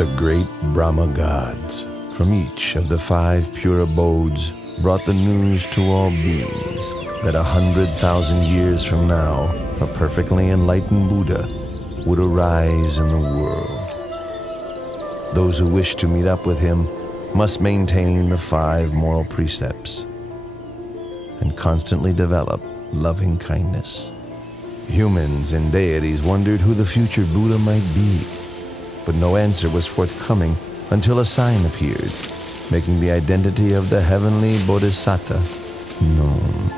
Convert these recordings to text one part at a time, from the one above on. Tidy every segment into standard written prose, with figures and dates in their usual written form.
The great Brahma gods from each of the 5 pure abodes brought the news to all beings that 100,000 years from now, a perfectly enlightened Buddha would arise in the world. Those who wish to meet up with him must maintain the 5 moral precepts and constantly develop loving kindness. Humans and deities wondered who the future Buddha might be, but no answer was forthcoming until a sign appeared, making the identity of the heavenly Bodhisattva known.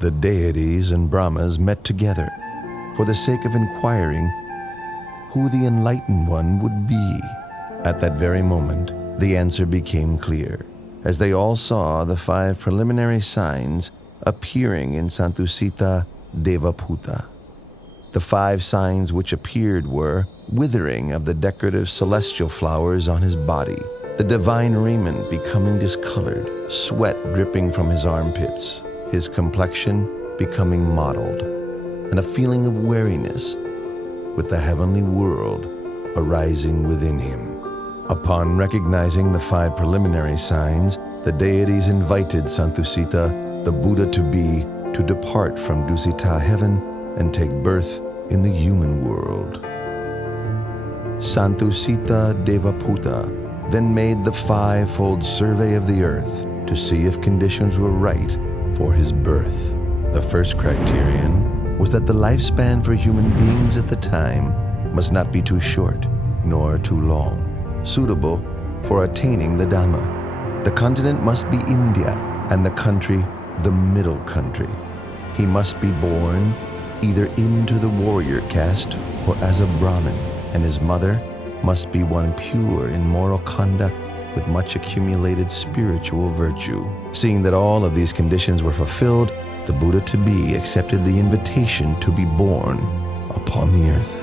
The deities and Brahmas met together for the sake of inquiring who the Enlightened One would be. At that very moment, the answer became clear, as they all saw the 5 preliminary signs appearing in Santusita Devaputta. The 5 signs which appeared were withering of the decorative celestial flowers on his body, the divine raiment becoming discolored, sweat dripping from his armpits, his complexion becoming mottled, and a feeling of weariness with the heavenly world arising within him. Upon recognizing the 5 preliminary signs, the deities invited Santusita, the Buddha to depart from Dusita heaven and take birth in the human world. Santusita Devaputta then made the 5-fold survey of the earth to see if conditions were right for his birth. The first criterion was that the lifespan for human beings at the time must not be too short nor too long, suitable for attaining the Dhamma. The continent must be India and the country the middle country. He must be born either into the warrior caste or as a Brahmin, and his mother must be one pure in moral conduct with much accumulated spiritual virtue. Seeing that all of these conditions were fulfilled, the Buddha-to-be accepted the invitation to be born upon the earth.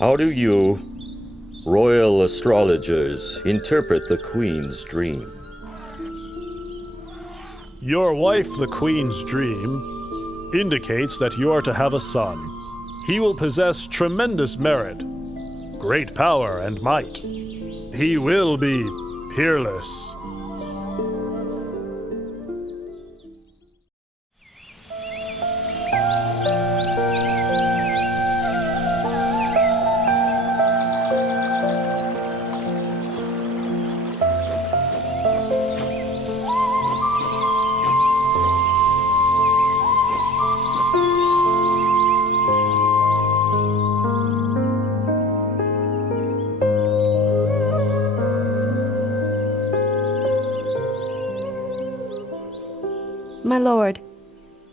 How do you, Royal astrologers, interpret the Queen's dream. Your wife, the Queen's dream, indicates that you are to have a son. He will possess tremendous merit, great power and might. He will be peerless. My lord,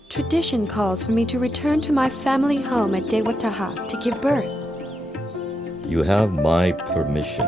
tradition calls for me to return to my family home at Dewataha to give birth. You have my permission.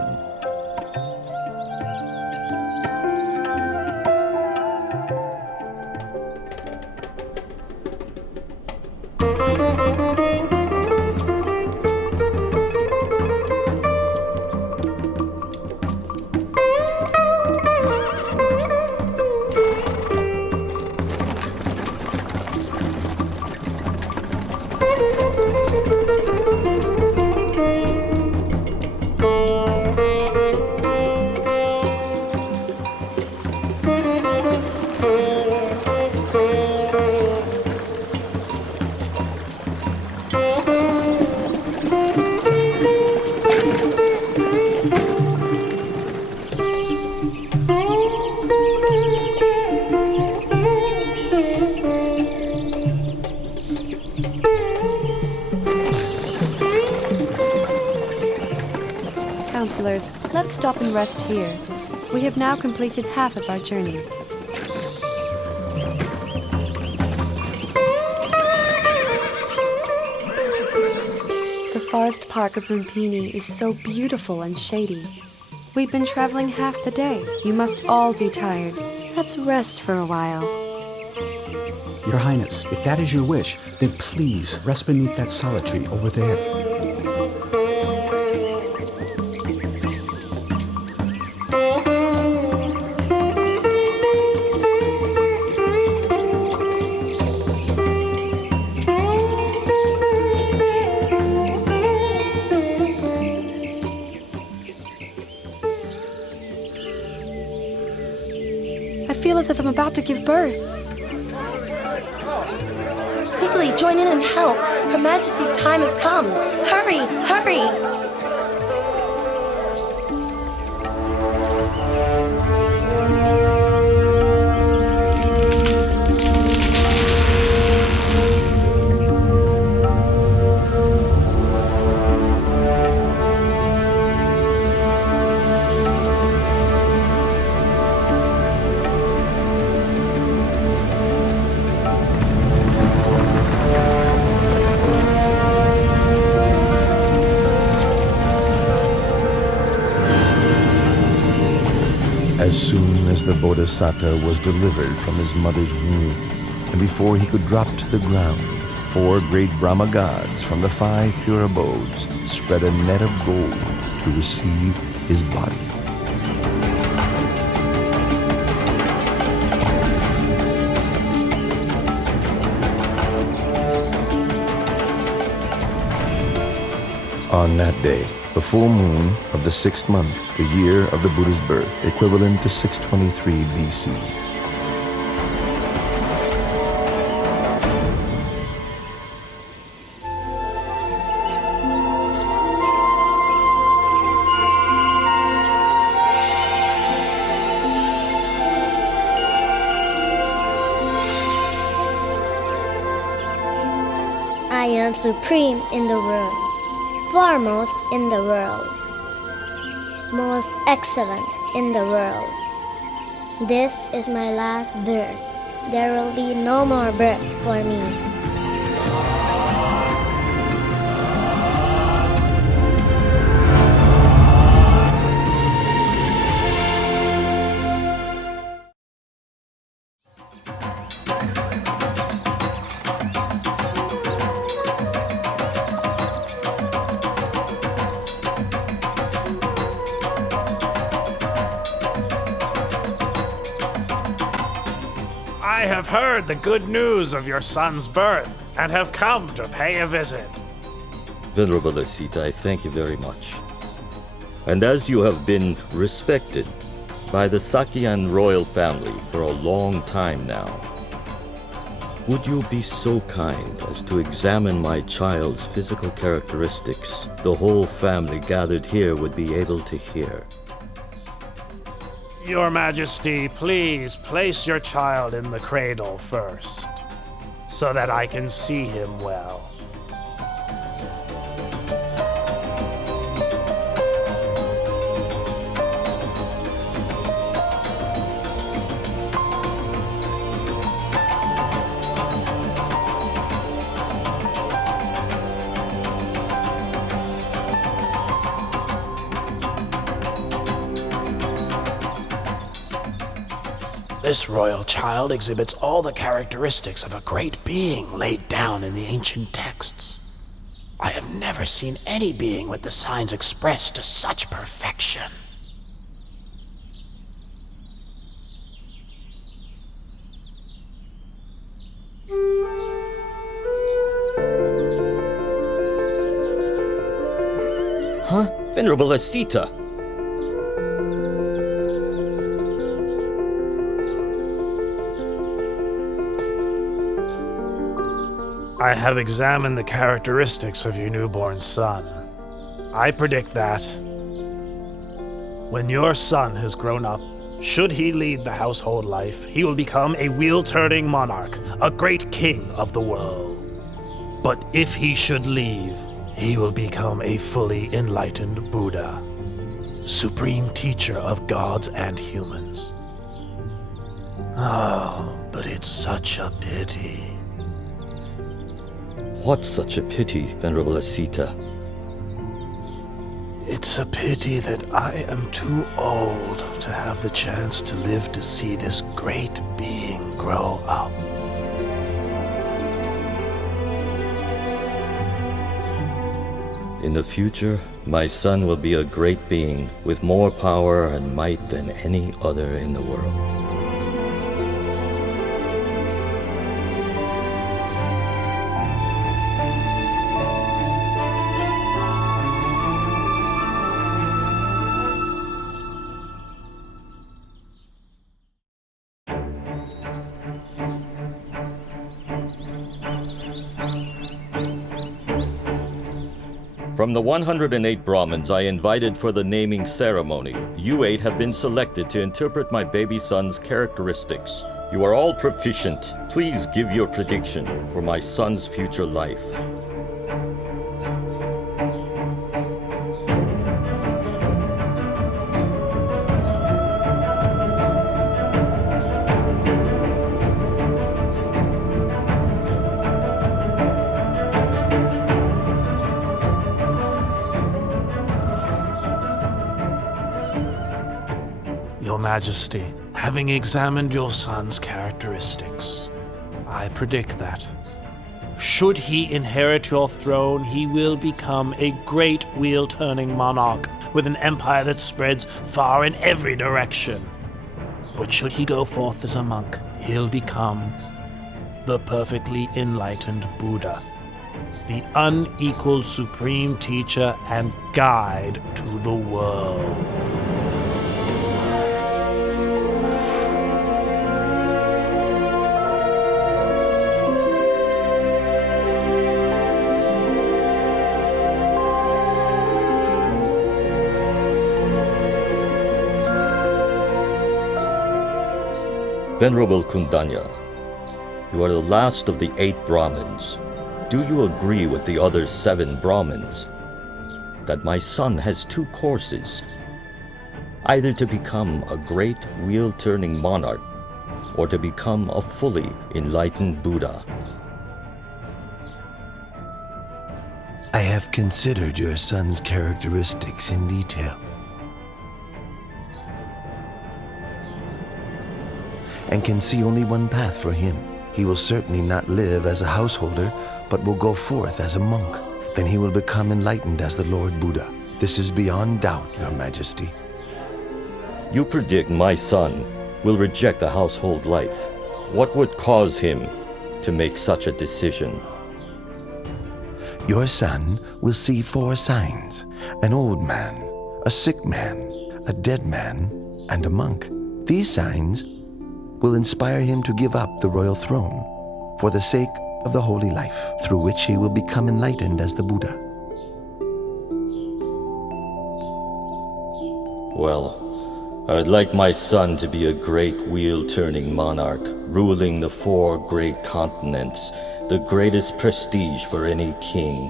Counselors, let's stop and rest here. We have now completed half of our journey. The forest park of Lumbinīvana is so beautiful and shady. We've been traveling half the day. You must all be tired. Let's rest for a while. Your Highness, if that is your wish, then please rest beneath that solid tree over there. I feel as if I'm about to give birth. Quickly, join in and help. Her Majesty's time has come. Hurry, hurry! As soon as the Bodhisattva was delivered from his mother's womb, and before he could drop to the ground, 4 great Brahma gods from the 5 pure abodes spread a net of gold to receive his body. On that day, the full moon of the 6th month, the year of the Buddha's birth, equivalent to 623 BC. I am supreme in the world, foremost in the world, most excellent in the world. This is my last birth. There will be no more birth for me. have heard the good news of your son's birth and have come to pay a visit. Venerable Asita, I thank you very much. And as you have been respected by the Sakyan royal family for a long time now, would you be so kind as to examine my child's physical characteristics? The whole family gathered here would be able to hear. Your Majesty, please place your child in the cradle first, so that I can see him well. This royal child exhibits all the characteristics of a great being laid down in the ancient texts. I have never seen any being with the signs expressed to such perfection. Huh? Venerable Asita! I have examined the characteristics of your newborn son. I predict that when your son has grown up, should he lead the household life, he will become a wheel-turning monarch, a great king of the world. But if he should leave, he will become a fully enlightened Buddha, supreme teacher of gods and humans. Oh, but it's such a pity. What's such a pity, Venerable Asita? It's a pity that I am too old to have the chance to live to see this great being grow up. In the future, my son will be a great being with more power and might than any other in the world. From the 108 Brāhmiṇs I invited for the naming ceremony, you 8 have been selected to interpret my baby son's characteristics. You are all proficient. Please give your prediction for my son's future life. Your Majesty, having examined your son's characteristics, I predict that, should he inherit your throne, he will become a great wheel-turning monarch with an empire that spreads far in every direction. But should he go forth as a monk, he'll become the perfectly enlightened Buddha, the unequaled supreme teacher and guide to the world. Venerable Kundanya, you are the last of the 8 Brāhmiṇs. Do you agree with the other 7 Brāhmiṇs that my son has 2 courses, either to become a great wheel-turning monarch or to become a fully enlightened Buddha? I have considered your son's characteristics in detail, and can see only one path for him. He will certainly not live as a householder, but will go forth as a monk. Then he will become enlightened as the Lord Buddha. This is beyond doubt, Your Majesty. You predict my son will reject the household life What would cause him to make such a decision? Your son will see 4 signs: an old man, a sick man, a dead man, and a monk. These signs will inspire him to give up the royal throne for the sake of the holy life, through which he will become enlightened as the Buddha. Well, I'd like my son to be a great wheel-turning monarch, ruling the 4 great continents, the greatest prestige for any king.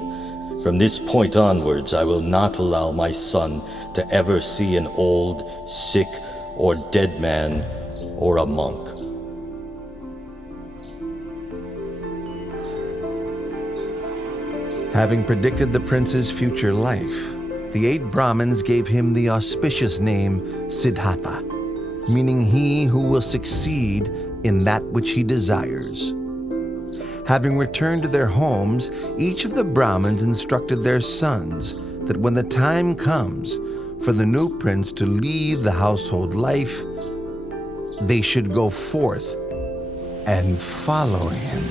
From this point onwards, I will not allow my son to ever see an old, sick, or dead man, or a monk. Having predicted the prince's future life, the 8 Brahmins gave him the auspicious name Sujātā, meaning he who will succeed in that which he desires. Having returned to their homes, each of the Brahmins instructed their sons that when the time comes for the new prince to leave the household life, they should go forth and follow him.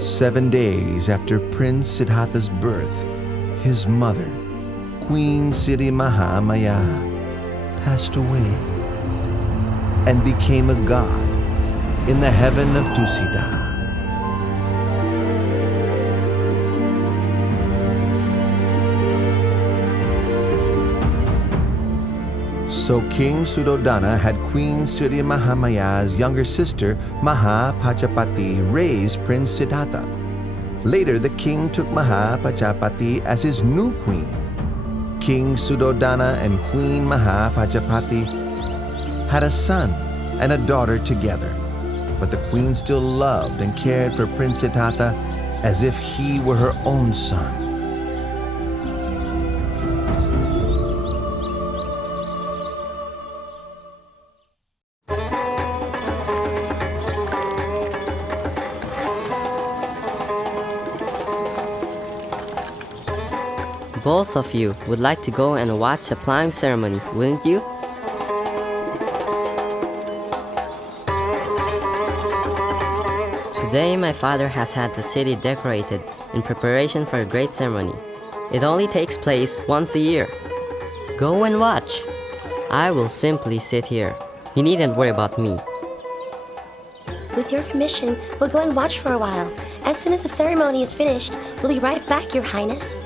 Seven days after Prince Siddhartha's birth, his mother, Queen Siddhi Mahamaya, passed away and became a god in the heaven of Dusita. So King Suddhodana had Queen Siddhi Mahamaya's younger sister, Mahapajapati, raise Prince Siddhartha. Later, the king took Mahapajapati as his new queen. King Suddhodana and Queen Mahapajapati had a son and a daughter together, but the queen still loved and cared for Prince Siddhartha as if he were her own son. Both of you would like to go and watch the ploughing ceremony, wouldn't you? Today my father has had the city decorated in preparation for a great ceremony. It only takes place once a year. Go and watch. I will simply sit here. You needn't worry about me. With your permission, we'll go and watch for a while. As soon as the ceremony is finished, we'll be right back, Your Highness.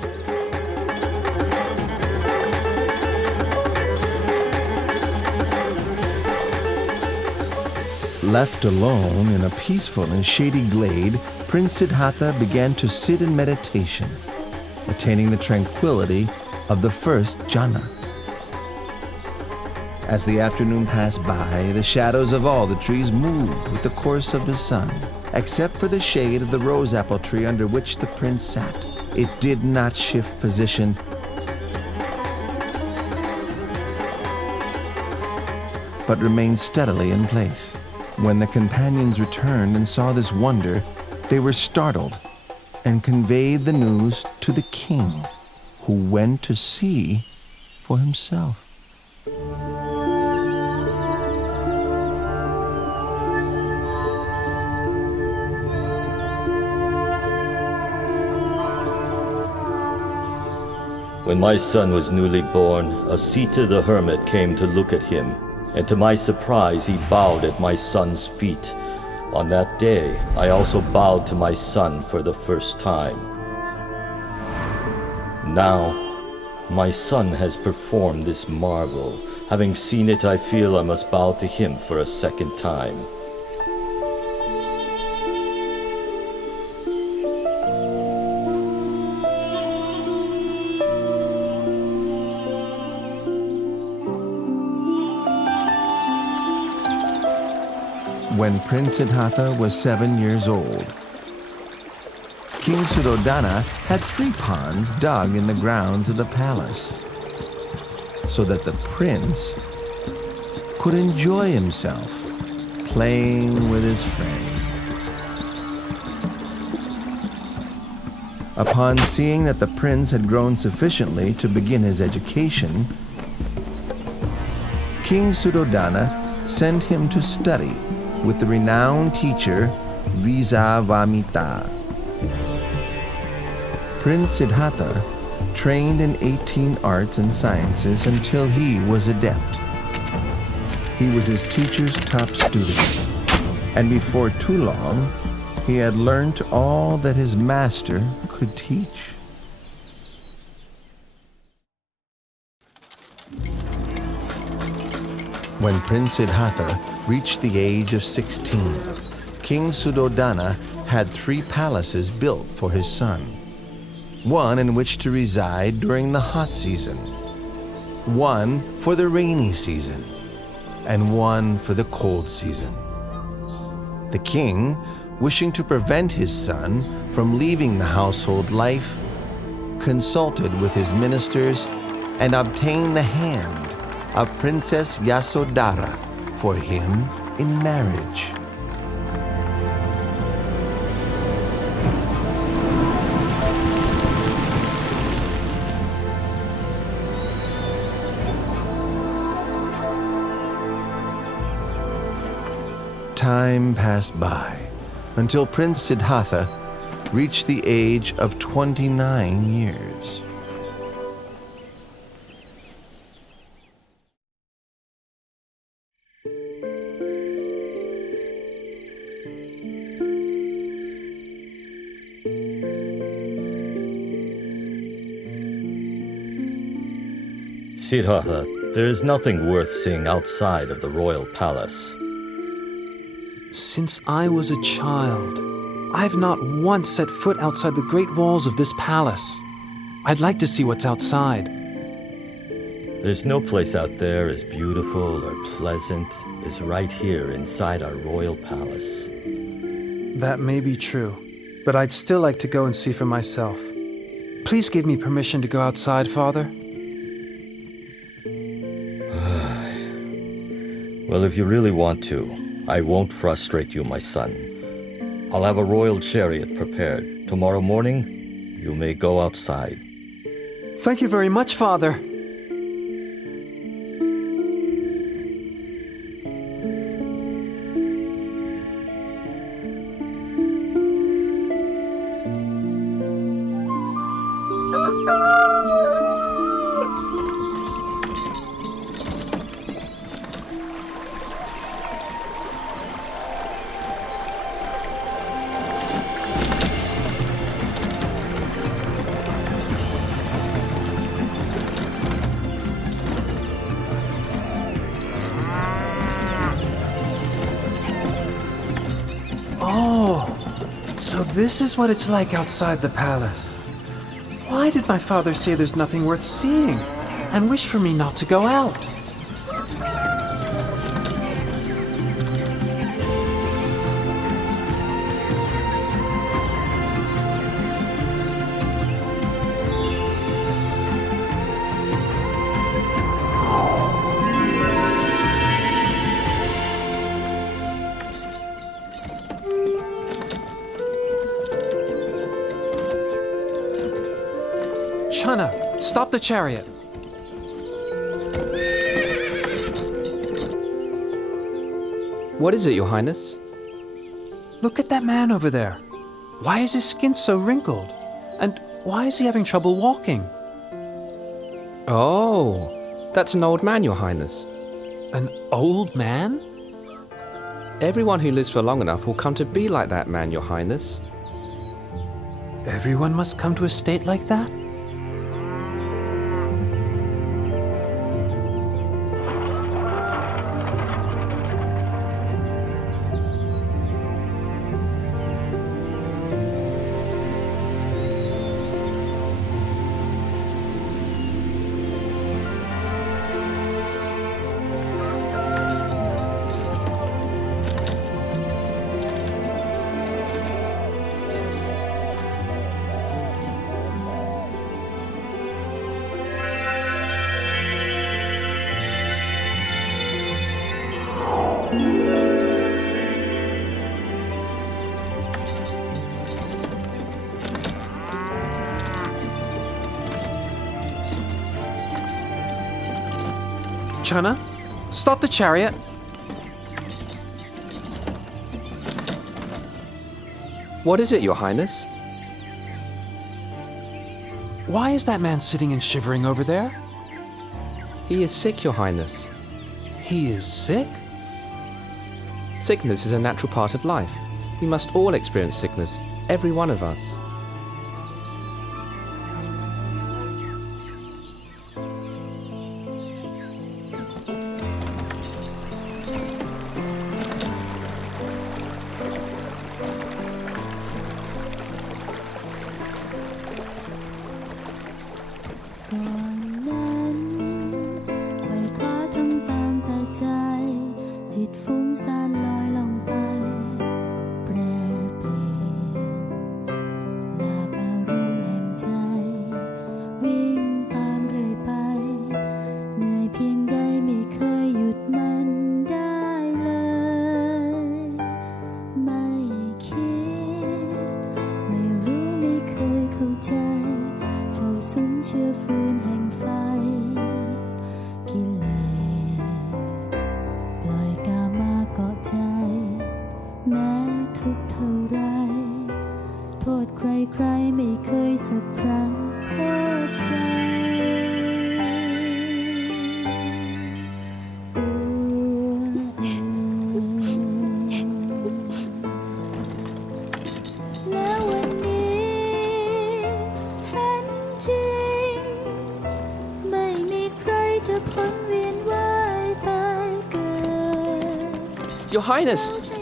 Left alone in a peaceful and shady glade, Prince Siddhartha began to sit in meditation, attaining the tranquility of the first jhana. As the afternoon passed by, the shadows of all the trees moved with the course of the sun, except for the shade of the rose apple tree under which the prince sat. It did not shift position, but remained steadily in place. When the companions returned and saw this wonder, they were startled and conveyed the news to the king, who went to see for himself. When my son was newly born, Asita the hermit came to look at him, and to my surprise he bowed at my son's feet. On that day, I also bowed to my son for the first time. Now, my son has performed this marvel. Having seen it, I feel I must bow to him for a second time. When Prince Siddhartha was 7 years old, King Suddhodana had 3 ponds dug in the grounds of the palace, so that the prince could enjoy himself playing with his friend. Upon seeing that the prince had grown sufficiently to begin his education, King Suddhodana sent him to study with the renowned teacher Visavamitra. Prince Siddhartha trained in 18 arts and sciences until he was adept. He was his teacher's top student, and before too long, he had learnt all that his master could teach. When Prince Siddhartha reached the age of 16, King Suddhodana had 3 palaces built for his son, one in which to reside during the hot season, one for the rainy season, and one for the cold season. The king, wishing to prevent his son from leaving the household life, consulted with his ministers and obtained the hand of Princess Yasodhara for him in marriage. Time passed by until Prince Siddhartha reached the age of 29 years. Siddhartha, there is nothing worth seeing outside of the royal palace. Since I was a child, I've not once set foot outside the great walls of this palace. I'd like to see what's outside. There's no place out there as beautiful or pleasant as right here inside our royal palace. That may be true, but I'd still like to go and see for myself. Please give me permission to go outside, Father. Well, if you really want to, I won't frustrate you, my son. I'll have a royal chariot prepared. Tomorrow morning, you may go outside. Thank you very much, Father. So this is what it's like outside the palace. Why did my father say there's nothing worth seeing and wish for me not to go out? Channa, stop the chariot. What is it, Your Highness? Look at that man over there. Why is his skin so wrinkled? And why is he having trouble walking? Oh, that's an old man, Your Highness. An old man? Everyone who lives for long enough will come to be like that man, Your Highness. Everyone must come to a state like that? Channa, stop the chariot. What is it, Your Highness? Why is that man sitting and shivering over there? He is sick, Your Highness. He is sick? Sickness is a natural part of life. We must all experience sickness, every one of us.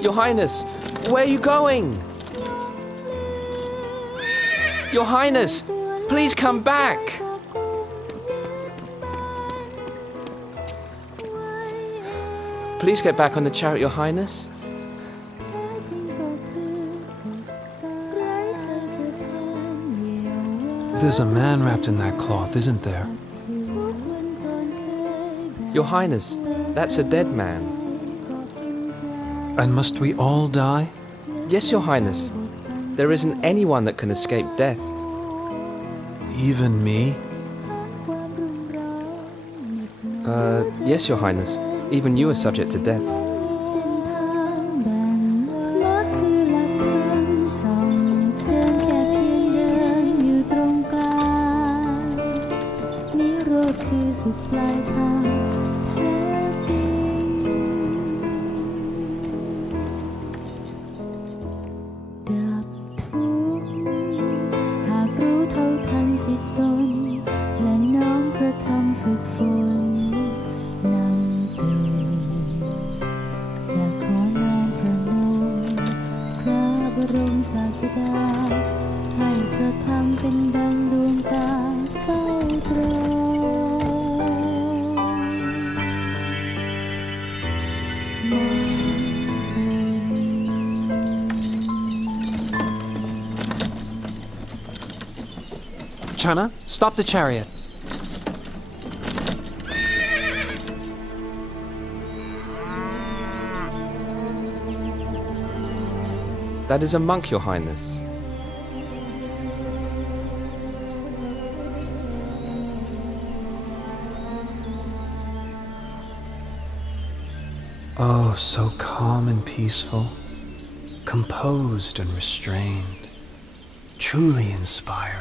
Your Highness, where are you going? Your Highness, please come back. Please get back on the chariot, Your Highness. There's a man wrapped in that cloth, isn't there? Your Highness, that's a dead man. And must we all die? Yes, Your Highness. There isn't anyone that can escape death. Even me? Yes, Your Highness. Even you are subject to death. Channa, stop the chariot. That is a monk, Your Highness. Oh, so calm and peaceful, composed and restrained, truly inspiring.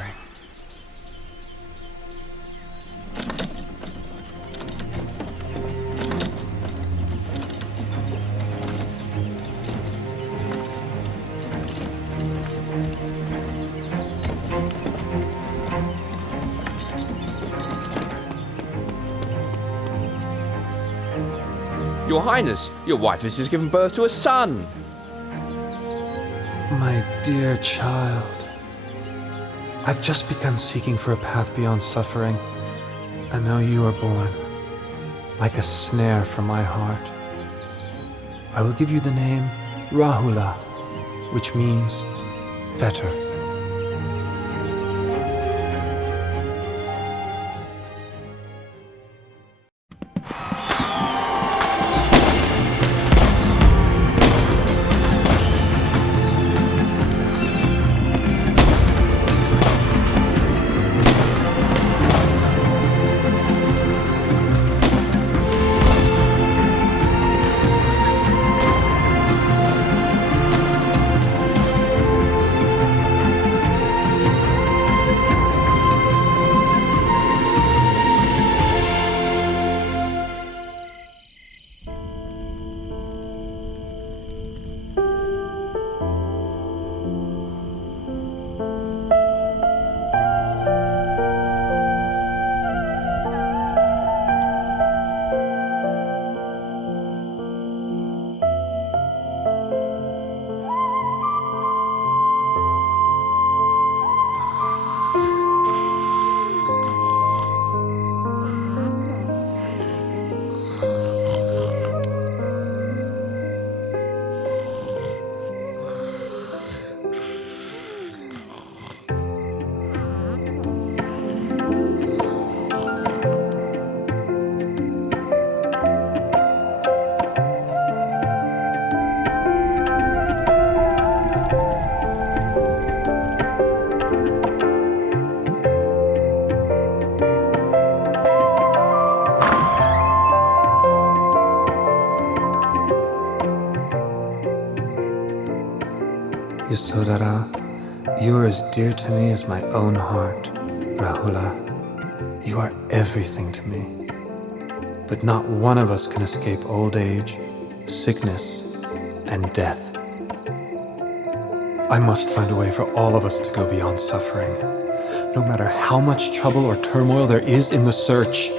Your Highness, your wife has just given birth to a son. My dear child, I've just begun seeking for a path beyond suffering, and now you are born, like a snare for my heart. I will give you the name Rāhula, which means fetter. Yasodhara, you are as dear to me as my own heart. Rāhula, you are everything to me. But not one of us can escape old age, sickness, and death. I must find a way for all of us to go beyond suffering, no matter how much trouble or turmoil there is in the search.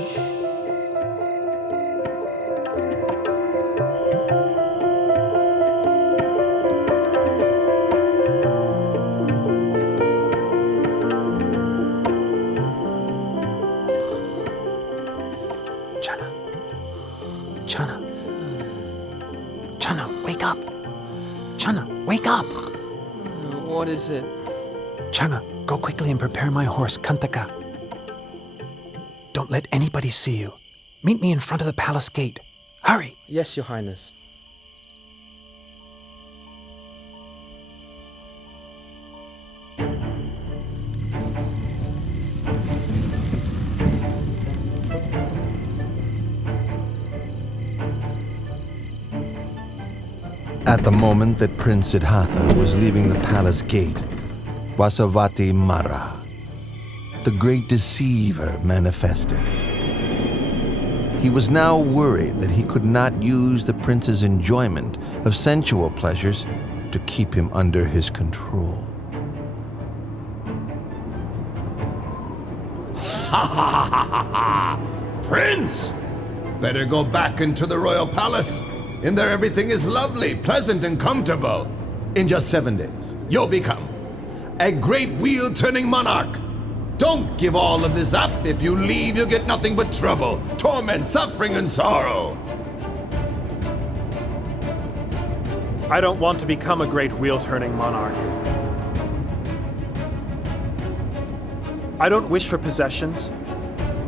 Channa, wake up! Channa, wake up! What is it? Channa, go quickly and prepare my horse, Kantaka. Don't let anybody see you. Meet me in front of the palace gate. Hurry! Yes, Your Highness. At the moment that Prince Siddhartha was leaving the palace gate, Vasavati Māra, the great deceiver, manifested. He was now worried that he could not use the prince's enjoyment of sensual pleasures to keep him under his control. Ha ha ha ha ha! Prince! Better go back into the royal palace. In there everything is lovely, pleasant, and comfortable. In just 7 days, you'll become a great wheel-turning monarch. Don't give all of this up. If you leave, you'll get nothing but trouble, torment, suffering, and sorrow. I don't want to become a great wheel-turning monarch. I don't wish for possessions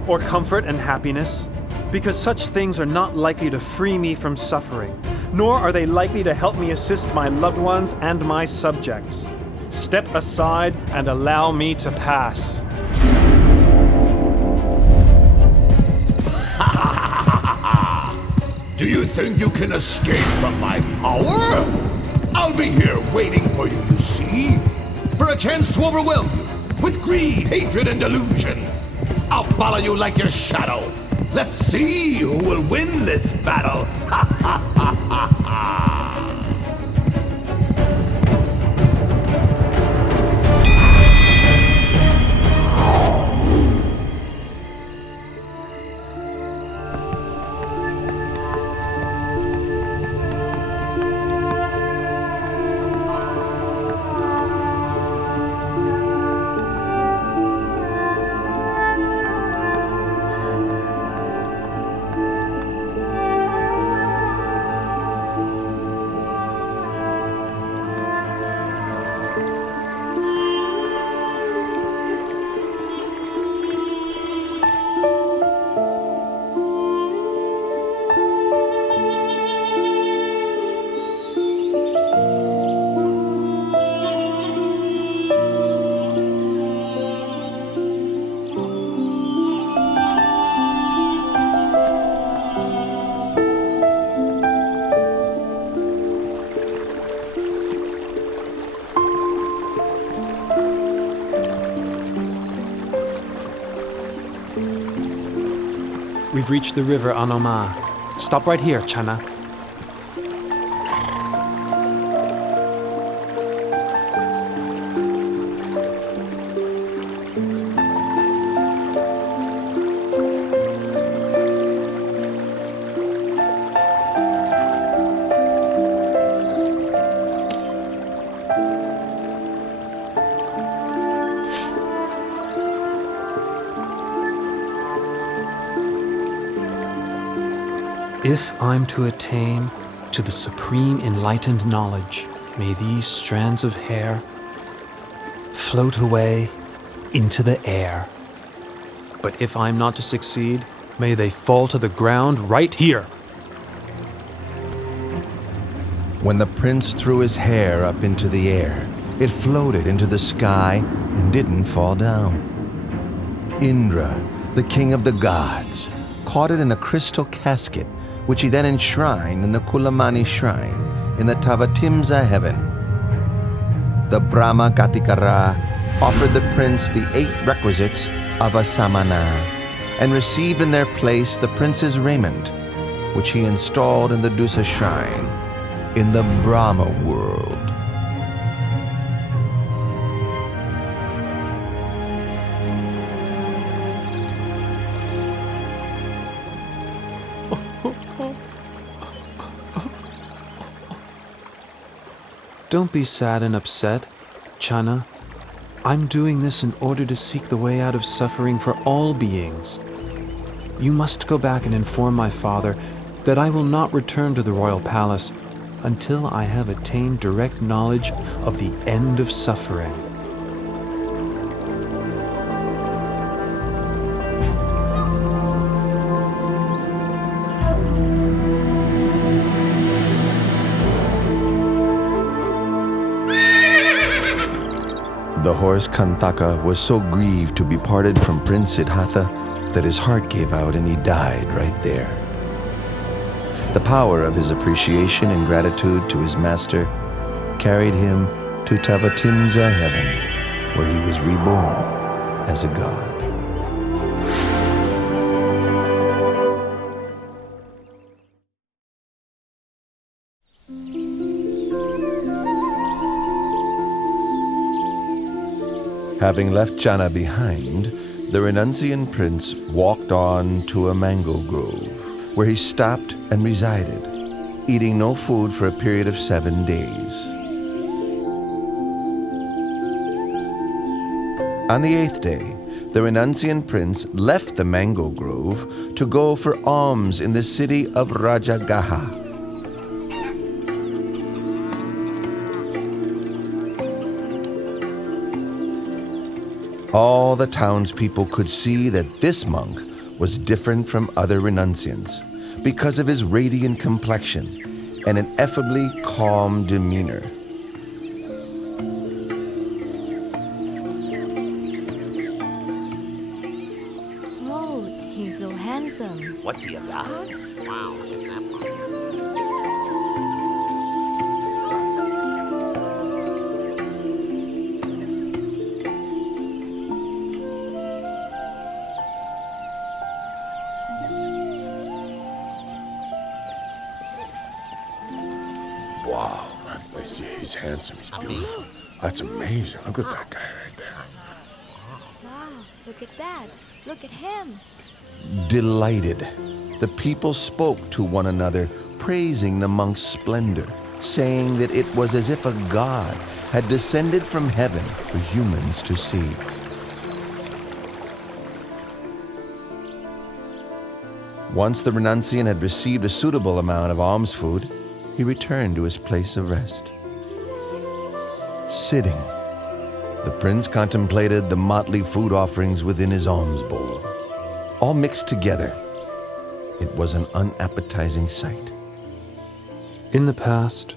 or comfort and happiness, because such things are not likely to free me from suffering, nor are they likely to help me assist my loved ones and my subjects. Step aside and allow me to pass. Do you think you can escape from my power? I'll be here waiting for you, you see? For a chance to overwhelm you with greed, hatred, and delusion. I'll follow you like your shadow. Let's see who will win this battle. Ha ha ha ha ha! We've reached the river Anoma. Stop right here, Channa. If I'm to attain to the supreme enlightened knowledge, may these strands of hair float away into the air. But if I'm not to succeed, may they fall to the ground right here. When the prince threw his hair up into the air, it floated into the sky and didn't fall down. Indra, the king of the gods, caught it in a crystal casket, which he then enshrined in the Kulamani shrine in the Tāvatiṃsa heaven. the Brahma Gatikara offered the prince the 8 requisites of a samana and received in their place the prince's raiment, which he installed in the Dusa shrine in the Brahma world. Don't be sad and upset, Channa. I'm doing this in order to seek the way out of suffering for all beings. You must go back and inform my father that I will not return to the royal palace until I have attained direct knowledge of the end of suffering. The horse Kantaka was so grieved to be parted from Prince Siddhartha that his heart gave out and he died right there. The power of his appreciation and gratitude to his master carried him to Tāvatiṃsa heaven, where he was reborn as a god. Having left Channa behind, the renunciant prince walked on to a mango grove, where he stopped and resided, eating no food for a period of 7 days. On the 8th day, the renunciant prince left the mango grove to go for alms in the city of Rajagaha. All the townspeople could see that this monk was different from other renunciants because of his radiant complexion and an effably calm demeanor. Oh, he's so handsome. What's he, a god? Wow, look at that one. Wow, he's handsome, he's beautiful. That's amazing. Look at that guy right there. Wow, look at that. Look at him. Delighted, the people spoke to one another, praising the monk's splendor, saying that it was as if a god had descended from heaven for humans to see. Once the renunciant had received a suitable amount of alms food, he returned to his place of rest. Sitting, the prince contemplated the motley food offerings within his alms bowl. All mixed together, it was an unappetizing sight. In the past,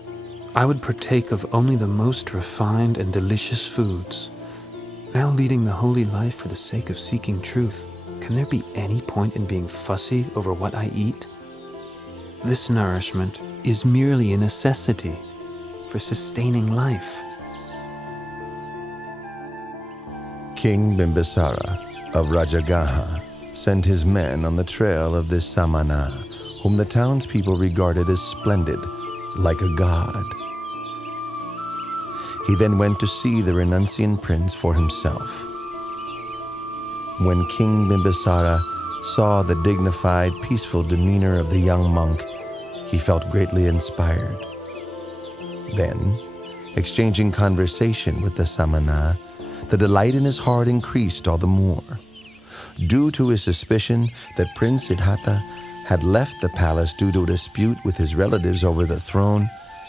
I would partake of only the most refined and delicious foods. Now leading the holy life for the sake of seeking truth, can there be any point in being fussy over what I eat? This nourishment is merely a necessity for sustaining life. King Bimbisara of Rajagaha sent his men on the trail of this samana, whom the townspeople regarded as splendid, like a god. He then went to see the renunciant prince for himself. When King Bimbisara saw the dignified, peaceful demeanor of the young monk, he felt greatly inspired. Then, exchanging conversation with the samana, the delight in his heart increased all the more. Due to his suspicion that Prince Siddhartha had left the palace due to a dispute with his relatives over the throne,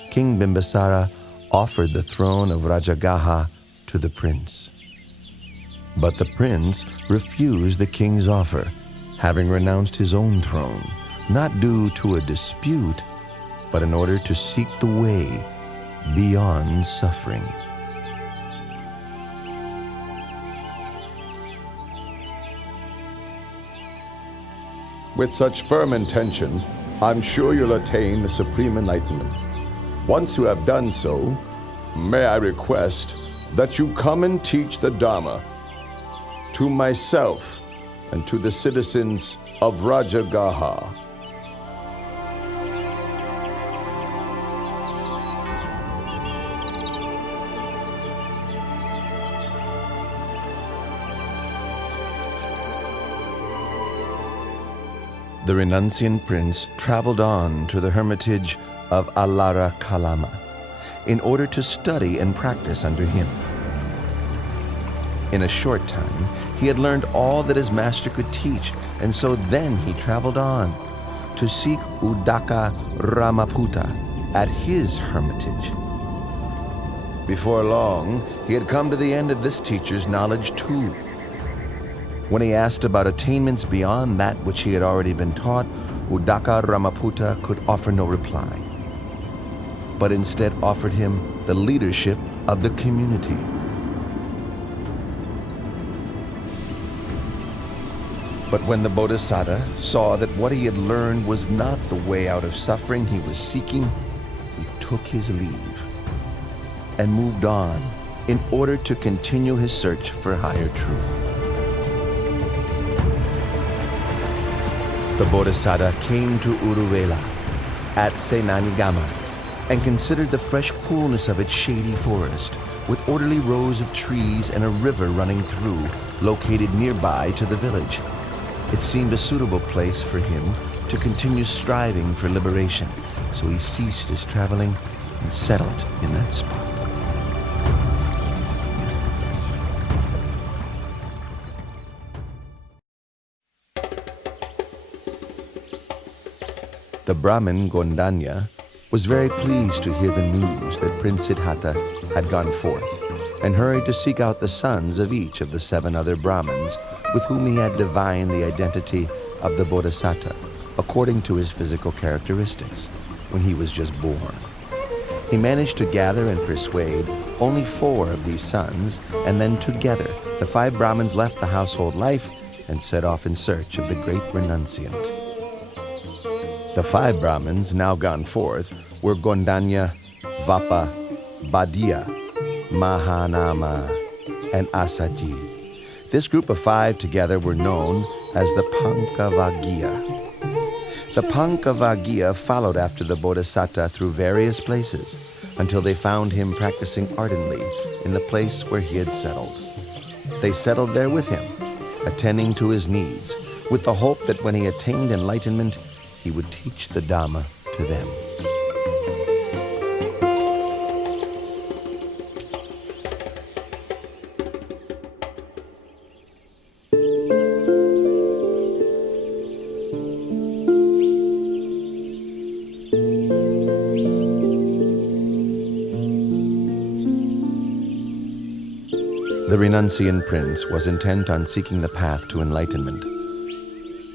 King Bimbisara offered the throne of Rajagaha to the prince. But the prince refused the king's offer, having renounced his own throne, not due to a dispute, but in order to seek the way beyond suffering. With such firm intention, I'm sure you'll attain the supreme enlightenment. Once you have done so, May I request that you come and teach the Dhamma to myself and to the citizens of Rajagaha. The renunciant prince traveled on to the hermitage of Alara Kalama in order to study and practice under him. In a short time, he had learned all that his master could teach, and so then he traveled on to seek Udaka Ramaputta at his hermitage. Before long, he had come to the end of this teacher's knowledge too. When he asked about attainments beyond that which he had already been taught, Udaka Ramaputta could offer no reply, but instead offered him the leadership of the community. But when the Bodhisattva saw that what he had learned was not the way out of suffering he was seeking, he took his leave and moved on in order to continue his search for higher truth. The Bodhisattva came to Uruvela at Senanigama and considered the fresh coolness of its shady forest, with orderly rows of trees and a river running through, located nearby to the village. It seemed a suitable place for him to continue striving for liberation, so he ceased his traveling and settled in that spot. The Brahmin Gondanya was very pleased to hear the news that Prince Siddhartha had gone forth, and hurried to seek out the sons of each of the 7 other Brahmins with whom he had divined the identity of the Bodhisattva according to his physical characteristics when he was just born. He managed to gather and persuade only 4 of these sons, and then together the 5 Brahmins left the household life and set off in search of the great renunciant. The 5 Brahmins now gone forth were Gondanya, Vapa, Badiya, Mahanama, and Asaji. This group of 5 together were known as the Pankavaggiya. The Pankavaggiya followed after the Bodhisattva through various places until they found him practicing ardently in the place where he had settled. They settled there with him, attending to his needs, with the hope that when he attained enlightenment, he would teach the Dhamma to them. The renunciant prince was intent on seeking the path to enlightenment,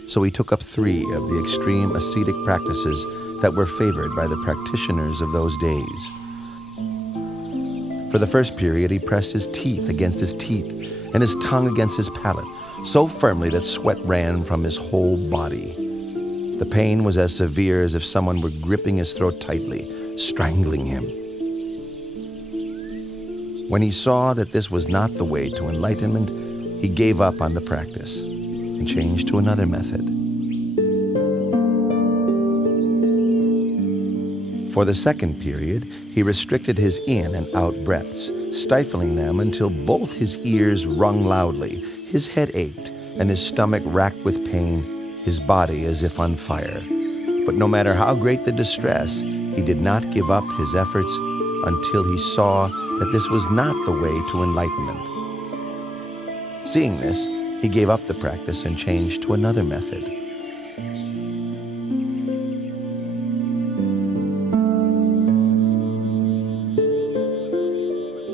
so he took up 3 of the extreme ascetic practices that were favored by the practitioners of those days. For the first period, he pressed his teeth against his teeth and his tongue against his palate, so firmly that sweat ran from his whole body. The pain was as severe as if someone were gripping his throat tightly, strangling him. When he saw that this was not the way to enlightenment, he gave up on the practice and changed to another method. For the second period, he restricted his in and out breaths, stifling them until both his ears rung loudly, his head ached, and his stomach racked with pain, his body as if on fire. But no matter how great the distress, he did not give up his efforts until he saw that this was not the way to enlightenment. Seeing this, he gave up the practice and changed to another method.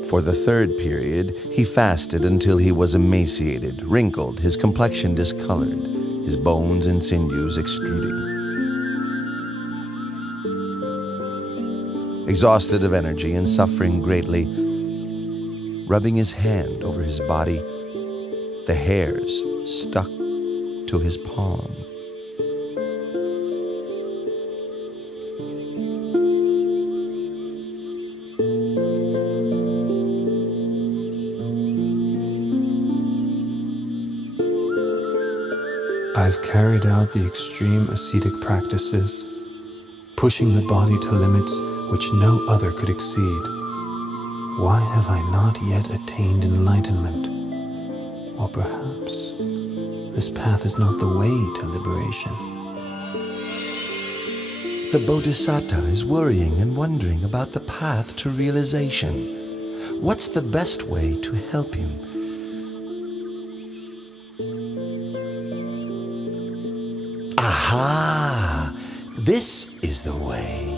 For the third period, he fasted until he was emaciated, wrinkled, his complexion discolored, his bones and sinews extruding. Exhausted of energy and suffering greatly, rubbing his hand over his body, the hairs stuck to his palm. I've carried out the extreme ascetic practices, pushing the body to limits which no other could exceed. Why have I not yet attained enlightenment? Or perhaps this path is not the way to liberation. The Bodhisattva is worrying and wondering about the path to realization. What's the best way to help him? Aha! This is the way.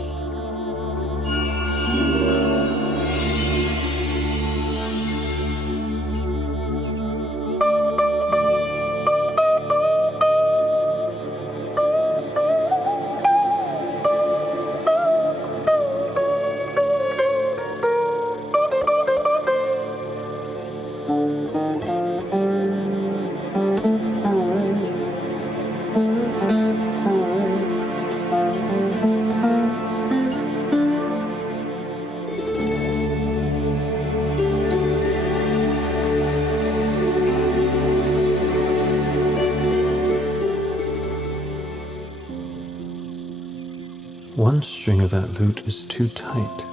One string of that lute is too tight.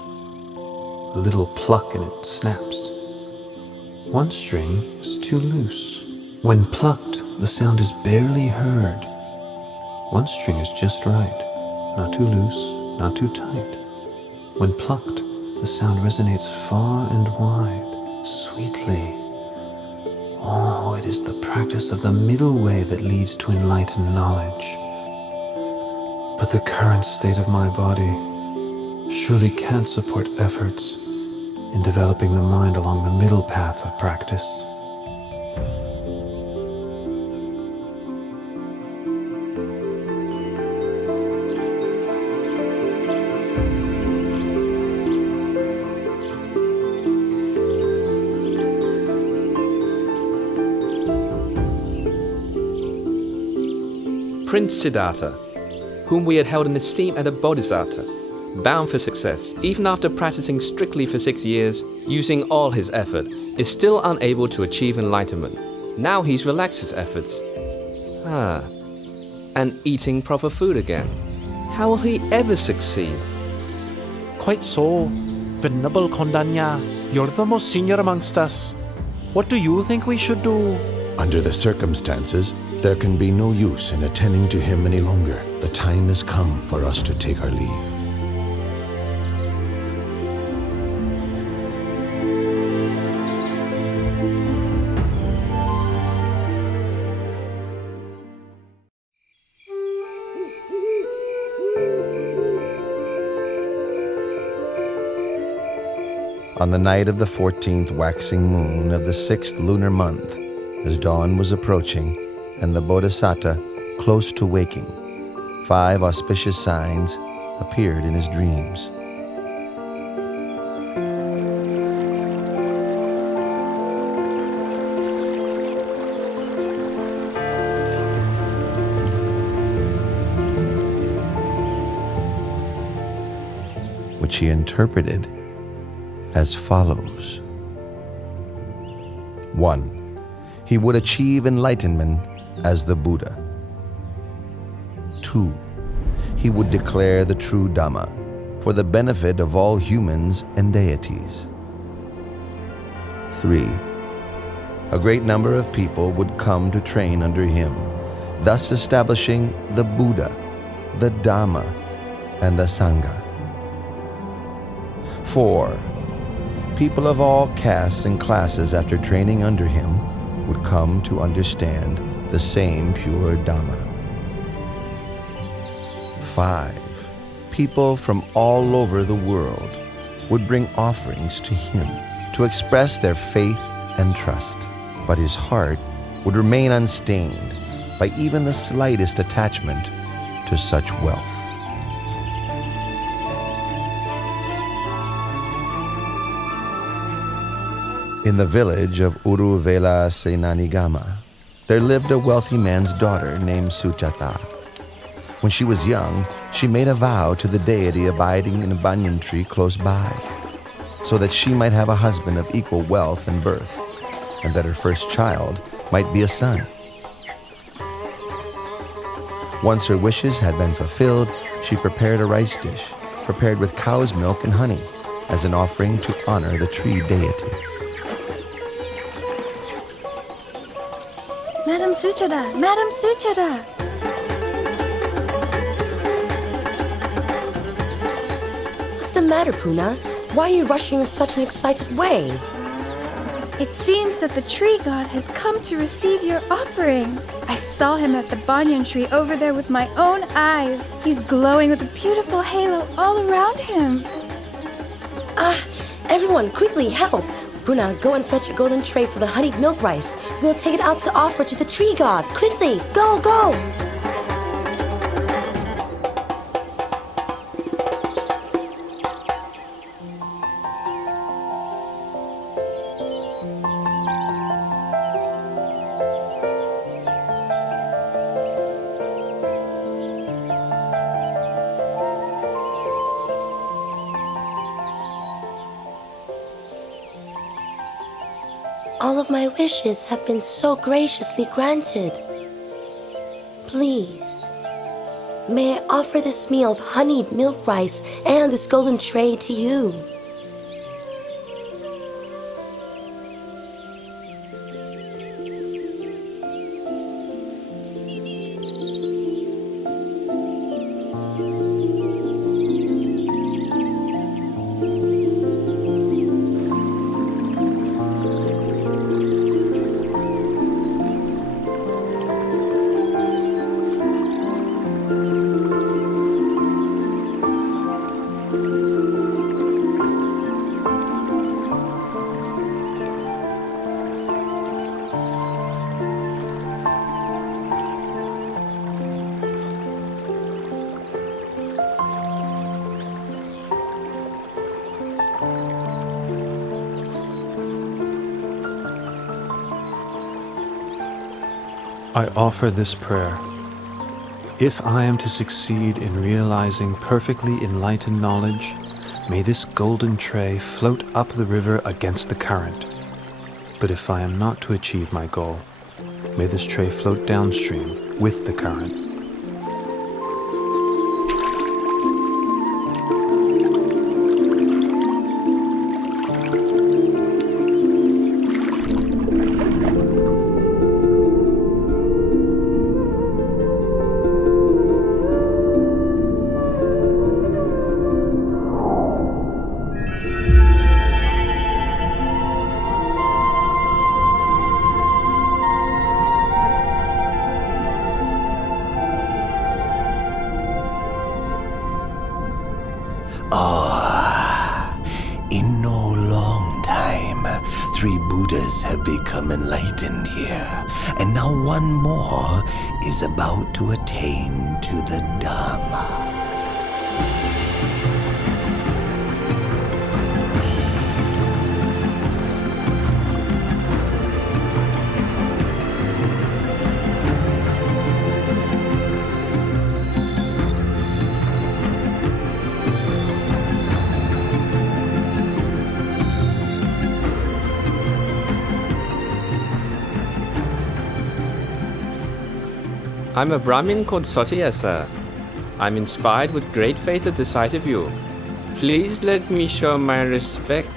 A little pluck and it snaps. One string is too loose. When plucked, the sound is barely heard. One string is just right, not too loose, not too tight. When plucked, the sound resonates far and wide, sweetly. Oh, it is the practice of the middle way that leads to enlightened knowledge. But the current state of my body surely can't support efforts in developing the mind along the middle path of practice. Prince Sujātā, whom we had held in esteem as a bodhisattva, bound for success, even after practicing strictly for 6 years, using all his effort, is still unable to achieve enlightenment. Now he's relaxed his efforts. And eating proper food again. How will he ever succeed? Quite so. Venerable Kondanya, you're the most senior amongst us. What do you think we should do? Under the circumstances, there can be no use in attending to him any longer. The time has come for us to take our leave. On the night of the 14th waxing moon of the 6th lunar month, as dawn was approaching and the Bodhisattva close to waking, 5 auspicious signs appeared in his dreams. Which he interpreted as follows. 1. He would achieve enlightenment as the Buddha. 2. He would declare the true Dhamma for the benefit of all humans and deities. 3. A great number of people would come to train under him, thus establishing the Buddha, the Dhamma, and the Sangha. 4. People of all castes and classes after training under him would come to understand the same pure Dhamma. 5. People from all over the world would bring offerings to him to express their faith and trust, but his heart would remain unstained by even the slightest attachment to such wealth. In the village of Uruvela Senanigama, there lived a wealthy man's daughter named Sujātā. When she was young, she made a vow to the deity abiding in a banyan tree close by, so that she might have a husband of equal wealth and birth, and that her first child might be a son. Once her wishes had been fulfilled, she prepared a rice dish, prepared with cow's milk and honey, as an offering to honor the tree deity. Madam Sujātā! Madam Sujātā! What's the matter, Puna? Why are you rushing in such an excited way? It seems that the tree god has come to receive your offering. I saw him at the banyan tree over there with my own eyes. He's glowing with a beautiful halo all around him. Everyone, quickly, help! Puna, go and fetch a golden tray for the honeyed milk rice. We'll take it out to offer to the tree god. Quickly, go, go! All of my wishes have been so graciously granted. Please, may I offer this meal of honeyed milk rice and this golden tray to you? I offer this prayer. If I am to succeed in realizing perfectly enlightened knowledge, may this golden tray float up the river against the current. But if I am not to achieve my goal, may this tray float downstream with the current. In no long time, 3 Buddhas have become enlightened here, and now one more is about to attain to the Dhamma. I'm a Brahmin called Yasa. I'm inspired with great faith at the sight of you. Please let me show my respect.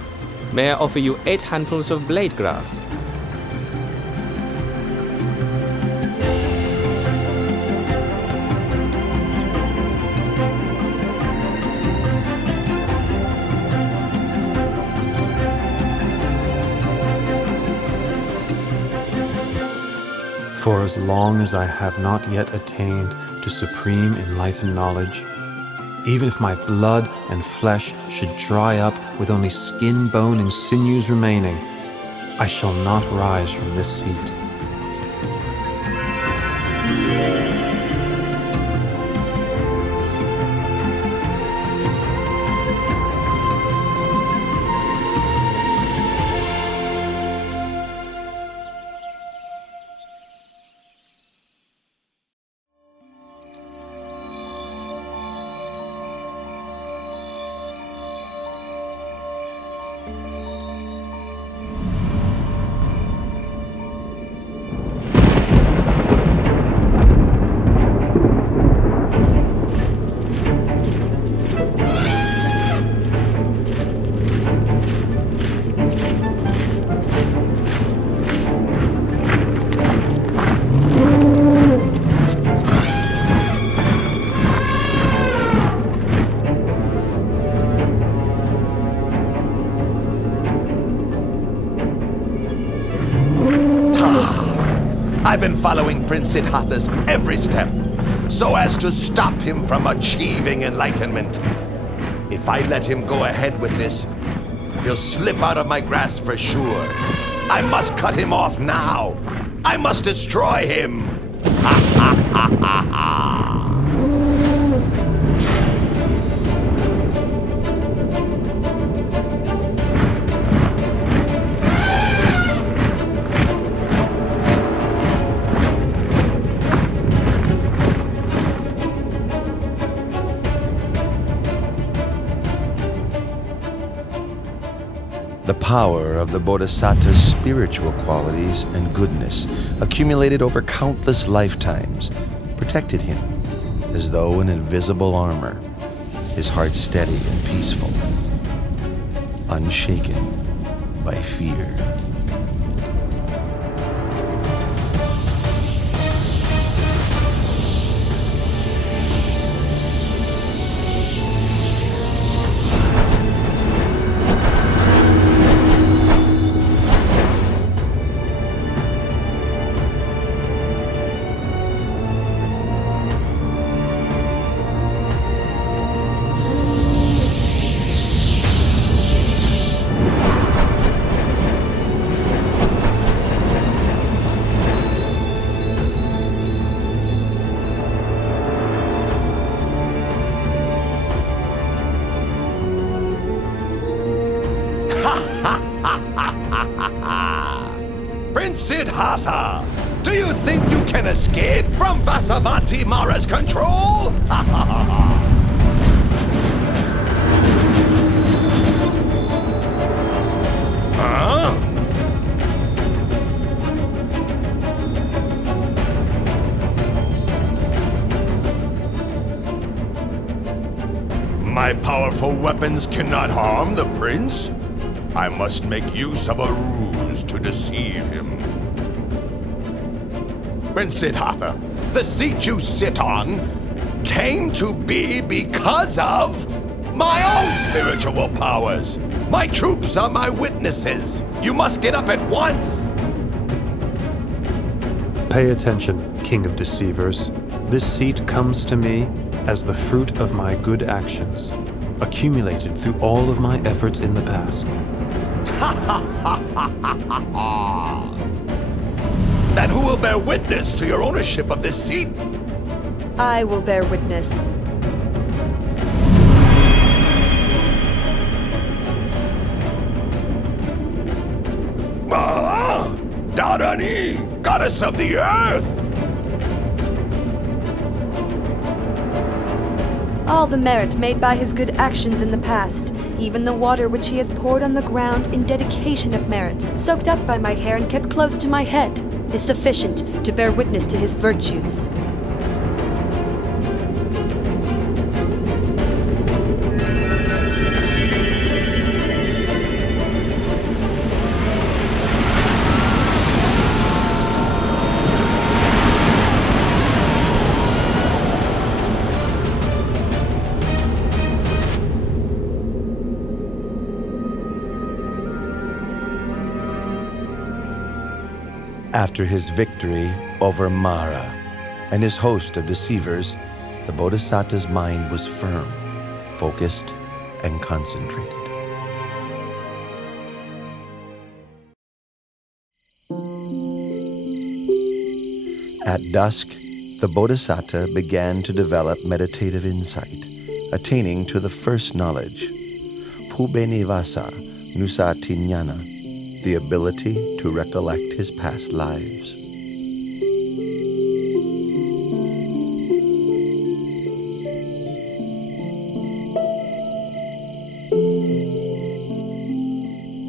May I offer you 8 handfuls of blade grass? For as long as I have not yet attained to supreme enlightened knowledge, even if my blood and flesh should dry up with only skin, bone, and sinews remaining, I shall not rise from this seat. I've been following Prince Siddhartha's every step, so as to stop him from achieving enlightenment. If I let him go ahead with this, he'll slip out of my grasp for sure. I must cut him off now. I must destroy him. Ha ha ha ha ha. The power of the Bodhisattva's spiritual qualities and goodness, accumulated over countless lifetimes, protected him as though in invisible armor, his heart steady and peaceful, unshaken by fear. Prince Siddhartha, do you think you can escape from Vasavati Māra's control? Ha ha ha ha! Huh? My powerful weapons cannot harm the prince. I must make use of a ruse to deceive him. Prince Siddhartha, the seat you sit on came to be because of my own spiritual powers. My troops are my witnesses. You must get up at once. Pay attention, King of Deceivers. This seat comes to me as the fruit of my good actions, accumulated through all of my efforts in the past. Then who will bear witness to your ownership of this seat? I will bear witness. Dharani, goddess of the earth! All the merit made by his good actions in the past, even the water which he has poured on the ground in dedication of merit, soaked up by my hair and kept close to my head, is sufficient to bear witness to his virtues. After his victory over Māra and his host of deceivers, the Bodhisattva's mind was firm, focused, and concentrated. At dusk, the Bodhisattva began to develop meditative insight, attaining to the first knowledge, Pubenivasa Nusatiññana, the ability to recollect his past lives.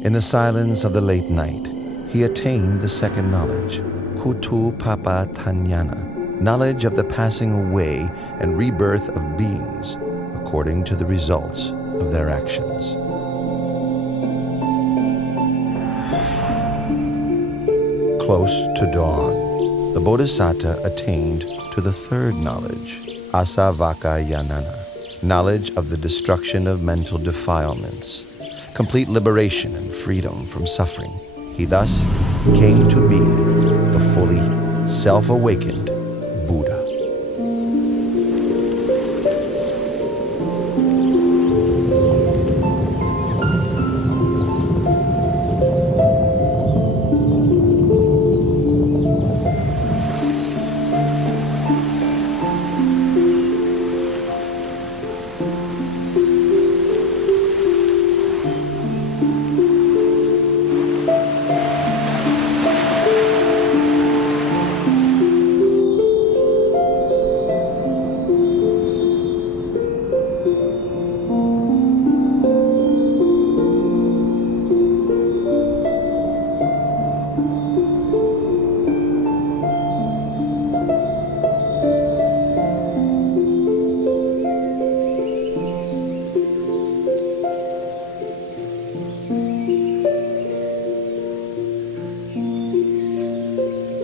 In the silence of the late night, he attained the second knowledge, Kutupapatanyana, knowledge of the passing away and rebirth of beings according to the results of their actions. Close to dawn, the Bodhisattva attained to the third knowledge, Asavakayanana, knowledge of the destruction of mental defilements, complete liberation and freedom from suffering. He thus came to be the fully self-awakened Buddha.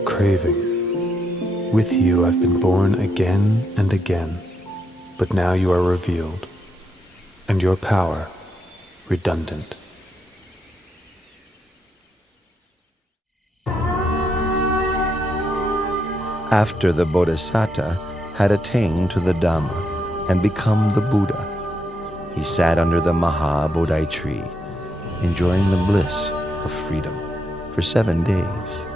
Craving, with you I've been born again and again, but now you are revealed, and your power redundant. After the Bodhisattva had attained to the Dhamma and become the Buddha, he sat under the Maha Bodhi tree, enjoying the bliss of freedom for 7 days.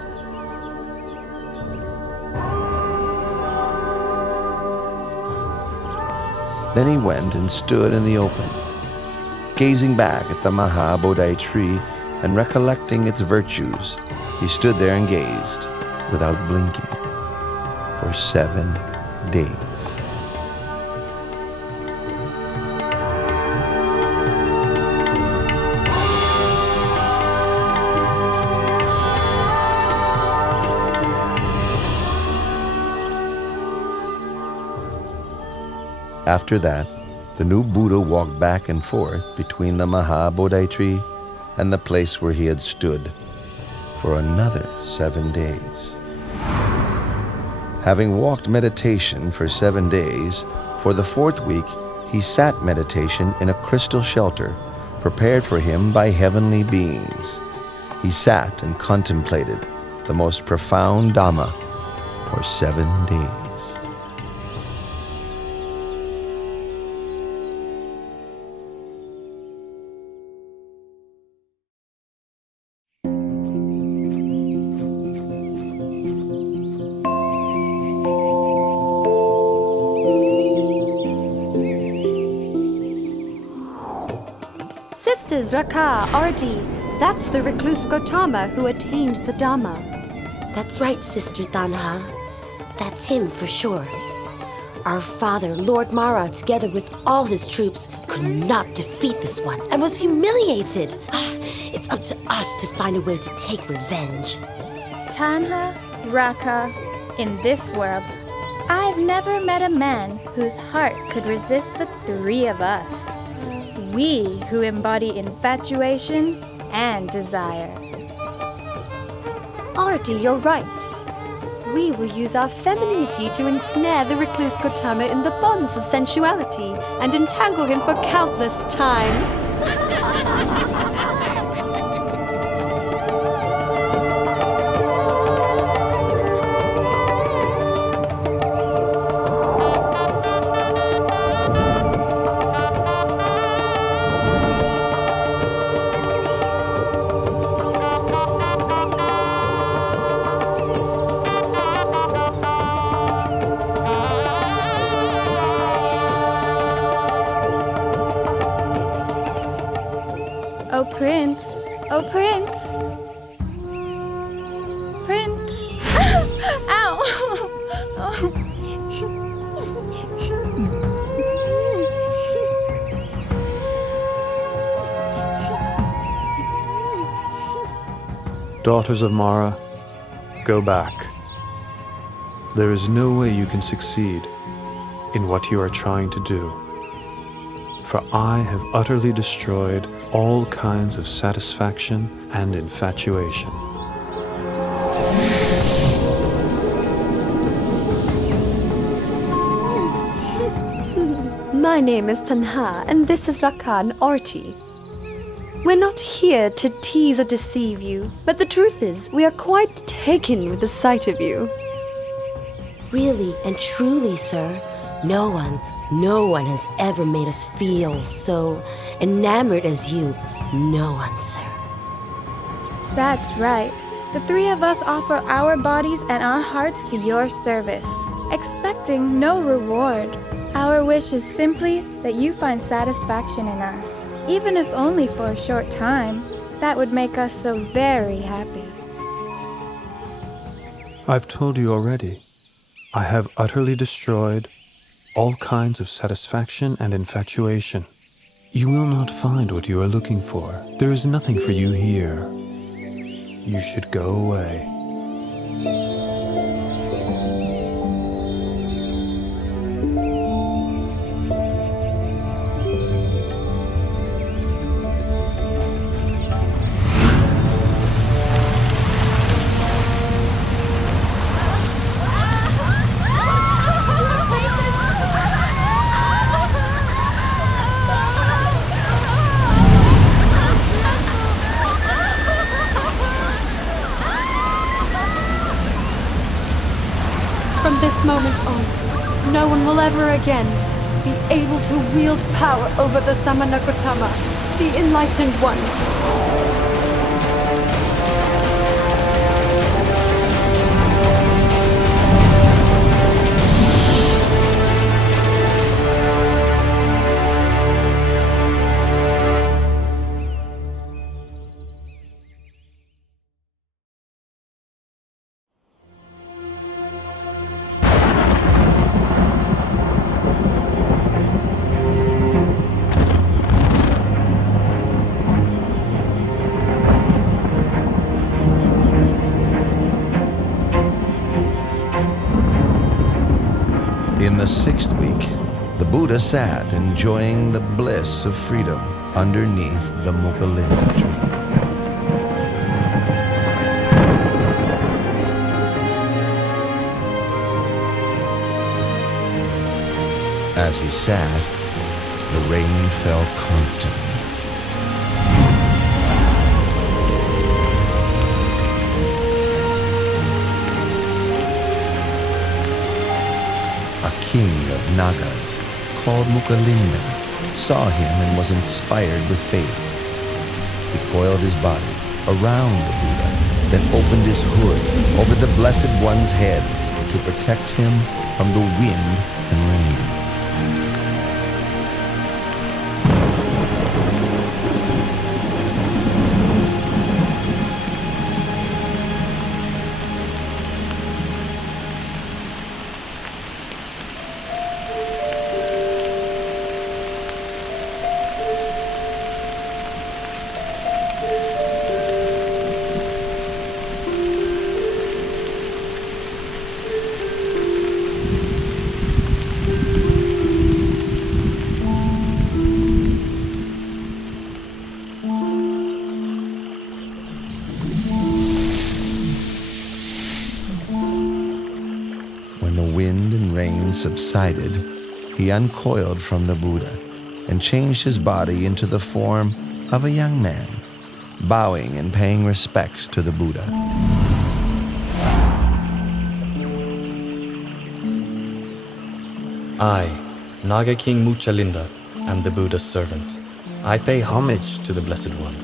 Then he went and stood in the open, gazing back at the Maha Bodhi tree and recollecting its virtues. He stood there and gazed without blinking for 7 days. After that, the new Buddha walked back and forth between the Maha Bodhi tree and the place where he had stood for another 7 days. Having walked meditation for 7 days, for the 4th week he sat meditation in a crystal shelter prepared for him by heavenly beings. He sat and contemplated the most profound Dhamma for 7 days. Sisters Raka, Arti, that's the recluse Gautama who attained the Dhamma. That's right, Sister Tanha. That's him for sure. Our father, Lord Māra, together with all his troops, could not defeat this one and was humiliated. It's up to us to find a way to take revenge. Tanha, Raka, in this world, I've never met a man whose heart could resist the 3 of us. We who embody infatuation and desire. Arti, you're right. We will use our femininity to ensnare the recluse Gautama in the bonds of sensuality and entangle him for countless time. Oh, Prince! Oh, Prince! Prince! Ow! Daughters of Māra, go back. There is no way you can succeed in what you are trying to do. For I have utterly destroyed all kinds of satisfaction and infatuation. My name is Tanha, and this is Raka and Arti. We're not here to tease or deceive you, but the truth is, we are quite taken with the sight of you. Really and truly, sir, no one has ever made us feel so enamored as you. No one, sir. That's right. The three of us offer our bodies and our hearts to your service, expecting no reward. Our wish is simply that you find satisfaction in us, even if only for a short time. That would make us so very happy. I've told you already. I have utterly destroyed all kinds of satisfaction and infatuation. You will not find what you are looking for. There is nothing for you here. You should go away. From this moment on, no one will ever again be able to wield power over the Samana Gautama, the Enlightened One. In the 6th week, the Buddha sat enjoying the bliss of freedom underneath the Muccalinda tree. As he sat, the rain fell constantly. King of Nagas, called Muccalinda, saw him and was inspired with faith. He coiled his body around the Buddha, then opened his hood over the Blessed One's head to protect him from the wind and rain. Subsided, he uncoiled from the Buddha and changed his body into the form of a young man, bowing and paying respects to the Buddha. I, Naga King Muccalinda, am the Buddha's servant. I pay homage to the Blessed One.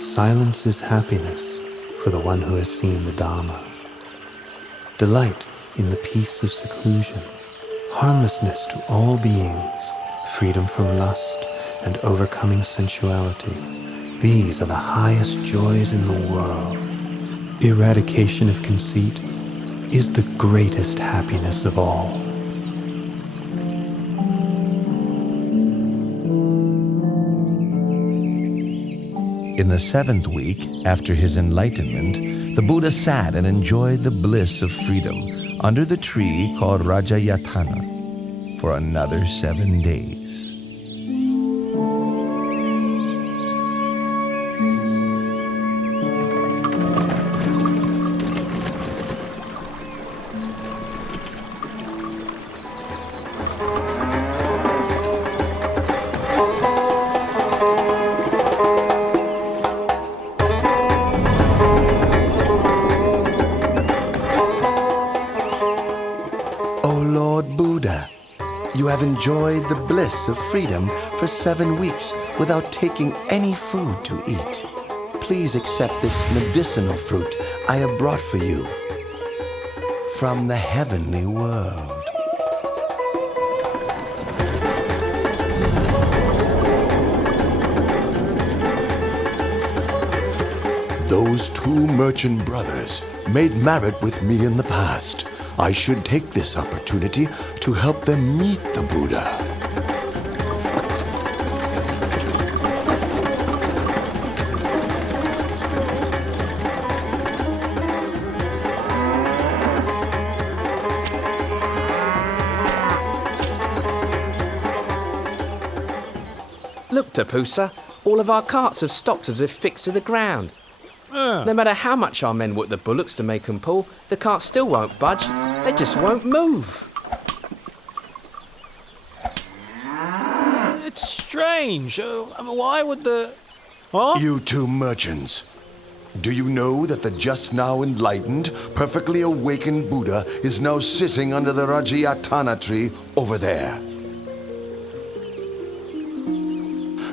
Silence is happiness for the one who has seen the Dhamma. Delight in the peace of seclusion, harmlessness to all beings, freedom from lust, and overcoming sensuality. These are the highest joys in the world. Eradication of conceit is the greatest happiness of all. In the 7th week, after his enlightenment, the Buddha sat and enjoyed the bliss of freedom under the tree called Rajayatana for another 7 days. have enjoyed the bliss of freedom for 7 weeks without taking any food to eat. Please accept this medicinal fruit I have brought for you from the heavenly world. Those 2 merchant brothers made merit with me in the past. I should take this opportunity to help them meet the Buddha. Look, Upatissa, all of our carts have stopped as if fixed to the ground. No matter how much our men work the bullocks to make them pull, the carts still won't budge. They just won't move. It's strange. Why would the... What? You 2 merchants, do you know that the just now enlightened, perfectly awakened Buddha is now sitting under the Sujātā tree over there?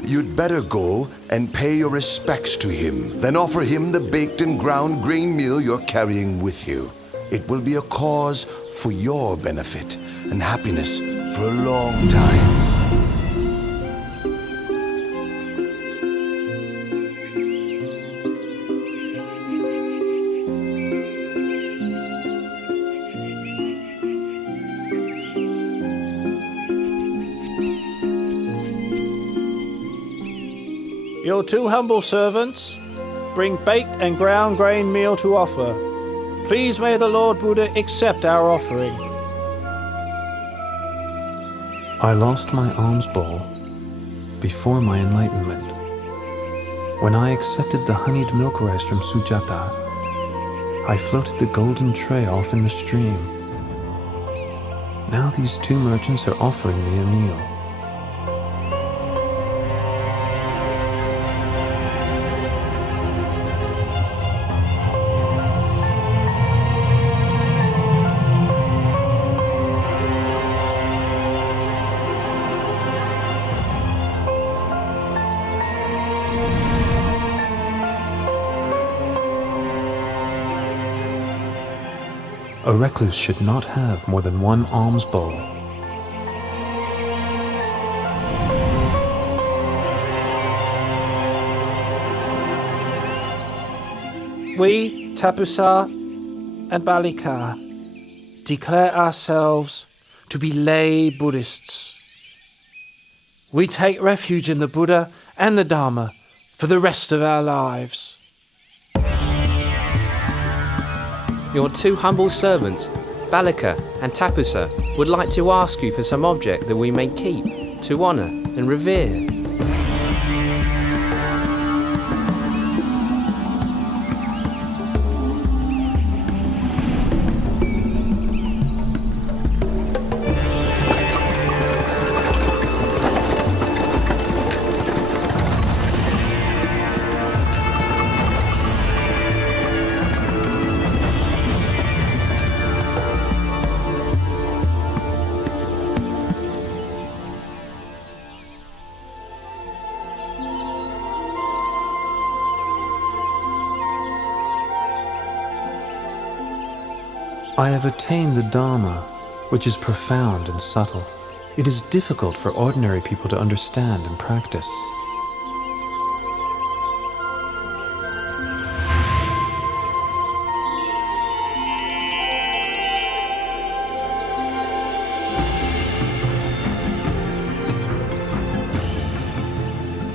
You'd better go and pay your respects to him, then offer him the baked and ground grain meal you're carrying with you. It will be a cause for your benefit and happiness for a long time. Your 2 humble servants bring baked and ground grain meal to offer. Please may the Lord Buddha accept our offering. I lost my alms bowl before my enlightenment. When I accepted the honeyed milk rice from Sujātā, I floated the golden tray off in the stream. Now these 2 merchants are offering me a meal. A recluse should not have more than 1 alms bowl. We, Upatissa and Baka, declare ourselves to be lay Buddhists. We take refuge in the Buddha and the Dhamma for the rest of our lives. Your 2 humble servants, Baka and Upatissa, would like to ask you for some object that we may keep, to honour and revere. I have attained the Dhamma, which is profound and subtle. It is difficult for ordinary people to understand and practice.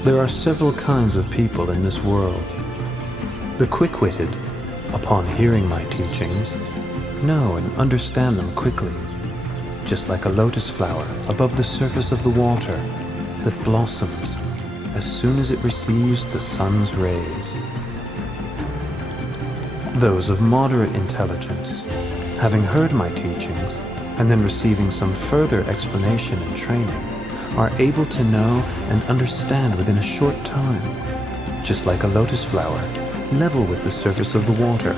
There are several kinds of people in this world. The quick-witted, upon hearing my teachings, know and understand them quickly, just like a lotus flower above the surface of the water that blossoms as soon as it receives the sun's rays. Those of moderate intelligence, having heard my teachings and then receiving some further explanation and training, are able to know and understand within a short time, just like a lotus flower, level with the surface of the water,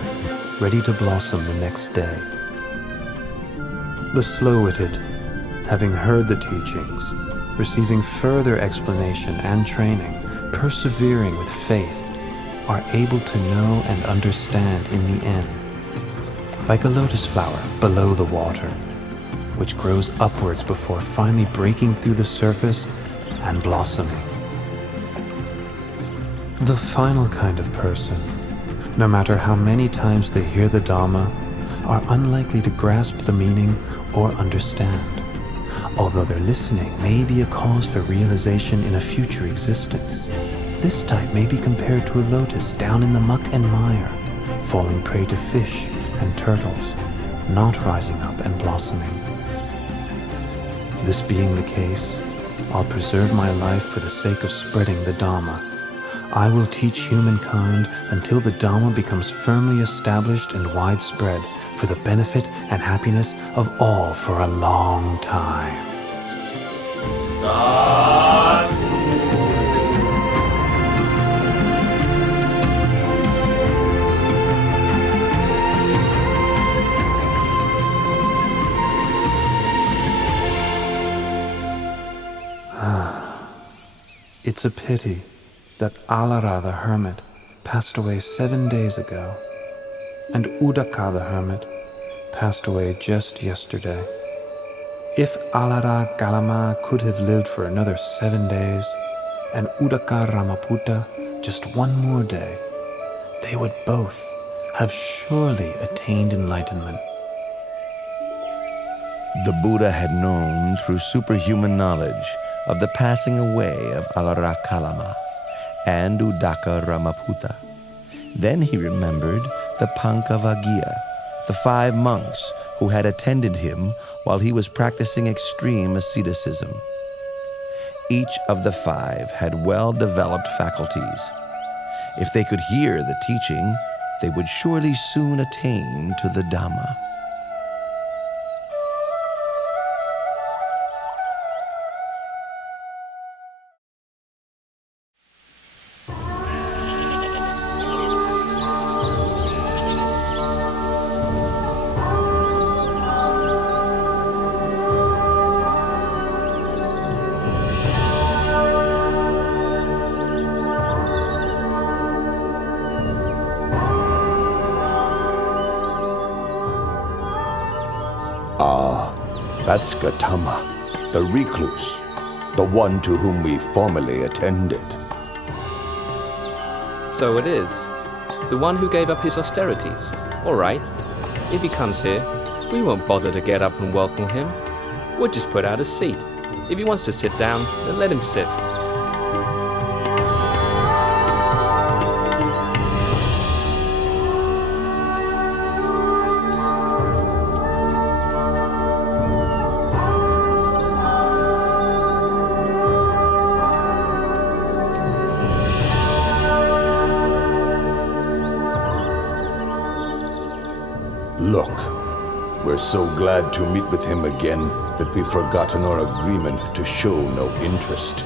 ready to blossom the next day. The slow-witted having heard the teachings, receiving further explanation and training, persevering with faith, are able to know and understand in the end, like a lotus flower below the water, which grows upwards before finally breaking through the surface and blossoming. The final kind of person, no matter how many times they hear the Dhamma, are unlikely to grasp the meaning or understand, although their listening may be a cause for realization in a future existence. This type may be compared to a lotus down in the muck and mire, falling prey to fish and turtles, not rising up and blossoming. This being the case, I'll preserve my life for the sake of spreading the Dhamma. I will teach humankind until the Dhamma becomes firmly established and widespread for the benefit and happiness of all for a long time. It's a pity that Alara the hermit passed away 7 days ago, and Udaka the hermit passed away just yesterday. If Alara Galama could have lived for another 7 days, and Udaka Ramaputta just one more day, they would both have surely attained enlightenment. The Buddha had known through superhuman knowledge of the passing away of Alara Kalama and Udaka Ramaputta. Then he remembered the Pankavaggiya, the 5 monks who had attended him while he was practicing extreme asceticism. Each of the 5 had well-developed faculties. If they could hear the teaching, they would surely soon attain to the Dhamma. That's Gautama, the recluse, the one to whom we formerly attended. So it is. The one who gave up his austerities. All right. If he comes here, we won't bother to get up and welcome him. We'll just put out a seat. If he wants to sit down, then let him sit. Look, we're so glad to meet with him again that we've forgotten our agreement to show no interest.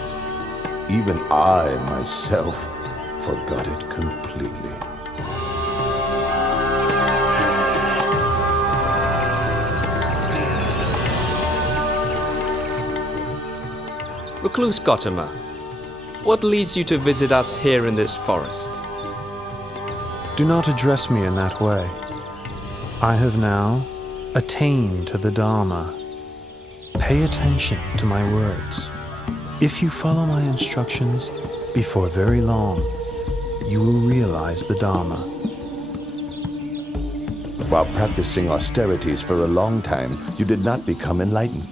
Even I, myself, forgot it completely. Recluse Gautama, what leads you to visit us here in this forest? Do not address me in that way. I have now attained to the Dhamma. Pay attention to my words. If you follow my instructions, before very long, you will realize the Dhamma. While practicing austerities for a long time, you did not become enlightened.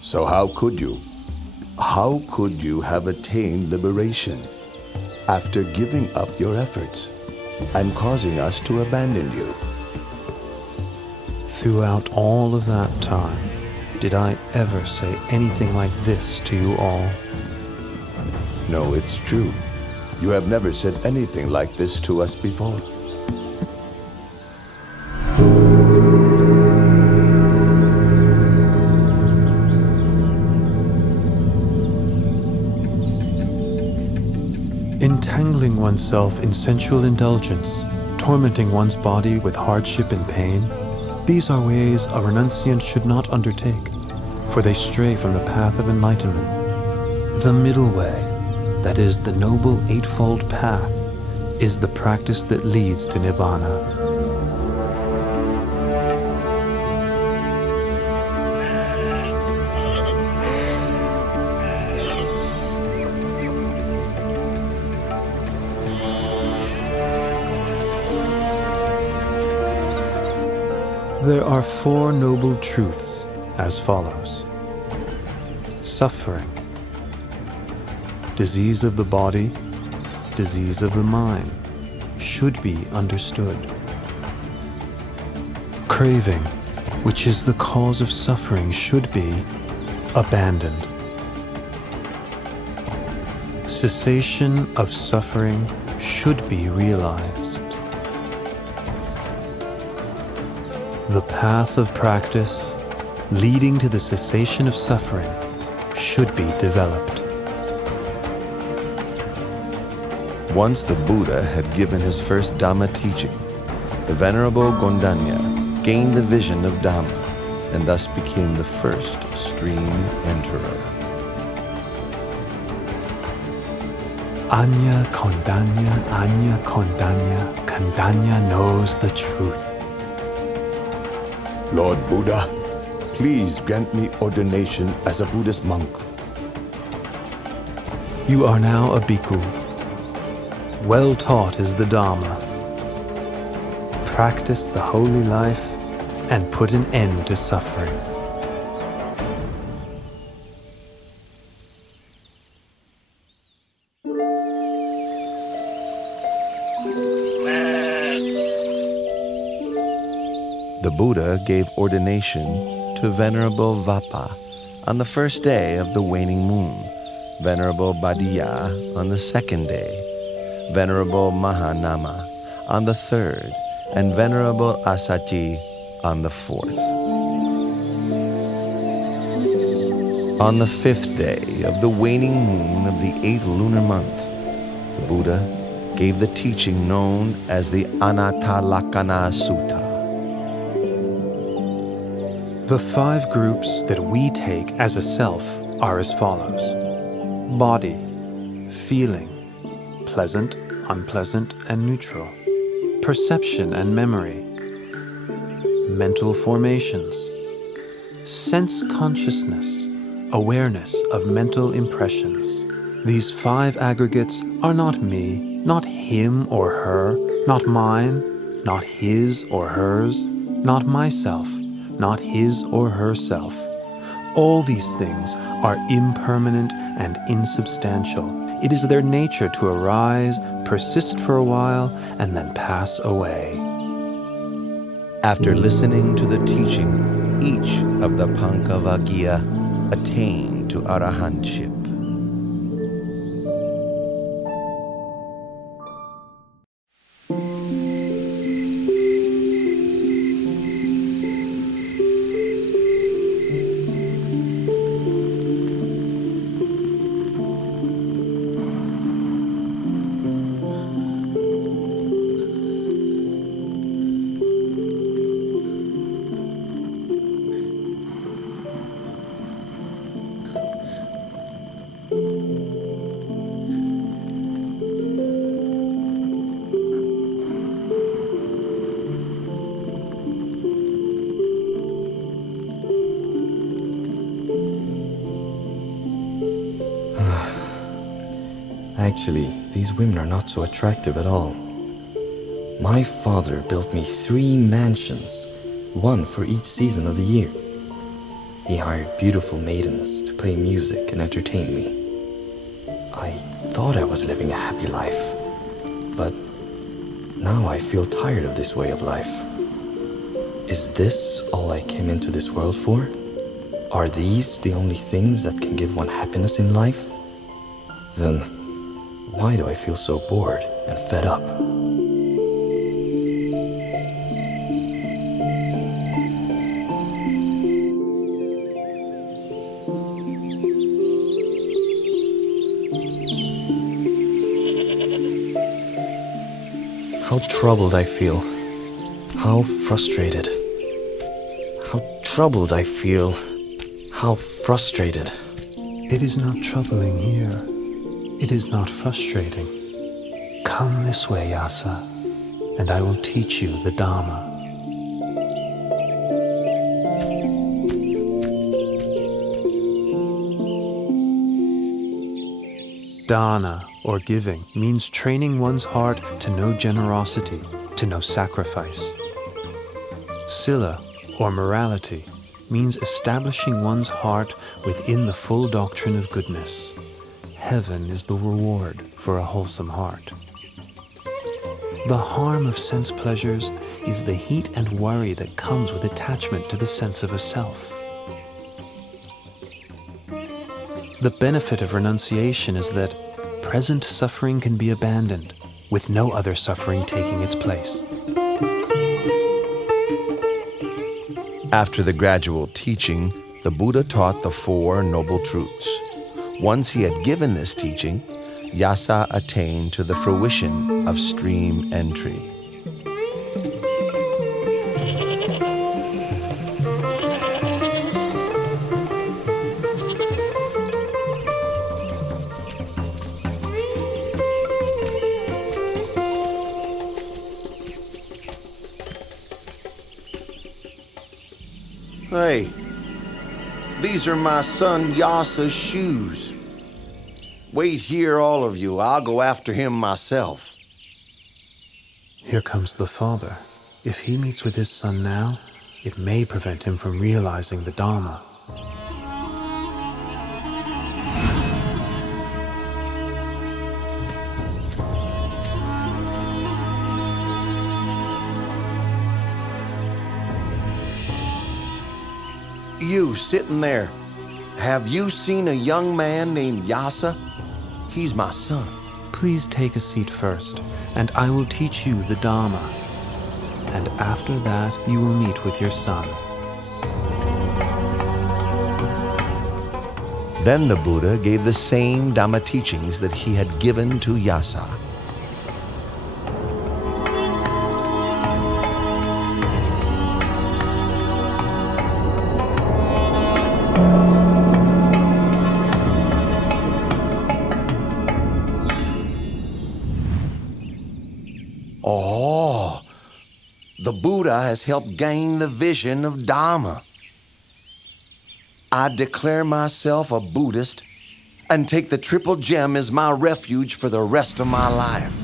So how could you? How could you have attained liberation after giving up your efforts and causing us to abandon you? Throughout all of that time, did I ever say anything like this to you all? No, it's true. You have never said anything like this to us before. Entangling oneself in sensual indulgence, tormenting one's body with hardship and pain, these are ways a renunciant should not undertake, for they stray from the path of enlightenment. The middle way, that is the noble eightfold path, is the practice that leads to Nibbāna. There are four noble truths as follows. Suffering, disease of the body, disease of the mind, should be understood. Craving, which is the cause of suffering, should be abandoned. Cessation of suffering should be realized. The path of practice leading to the cessation of suffering should be developed. Once the Buddha had given his first Dhamma teaching, the Venerable Gondanya gained the vision of Dhamma and thus became the first stream enterer. Anya Kondanya knows the truth. Lord Buddha, please grant me ordination as a Buddhist monk. You are now a bhikkhu. Well taught is the Dhamma. Practice the holy life and put an end to suffering. The Buddha gave ordination to Venerable Vappa on the first day of the waning moon, Venerable Bhaddiya on the second day, Venerable Mahanama on the third, and Venerable Assaci on the fourth. On the fifth day of the waning moon of the 8th lunar month, the Buddha gave the teaching known as the Anattalakkhana Sutta. The 5 groups that we take as a self are as follows: body, feeling, pleasant, unpleasant, and neutral, perception and memory, mental formations, sense consciousness, awareness of mental impressions. These 5 aggregates are not me, not him or her, not mine, not his or hers, not myself, not his or herself. All these things are impermanent and insubstantial. It is their nature to arise, persist for a while, and then pass away. After listening to the teaching, each of the Paṅkavaggiya attained to arahantship. Actually, these women are not so attractive at all. My father built me 3 mansions, one for each season of the year. He hired beautiful maidens to play music and entertain me. I thought I was living a happy life, but now I feel tired of this way of life. Is this all I came into this world for? Are these the only things that can give one happiness in life? Then why do I feel so bored and fed up? How troubled I feel. How frustrated. How troubled I feel. How frustrated. It is not troubling here. It is not frustrating. Come this way, Yasa, and I will teach you the Dhamma. Dana, or giving, means training one's heart to know generosity, to know sacrifice. Sila, or morality, means establishing one's heart within the full doctrine of goodness. Heaven is the reward for a wholesome heart. The harm of sense pleasures is the heat and worry that comes with attachment to the sense of a self. The benefit of renunciation is that present suffering can be abandoned, with no other suffering taking its place. After the gradual teaching, the Buddha taught the Four Noble Truths. Once he had given this teaching, Yasa attained to the fruition of stream entry. Hey, these are my son Yasa's shoes. Wait here, all of you. I'll go after him myself. Here comes the father. If he meets with his son now, it may prevent him from realizing the Dhamma. You sitting there, have you seen a young man named Yasa? He's my son. Please take a seat first, and I will teach you the Dhamma. And after that, you will meet with your son. Then the Buddha gave the same Dhamma teachings that he had given to Yasa. Oh, the Buddha has helped gain the vision of Dhamma. I declare myself a Buddhist and take the triple gem as my refuge for the rest of my life.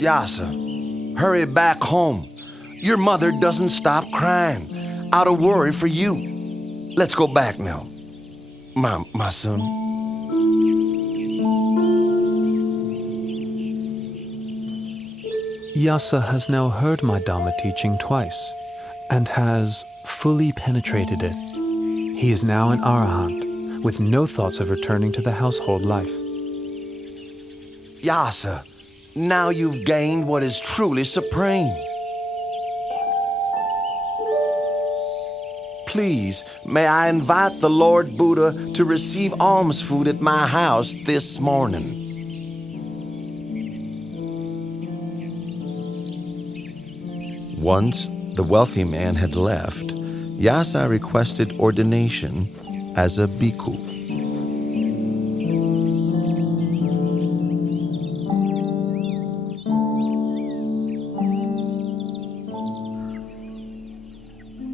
Yasa, hurry back home. Your mother doesn't stop crying out of worry for you. Let's go back now, my son. Yasa has now heard my Dhamma teaching twice, and has fully penetrated it. He is now an arahant, with no thoughts of returning to the household life. Yasa, now you've gained what is truly supreme. Please, may I invite the Lord Buddha to receive alms food at my house this morning. Once the wealthy man had left, Yasa requested ordination as a bhikkhu.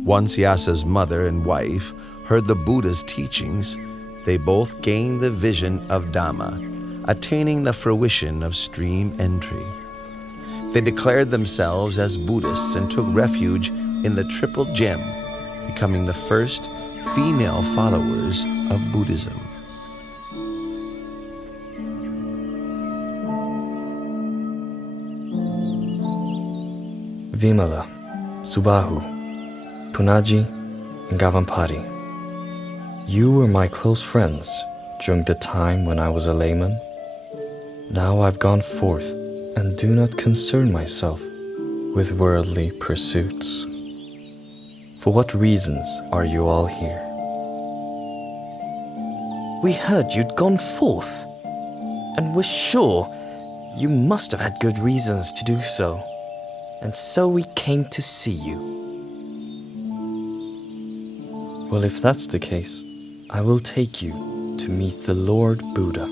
Once Yasa's mother and wife heard the Buddha's teachings, they both gained the vision of Dhamma, attaining the fruition of stream entry. They declared themselves as Buddhists and took refuge in the Triple Gem, becoming the first female followers of Buddhism. Vimala, Subahu, Punaji, and Gavampati. You were my close friends during the time when I was a layman. Now I've gone forth and do not concern myself with worldly pursuits. For what reasons are you all here? We heard you'd gone forth, and were sure you must have had good reasons to do so. and so we came to see you. Well, if that's the case, I will take you to meet the Lord Buddha,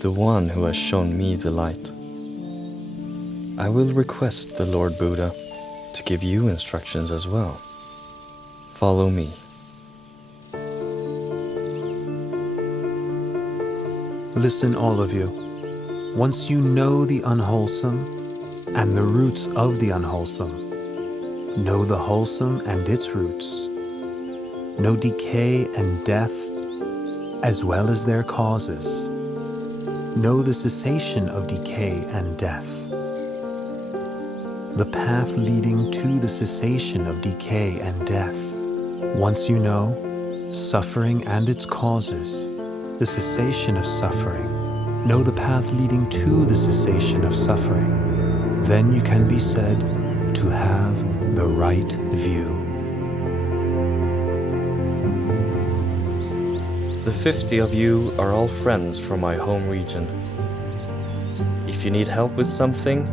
the one who has shown me the light. I will request the Lord Buddha to give you instructions as well. Follow me. Listen, all of you. Once you know the unwholesome and the roots of the unwholesome, know the wholesome and its roots, know decay and death as well as their causes, know the cessation of decay and death, the path leading to the cessation of decay and death. Once you know suffering and its causes, the cessation of suffering, know the path leading to the cessation of suffering, then you can be said to have the right view. The 50 of you are all friends from my home region. If you need help with something,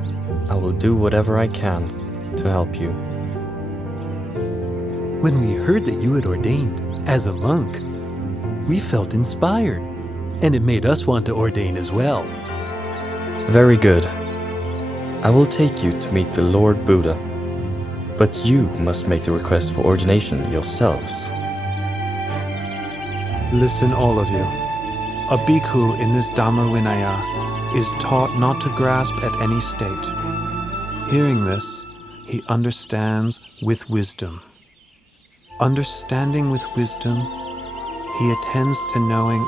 I will do whatever I can to help you. When we heard that you had ordained as a monk, we felt inspired, and it made us want to ordain as well. Very good. I will take you to meet the Lord Buddha, but you must make the request for ordination yourselves. Listen, all of you. A bhikkhu in this Dhamma Vinaya is taught not to grasp at any state. Hearing this, he understands with wisdom. Understanding with wisdom, he attends to knowing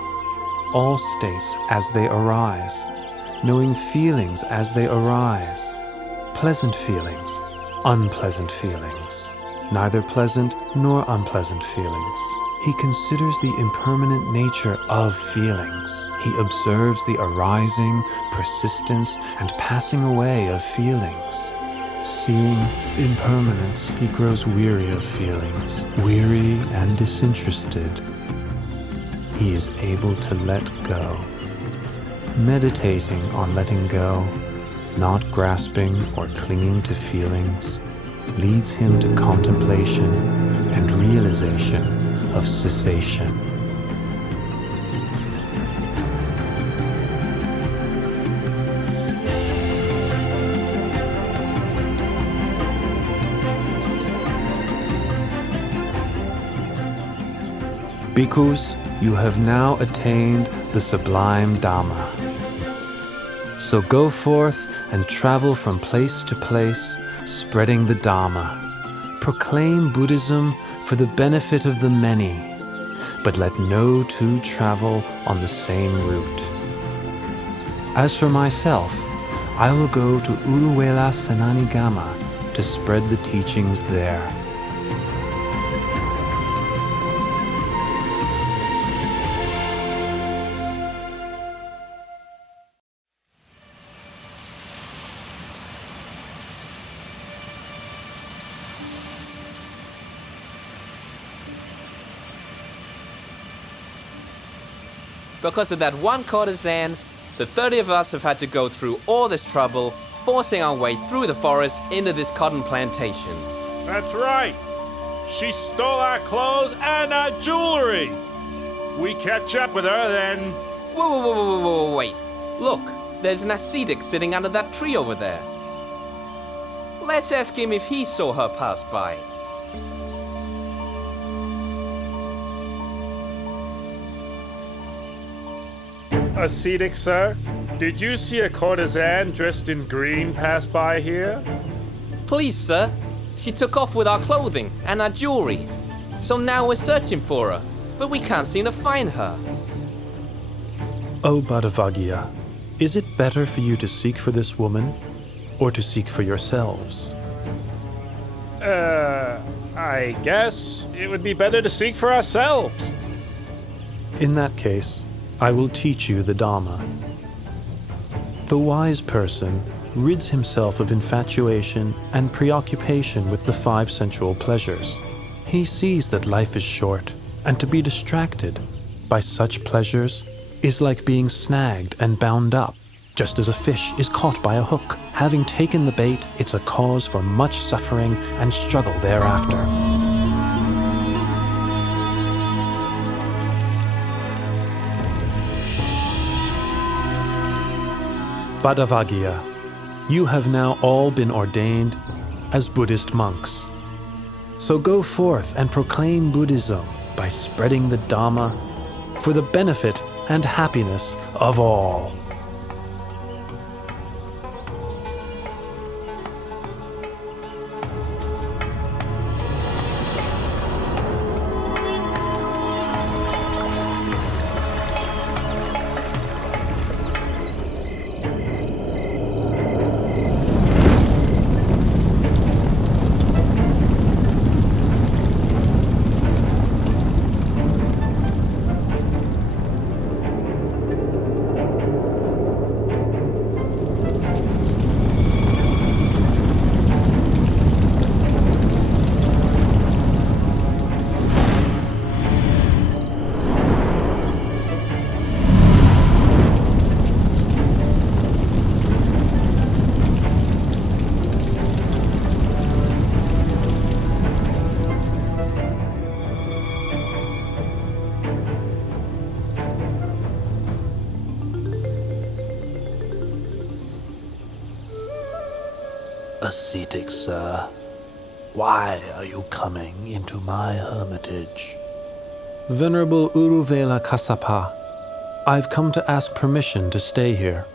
all states as they arise, knowing feelings as they arise, pleasant feelings, unpleasant feelings, neither pleasant nor unpleasant feelings. He considers the impermanent nature of feelings. He observes the arising, persistence, and passing away of feelings. Seeing impermanence, he grows weary of feelings, weary and disinterested. He is able to let go. Meditating on letting go, not grasping or clinging to feelings, leads him to contemplation and realization of cessation. Bhikkhus, you have now attained the sublime Dhamma. So go forth and travel from place to place, spreading the Dhamma. Proclaim Buddhism for the benefit of the many, but let no two travel on the same route. As for myself, I will go to Uruwela Senanigama to spread the teachings there. Because of that one courtesan, the 30 of us have had to go through all this trouble, forcing our way through the forest into this cotton plantation. That's right. She stole our clothes and our jewelry. We catch up with her, then... Whoa, wait. Look, there's an ascetic sitting under that tree over there. Let's ask him if he saw her pass by. Ascetic, sir? Did you see a courtesan dressed in green pass by here? Please, sir. She took off with our clothing and our jewelry. So now we're searching for her, but we can't seem to find her. Oh, Bhattavagya, is it better for you to seek for this woman, or to seek for yourselves? I guess it would be better to seek for ourselves. In that case, I will teach you the Dhamma. The wise person rids himself of infatuation and preoccupation with the 5 sensual pleasures. He sees that life is short, and to be distracted by such pleasures is like being snagged and bound up, just as a fish is caught by a hook. Having taken the bait, it's a cause for much suffering and struggle thereafter. Bhadavagya, you have now all been ordained as Buddhist monks. So go forth and proclaim Buddhism by spreading the Dhamma for the benefit and happiness of all. Ascetic, sir, why are you coming into my hermitage? Venerable Uruvela Kassapa, I've come to ask permission to stay here.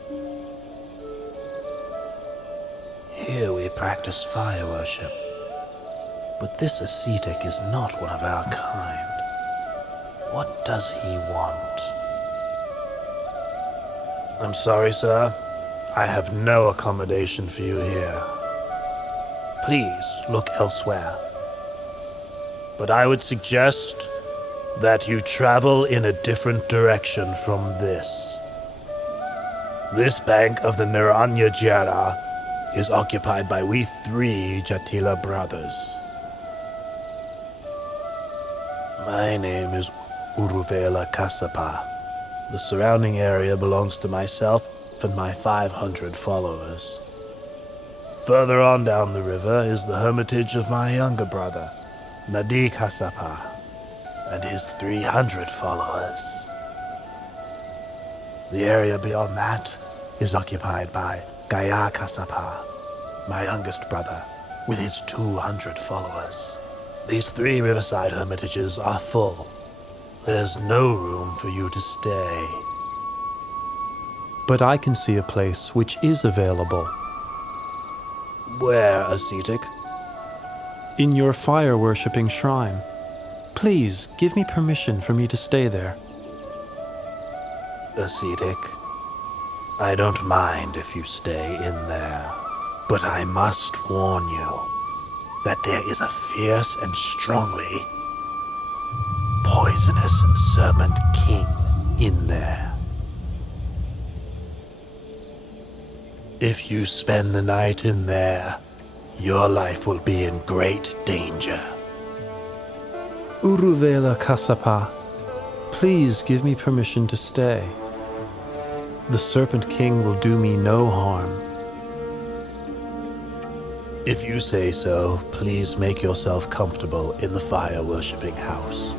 Here we practice fire worship, but this ascetic is not one of our kind. What does he want? I'm sorry, sir. I have no accommodation for you here. Please look elsewhere. But I would suggest that you travel in a different direction from this. This bank of the Naranyajara is occupied by we 3 Jaṭila brothers. My name is Uruvela Kassapa. The surrounding area belongs to myself and my 500 followers. Further on down the river is the hermitage of my younger brother, Nadi Kassapa, and his 300 followers. The area beyond that is occupied by Gaya Kassapa, my youngest brother, with his 200 followers. These 3 riverside hermitages are full. There's no room for you to stay. But I can see a place which is available. Where, ascetic? In your fire-worshipping shrine. Please, give me permission for me to stay there. Ascetic, I don't mind if you stay in there, but I must warn you that there is a fierce and strongly poisonous serpent king in there. If you spend the night in there, your life will be in great danger. Uruvela Kassapa, please give me permission to stay. The Serpent King will do me no harm. If you say so, please make yourself comfortable in the fire-worshipping house.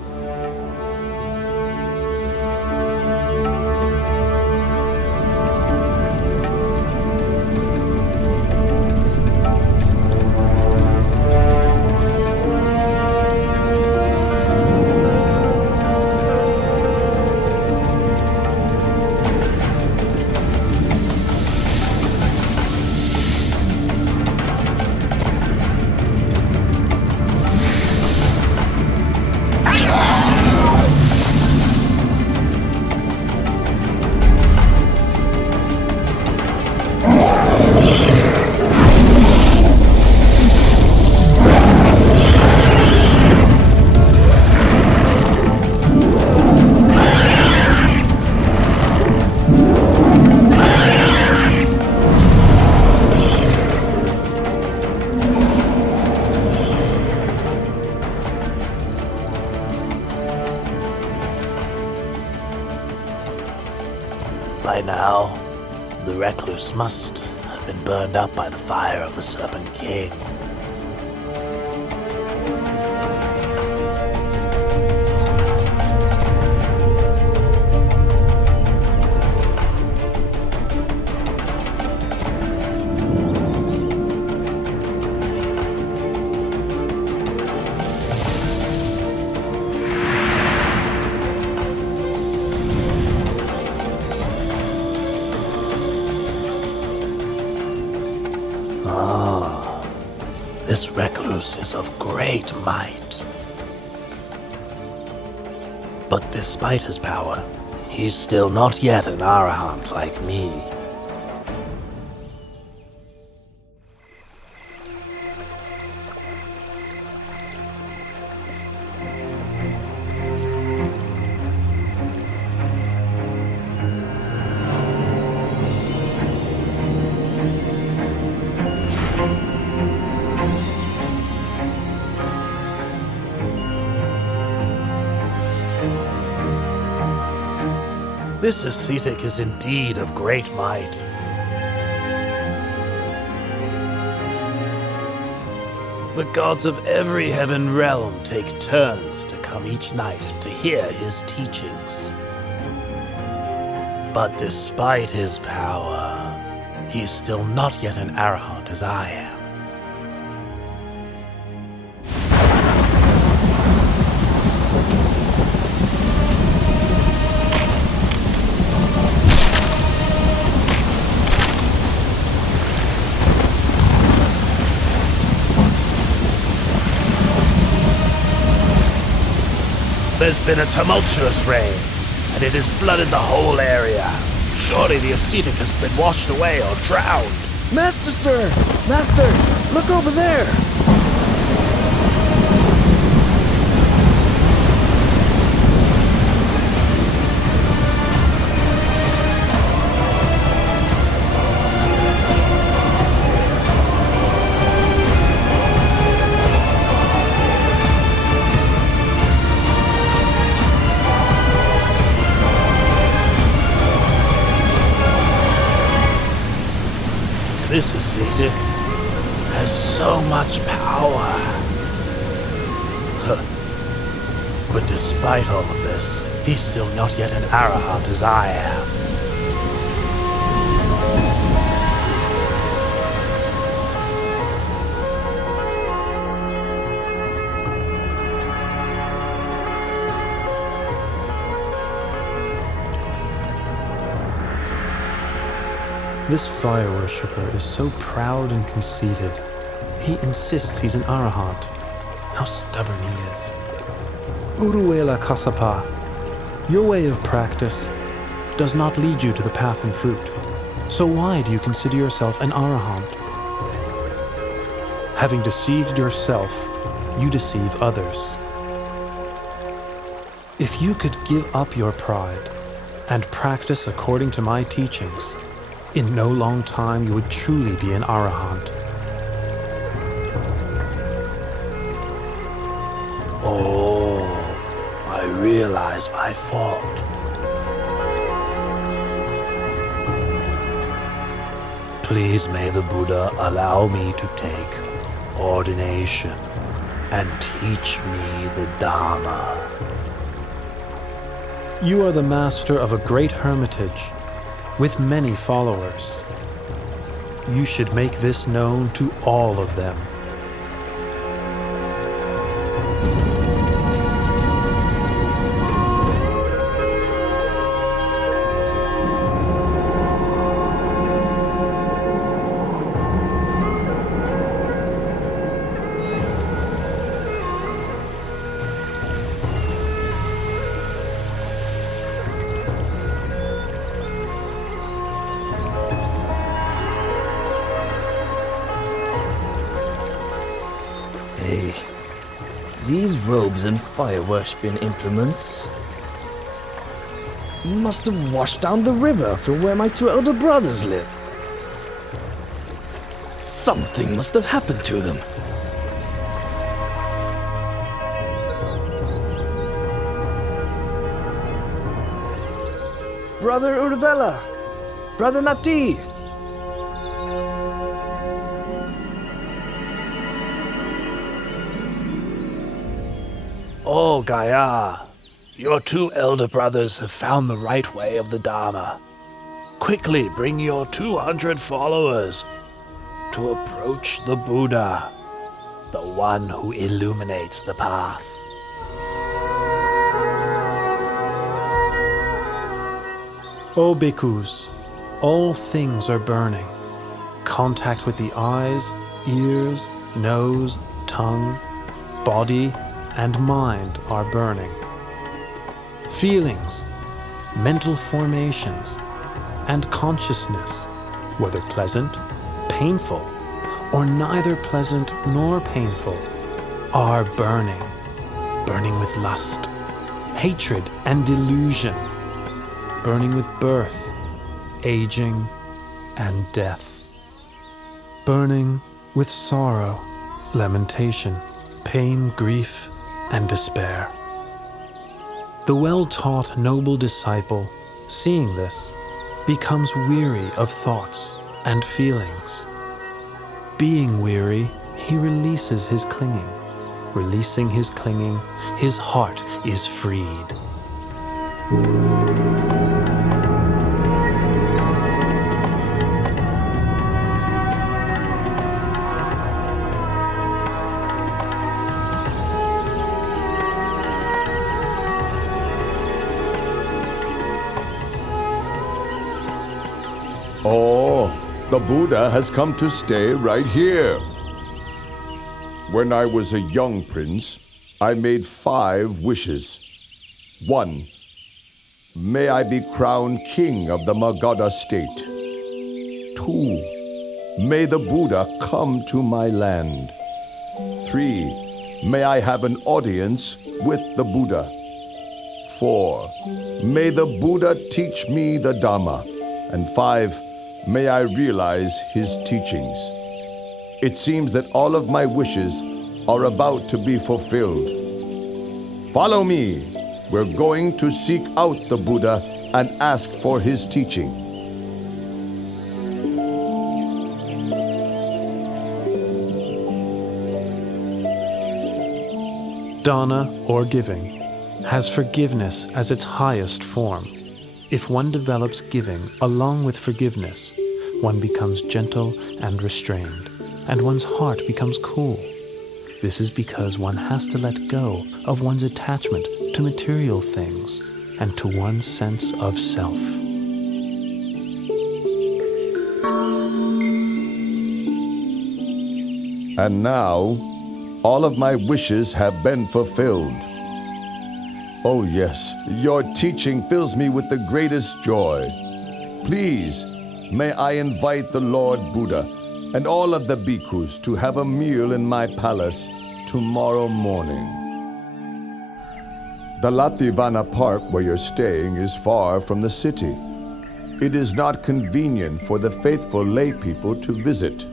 The recluse must have been burned up by the fire of the Serpent King. This recluse is of great might. But despite his power, he's still not yet an arahant like me. This ascetic is indeed of great might. The gods of every heaven realm take turns to come each night to hear his teachings. But despite his power, he's still not yet an arahant as I am. There's been a tumultuous rain, and it has flooded the whole area. Surely the ascetic has been washed away or drowned. Master, sir! Master, look over there! This ascetic has so much power. But despite all of this, he's still not yet an arahant as I am. This fire worshipper is so proud and conceited. He insists he's an arahant. How stubborn he is. Uruela Kasapa, your way of practice does not lead you to the path and fruit. So why do you consider yourself an arahant? Having deceived yourself, you deceive others. If you could give up your pride and practice according to my teachings, in no long time you would truly be an arahant. Oh, I realize my fault. Please may the Buddha allow me to take ordination and teach me the Dhamma. You are the master of a great hermitage with many followers. You should make this known to all of them. These robes and fire-worshipping implements must have washed down the river from where my two elder brothers live. Something must have happened to them. Brother Urvela, Brother Nati! Oh, Gaya, your two elder brothers have found the right way of the Dhamma. Quickly bring your 200 followers to approach the Buddha, the one who illuminates the path. O bhikkhus, all things are burning. Contact with the eyes, ears, nose, tongue, body, and mind are burning. Feelings, mental formations, and consciousness, whether pleasant, painful, or neither pleasant nor painful, are burning. Burning with lust, hatred, and delusion. Burning with birth, aging, and death. Burning with sorrow, lamentation, pain, grief, and despair. The well-taught noble disciple, seeing this, becomes weary of thoughts and feelings. Being weary, he releases his clinging. Releasing his clinging, his heart is freed. Oh, the Buddha has come to stay right here. When I was a young prince, I made 5 wishes. 1. May I be crowned king of the Magadha state. 2. May the Buddha come to my land. 3. May I have an audience with the Buddha. 4. May the Buddha teach me the Dhamma. And 5. May I realize his teachings. It seems that all of my wishes are about to be fulfilled. Follow me. We're going to seek out the Buddha and ask for his teaching. Dana, or giving, has forgiveness as its highest form. If one develops giving along with forgiveness, one becomes gentle and restrained, and one's heart becomes cool. This is because one has to let go of one's attachment to material things and to one's sense of self. And now, all of my wishes have been fulfilled. Oh yes, your teaching fills me with the greatest joy. Please, may I invite the Lord Buddha and all of the bhikkhus to have a meal in my palace tomorrow morning. The Lumbinīvana park where you're staying is far from the city. It is not convenient for the faithful lay people to visit.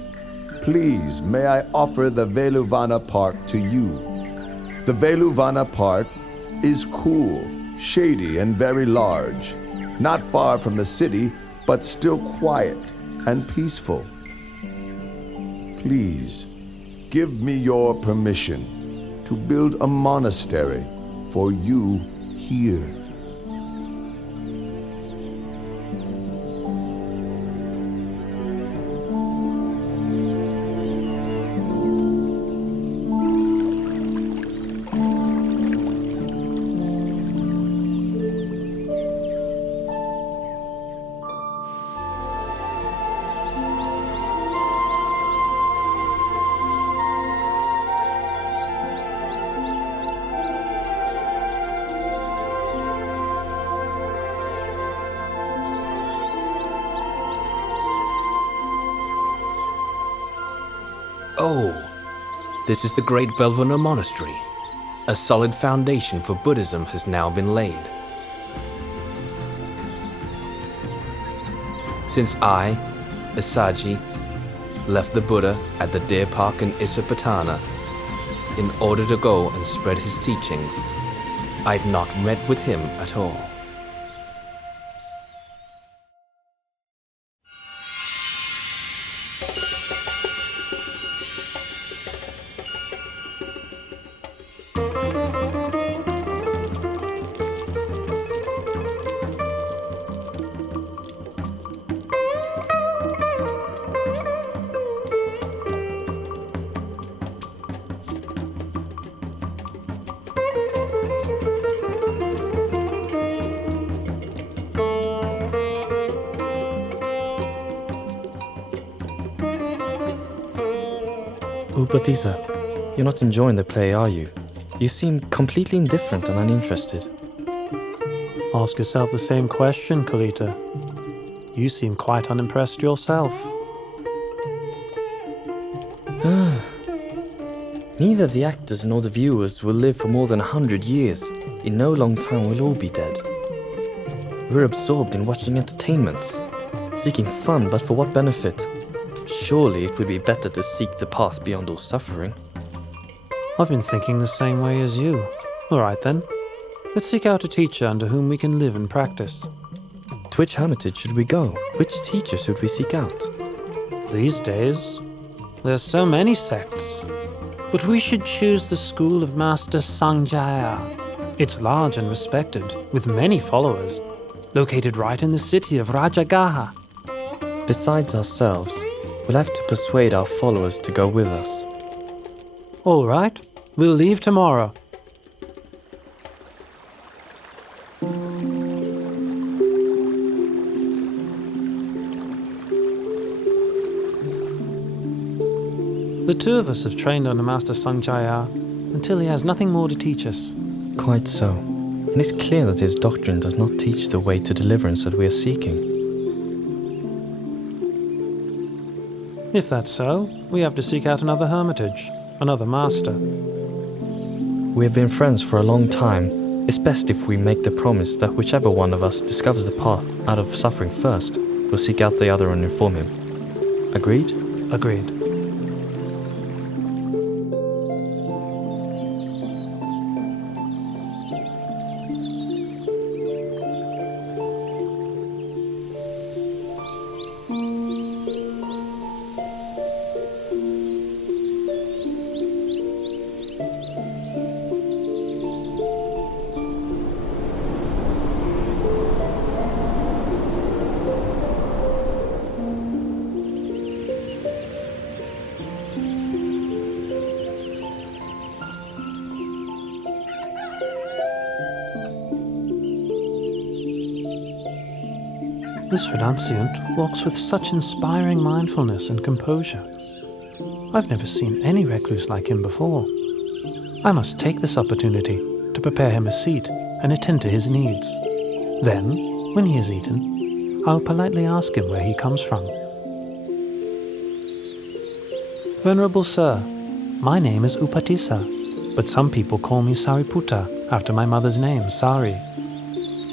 Please, may I offer the Veluvana park to you. The Veluvana park is cool, shady, and very large. Not far from the city, but still quiet and peaceful. Please, give me your permission to build a monastery for you here. Oh, this is the great Velvana Monastery. A solid foundation for Buddhism has now been laid. Since I, Asaji, left the Buddha at the deer park in Isipatana in order to go and spread his teachings, I've not met with him at all. Upatissa, you're not enjoying the play, are you? You seem completely indifferent and uninterested. Ask yourself the same question, Kolita. You seem quite unimpressed yourself. Neither the actors nor the viewers will live for more than 100 years. In no long time we'll all be dead. We're absorbed in watching entertainments, seeking fun, but for what benefit? Surely it would be better to seek the path beyond all suffering. I've been thinking the same way as you. All right then. Let's seek out a teacher under whom we can live and practice. To which hermitage should we go? Which teacher should we seek out? These days, there's so many sects. But we should choose the school of Master Sanjaya. It's large and respected, with many followers, located right in the city of Rajagaha. Besides ourselves, we'll have to persuade our followers to go with us. All right, we'll leave tomorrow. The two of us have trained under Master Sanjaya until he has nothing more to teach us. Quite so. And it's clear that his doctrine does not teach the way to deliverance that we are seeking. If that's so, we have to seek out another hermitage, another master. We have been friends for a long time. It's best if we make the promise that whichever one of us discovers the path out of suffering first, we'll seek out the other and inform him. Agreed? Agreed. This renunciant walks with such inspiring mindfulness and composure. I've never seen any recluse like him before. I must take this opportunity to prepare him a seat and attend to his needs. Then, when he has eaten, I will politely ask him where he comes from. Venerable Sir, my name is Upatissa, but some people call me Sariputta after my mother's name, Sari.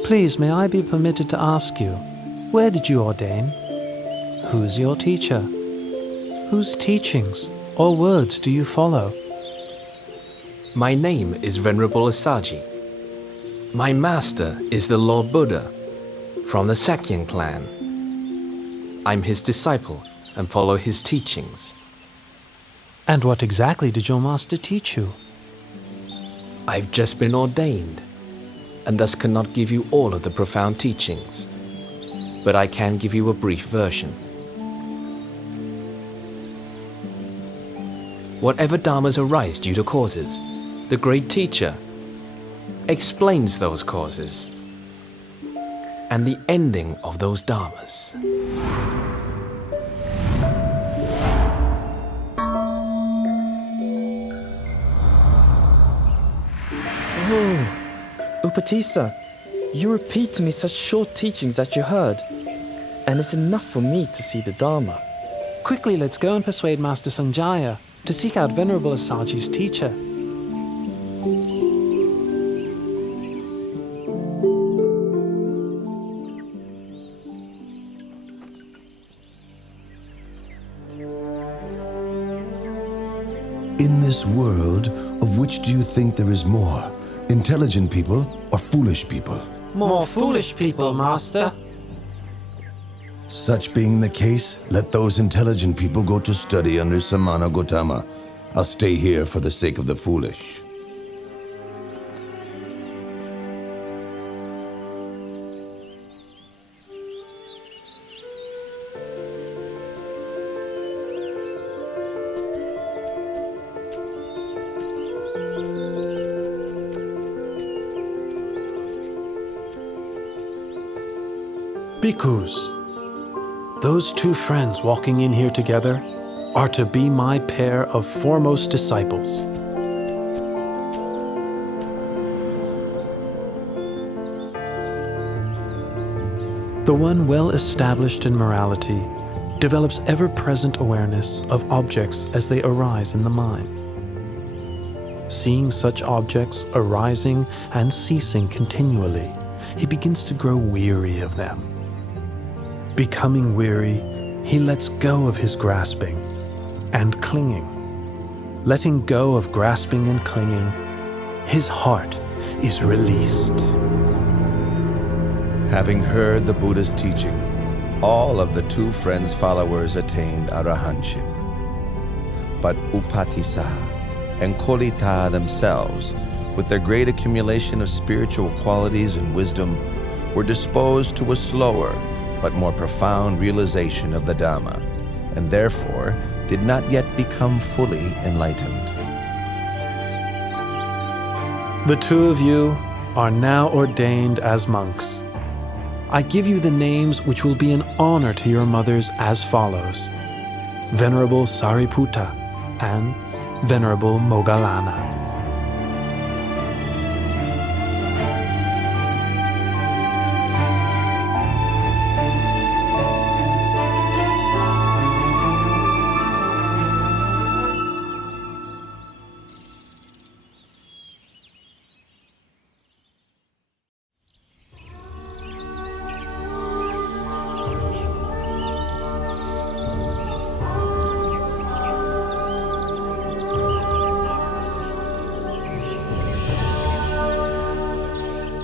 Please, may I be permitted to ask you, where did you ordain? Who is your teacher? Whose teachings or words do you follow? My name is Venerable Assaji. My master is the Lord Buddha from the Sakyan clan. I'm his disciple and follow his teachings. And what exactly did your master teach you? I've just been ordained, and thus cannot give you all of the profound teachings, but I can give you a brief version. Whatever dharmas arise due to causes, the great teacher explains those causes and the ending of those dharmas. Oh, Upatissa, you repeat to me such short teachings that you heard, and it's enough for me to see the Dharma. Quickly, let's go and persuade Master Sanjaya to seek out Venerable Assaji's teacher. In this world, of which do you think there is more? Intelligent people or foolish people? More foolish people, Master. Such being the case, let those intelligent people go to study under Samana Gautama. I'll stay here for the sake of the foolish. Bhikkhus, those two friends walking in here together, are to be my pair of foremost disciples. The one well established in morality develops ever-present awareness of objects as they arise in the mind. Seeing such objects arising and ceasing continually, he begins to grow weary of them. Becoming weary, he lets go of his grasping and clinging. Letting go of grasping and clinging, his heart is released. Having heard the Buddha's teaching, all of the two friends' followers attained arahantship. But Upatissa and Kolita themselves, with their great accumulation of spiritual qualities and wisdom, were disposed to a slower but more profound realization of the Dhamma, and therefore did not yet become fully enlightened. The two of you are now ordained as monks. I give you the names which will be an honor to your mothers as follows: Venerable Sariputta and Venerable Moggallana.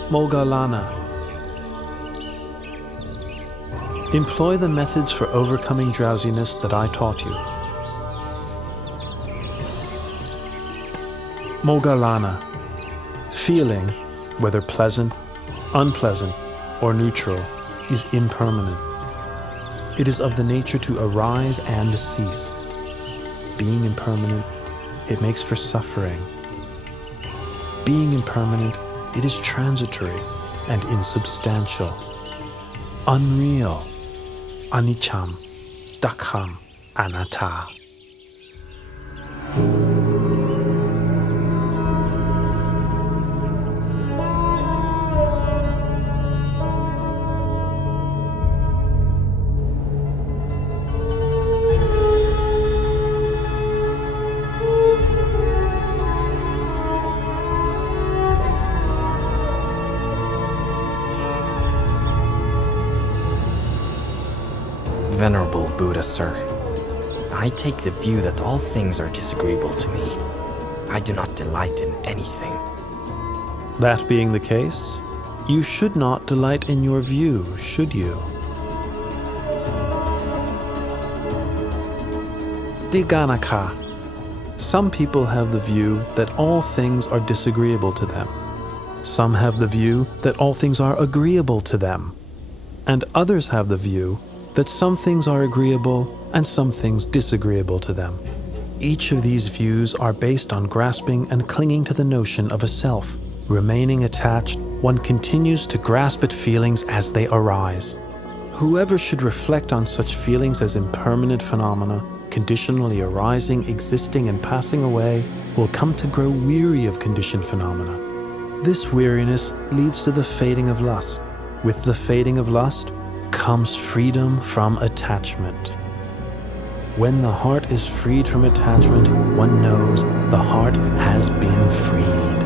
Moggallana. Employ the methods for overcoming drowsiness that I taught you. Moggallana. Feeling, whether pleasant, unpleasant, or neutral, is impermanent. It is of the nature to arise and cease. Being impermanent, it makes for suffering. Being impermanent, it is transitory and insubstantial, unreal, aniccham, dukkham, anatta. Venerable Buddha, sir, I take the view that all things are disagreeable to me. I do not delight in anything. That being the case, you should not delight in your view, should you? Diganaka. Some people have the view that all things are disagreeable to them. Some have the view that all things are agreeable to them. And others have the view that some things are agreeable and some things disagreeable to them. Each of these views are based on grasping and clinging to the notion of a self. Remaining attached, one continues to grasp at feelings as they arise. Whoever should reflect on such feelings as impermanent phenomena, conditionally arising, existing, and passing away, will come to grow weary of conditioned phenomena. This weariness leads to the fading of lust. With the fading of lust comes freedom from attachment. When the heart is freed from attachment, one knows the heart has been freed.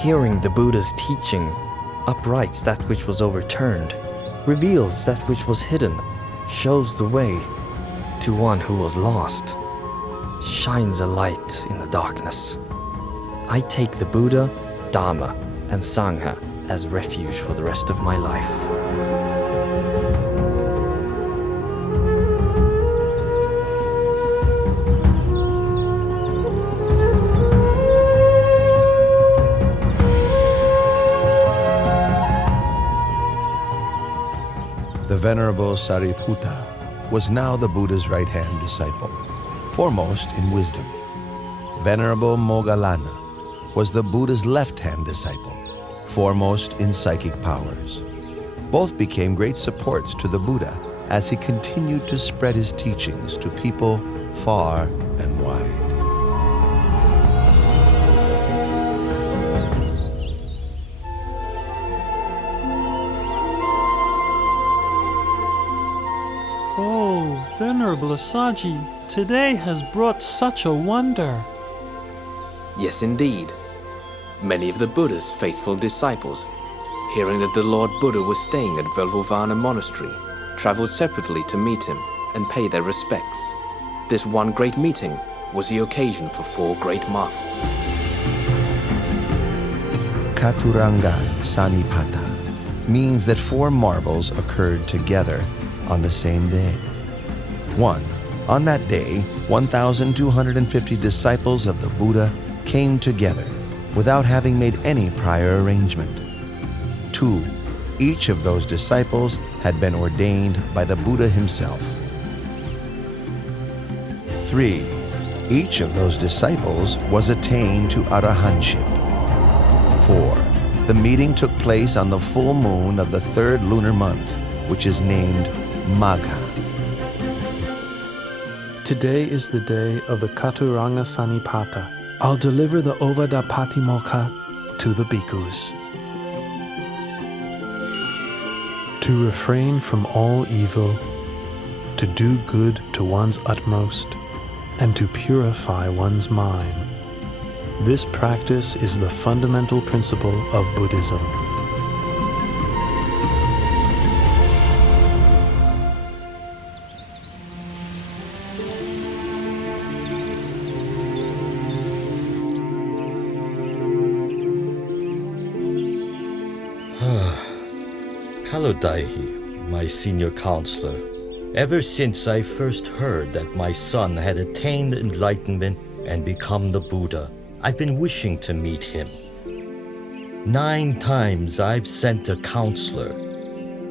Hearing the Buddha's teaching uprights that which was overturned, reveals that which was hidden, shows the way to one who was lost, shines a light in the darkness. I take the Buddha, Dhamma, and Sangha as refuge for the rest of my life. Venerable Sariputta was now the Buddha's right-hand disciple, foremost in wisdom. Venerable Moggallana was the Buddha's left-hand disciple, foremost in psychic powers. Both became great supports to the Buddha as he continued to spread his teachings to people far and wide. Oh, Venerable Assaji, today has brought such a wonder. Yes, indeed. Many of the Buddha's faithful disciples, hearing that the Lord Buddha was staying at Lumbinīvana monastery, traveled separately to meet him and pay their respects. This one great meeting was the occasion for 4 great marvels. Cāturangasannipāta means that 4 marvels occurred together on the same day. 1. On that day, 1,250 disciples of the Buddha came together without having made any prior arrangement. 2. Each of those disciples had been ordained by the Buddha himself. 3. Each of those disciples was attained to arahantship. 4. The meeting took place on the full moon of the 3rd lunar month, which is named Magha. Today is the day of the Cāturangasannipāta. I'll deliver the Ovadapatimokkha to the bhikkhus. To refrain from all evil, to do good to one's utmost, and to purify one's mind. This practice is the fundamental principle of Buddhism. Kalodaihi, my senior counselor, ever since I first heard that my son had attained enlightenment and become the Buddha, I've been wishing to meet him. 9 times I've sent a counselor,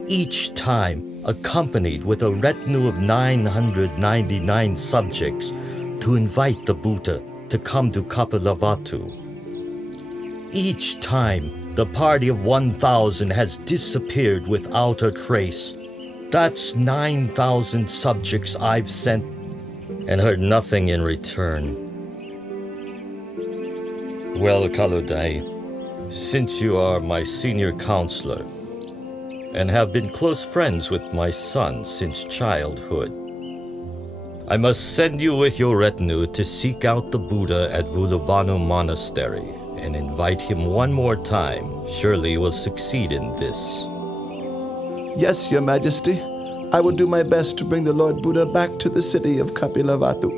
each time accompanied with a retinue of 999 subjects to invite the Buddha to come to Kapilavatthu. Each time, the party of 1,000 has disappeared without a trace. That's 9,000 subjects I've sent and heard nothing in return. Well, Kalodai, since you are my senior counselor and have been close friends with my son since childhood, I must send you with your retinue to seek out the Buddha at Lumbinīvana Monastery and invite him one more time. Surely you will succeed in this. Yes, Your Majesty. I will do my best to bring the Lord Buddha back to the city of Kapilavatthu.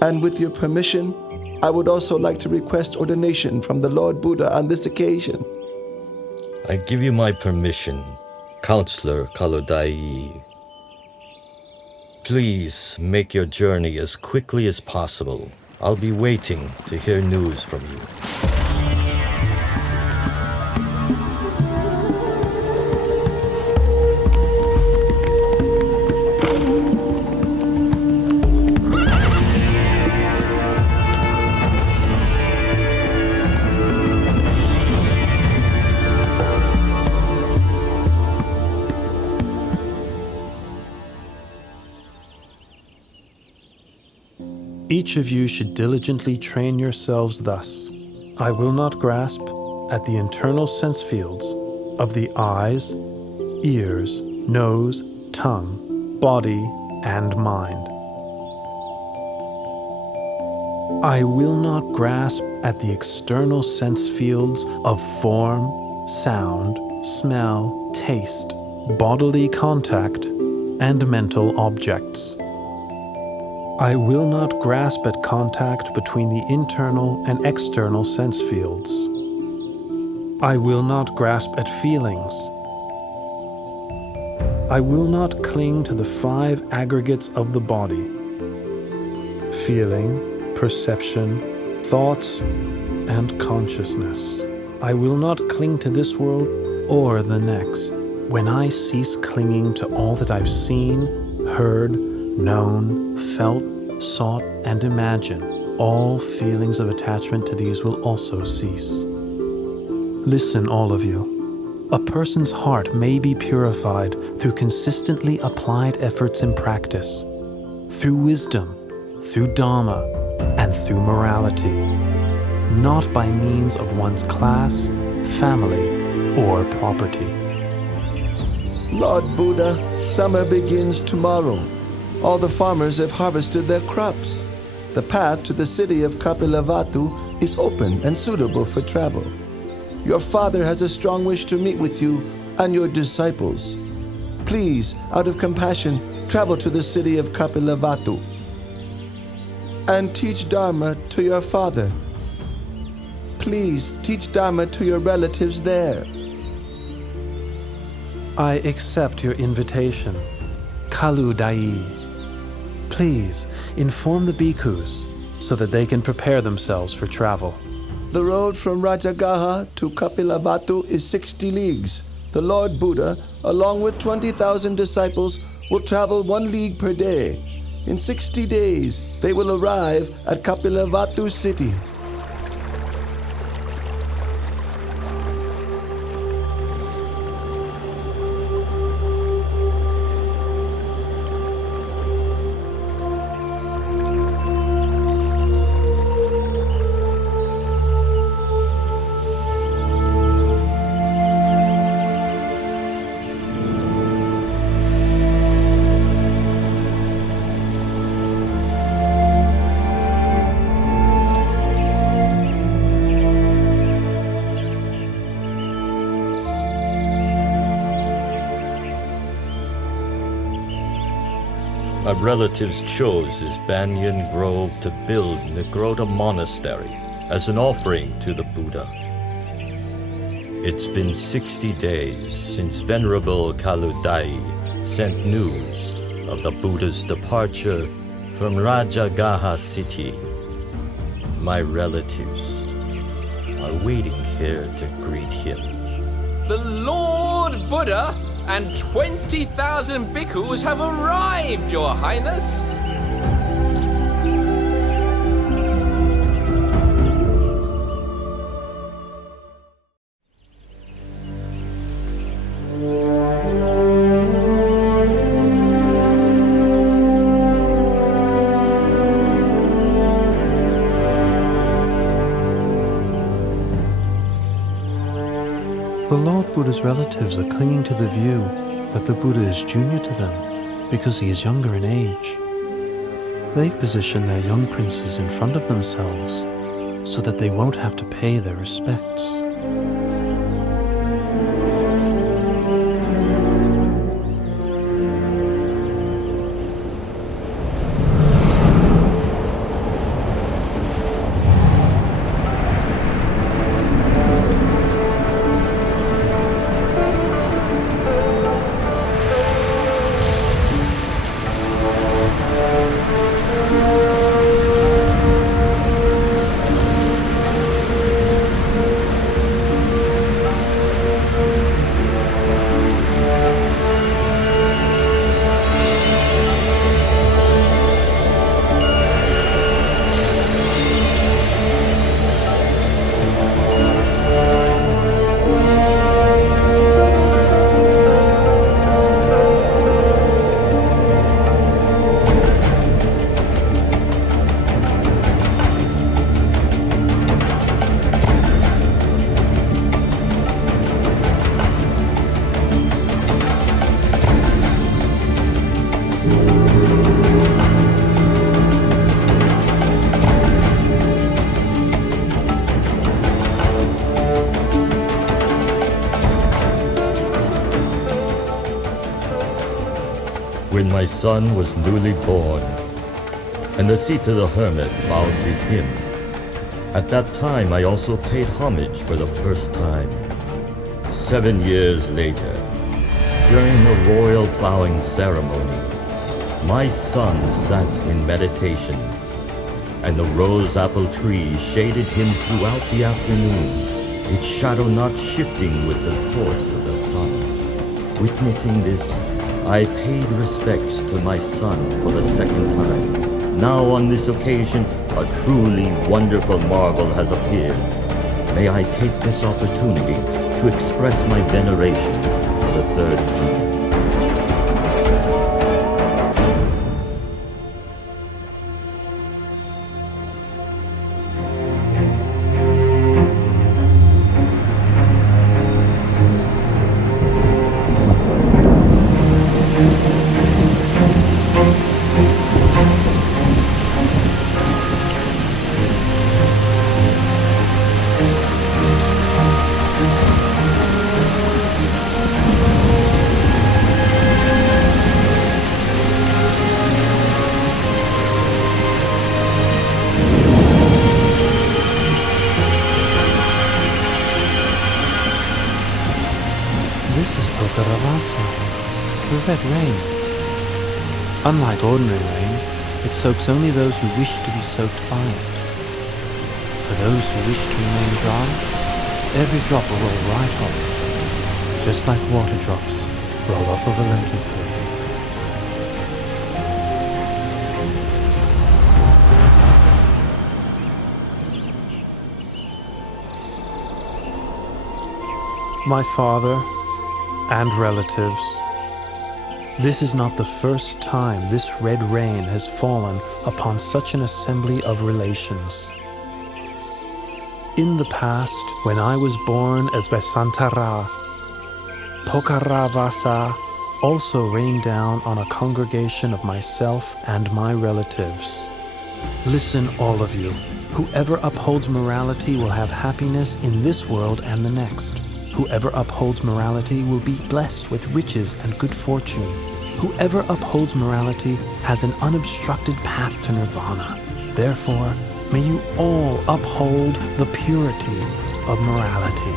And with your permission, I would also like to request ordination from the Lord Buddha on this occasion. I give you my permission, Counselor Kalodai. Please make your journey as quickly as possible. I'll be waiting to hear news from you. Each of you should diligently train yourselves thus. I will not grasp at the internal sense fields of the eyes, ears, nose, tongue, body, and mind. I will not grasp at the external sense fields of form, sound, smell, taste, bodily contact, and mental objects. I will not grasp at contact between the internal and external sense fields. I will not grasp at feelings. I will not cling to the 5 aggregates of the body: feeling, perception, thoughts, and consciousness. I will not cling to this world or the next. when I cease clinging to all that I've seen, heard, known, felt, sought, and imagined, all feelings of attachment to these will also cease. Listen, all of you. A person's heart may be purified through consistently applied efforts in practice, through wisdom, through Dhamma, and through morality, not by means of one's class, family, or property. Lord Buddha, summer begins tomorrow. All the farmers have harvested their crops. The path to the city of Kapilavatthu is open and suitable for travel. Your father has a strong wish to meet with you and your disciples. Please, out of compassion, travel to the city of Kapilavatthu and teach Dharma to your father. Please teach Dharma to your relatives there. I accept your invitation, Kalu Dai. Please inform the bhikkhus so that they can prepare themselves for travel. The road from Rajagaha to Kapilavatthu is 60 leagues. The Lord Buddha, along with 20,000 disciples, will travel 1 league per day. In 60 days, they will arrive at Kapilavatthu city. My relatives chose this banyan grove to build Nigrota Monastery as an offering to the Buddha. It's been 60 days since Venerable Kaludai sent news of the Buddha's departure from Rajagaha city. My relatives are waiting here to greet him. The Lord Buddha and 20,000 bhikkhus have arrived, Your Highness! The Lord Buddha's relatives are clinging to the view that the Buddha is junior to them because he is younger in age. They've positioned their young princes in front of themselves so that they won't have to pay their respects. When my son was newly born, and the Sita the hermit bowed to him, at that time I also paid homage for the first time. 7 years later, during the royal ploughing ceremony, my son sat in meditation, and the rose apple tree shaded him throughout the afternoon, its shadow not shifting with the course of the sun. Witnessing this, I paid respects to my son for the second time. Now on this occasion, a truly wonderful marvel has appeared. May I take this opportunity to express my veneration for the third time. The red rain. Unlike ordinary rain, it soaks only those who wish to be soaked by it. For those who wish to remain dry, every drop will roll right off, just like water drops roll off of a lentil field. My father and relatives, this is not the first time this red rain has fallen upon such an assembly of relations. In the past, when I was born as Vesantara, Pokaravasa also rained down on a congregation of myself and my relatives. Listen, all of you. Whoever upholds morality will have happiness in this world and the next. Whoever upholds morality will be blessed with riches and good fortune. Whoever upholds morality has an unobstructed path to nirvana. Therefore, may you all uphold the purity of morality.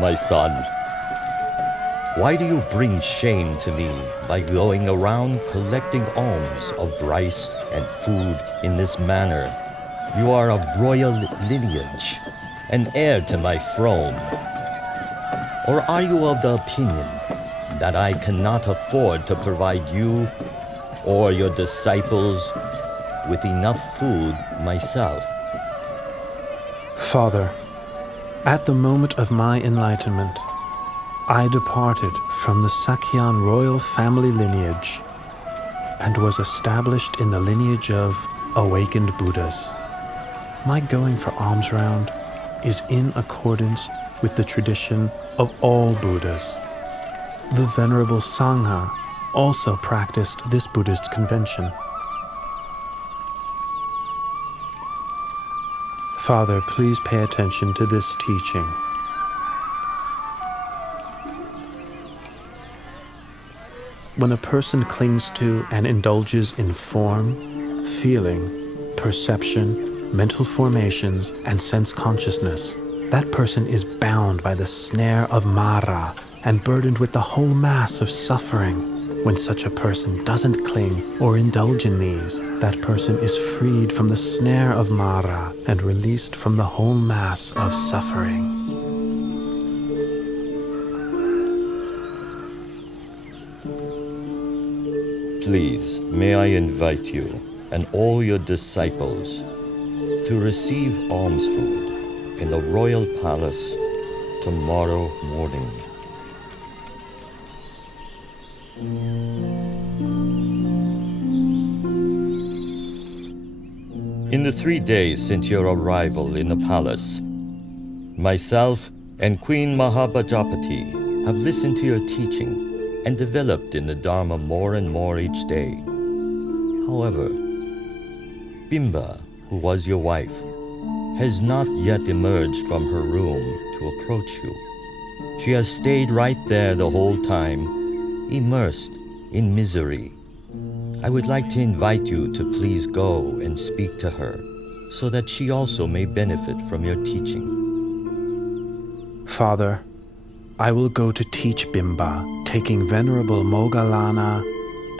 My son, why do you bring shame to me by going around collecting alms of rice and food in this manner? You are of royal lineage, an heir to my throne. Or are you of the opinion that I cannot afford to provide you or your disciples with enough food myself? Father, at the moment of my enlightenment, I departed from the Sakyan royal family lineage and was established in the lineage of awakened Buddhas. My going for alms round is in accordance with the tradition of all Buddhas. The Venerable Sangha also practiced this Buddhist convention. Father, please pay attention to this teaching. When a person clings to and indulges in form, feeling, perception, mental formations, and sense consciousness, that person is bound by the snare of Māra and burdened with the whole mass of suffering. When such a person doesn't cling or indulge in these, that person is freed from the snare of Māra and released from the whole mass of suffering. Please, may I invite you and all your disciples to receive alms food in the royal palace tomorrow morning. In the 3 days since your arrival in the palace, myself and Queen Mahapajapati have listened to your teaching and developed in the Dharma more and more each day. However, Bimbā who was your wife, has not yet emerged from her room to approach you. She has stayed right there the whole time, immersed in misery. I would like to invite you to please go and speak to her, so that she also may benefit from your teaching. Father, I will go to teach Bimbā, taking Venerable Moggallana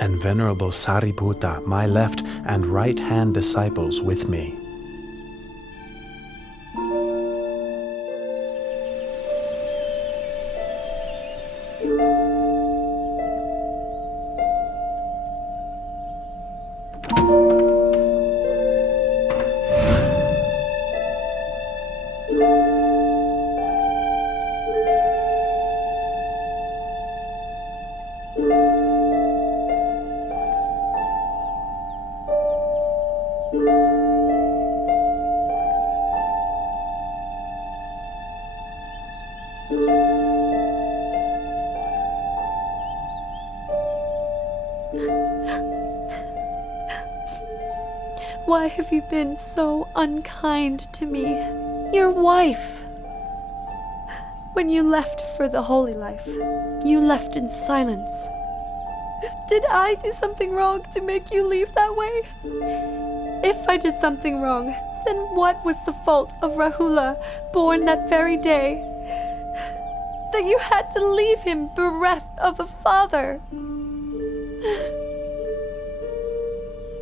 and Venerable Sariputta, my left and right hand disciples, with me. Why have you been so unkind to me, your wife? When you left for the holy life, you left in silence. Did I do something wrong to make you leave that way? If I did something wrong, then what was the fault of Rāhula, born that very day, that you had to leave him bereft of a father?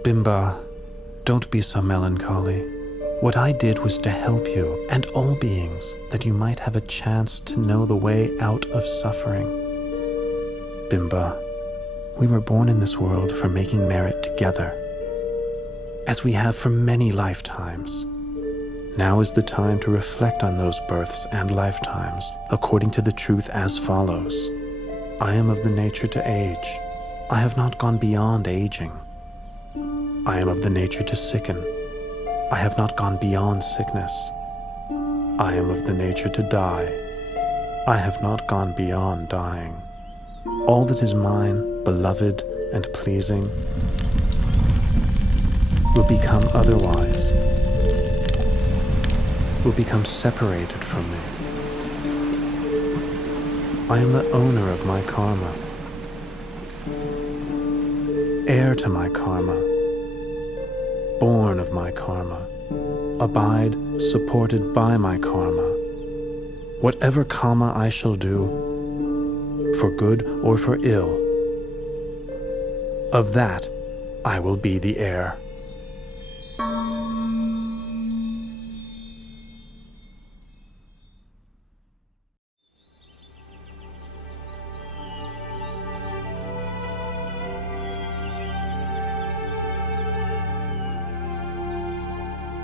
Bimbā, don't be so melancholy. What I did was to help you and all beings, that you might have a chance to know the way out of suffering. Bimbā, we were born in this world for making merit together, as we have for many lifetimes. Now is the time to reflect on those births and lifetimes, according to the truth as follows. I am of the nature to age. I have not gone beyond aging. I am of the nature to sicken. I have not gone beyond sickness. I am of the nature to die. I have not gone beyond dying. All that is mine, beloved and pleasing, will become otherwise, will become separated from me. I am the owner of my karma, heir to my karma, born of my karma, abide supported by my karma. Whatever karma I shall do, for good or for ill, of that I will be the heir.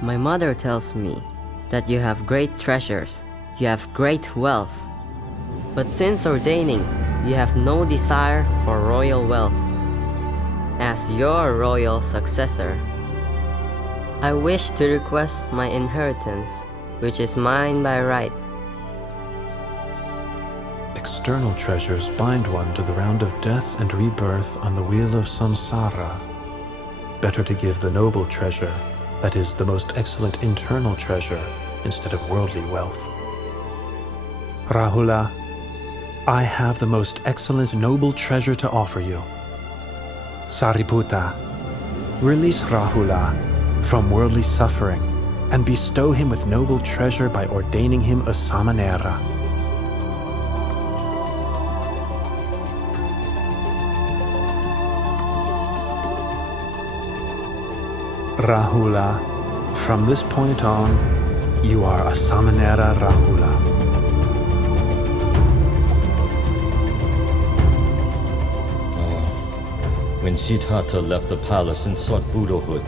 My mother tells me that you have great treasures, you have great wealth. But since ordaining, you have no desire for royal wealth. As your royal successor, I wish to request my inheritance, which is mine by right. External treasures bind one to the round of death and rebirth on the wheel of samsara. Better to give the noble treasure, that is, the most excellent internal treasure, instead of worldly wealth. Rāhula, I have the most excellent noble treasure to offer you. Sariputta, release Rāhula from worldly suffering and bestow him with noble treasure by ordaining him a samanera. Rāhula, from this point on, you are a samanera Rāhula. When Sujātā left the palace and sought Buddhahood,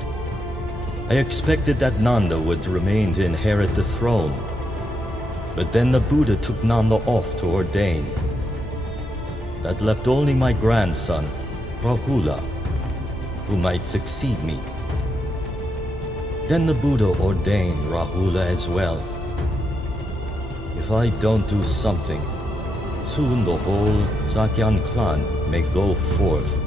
I expected that Nanda would remain to inherit the throne. But then the Buddha took Nanda off to ordain. That left only my grandson, Rāhula, who might succeed me. Then the Buddha ordained Rāhula as well. If I don't do something, soon the whole Sakyan clan may go forth.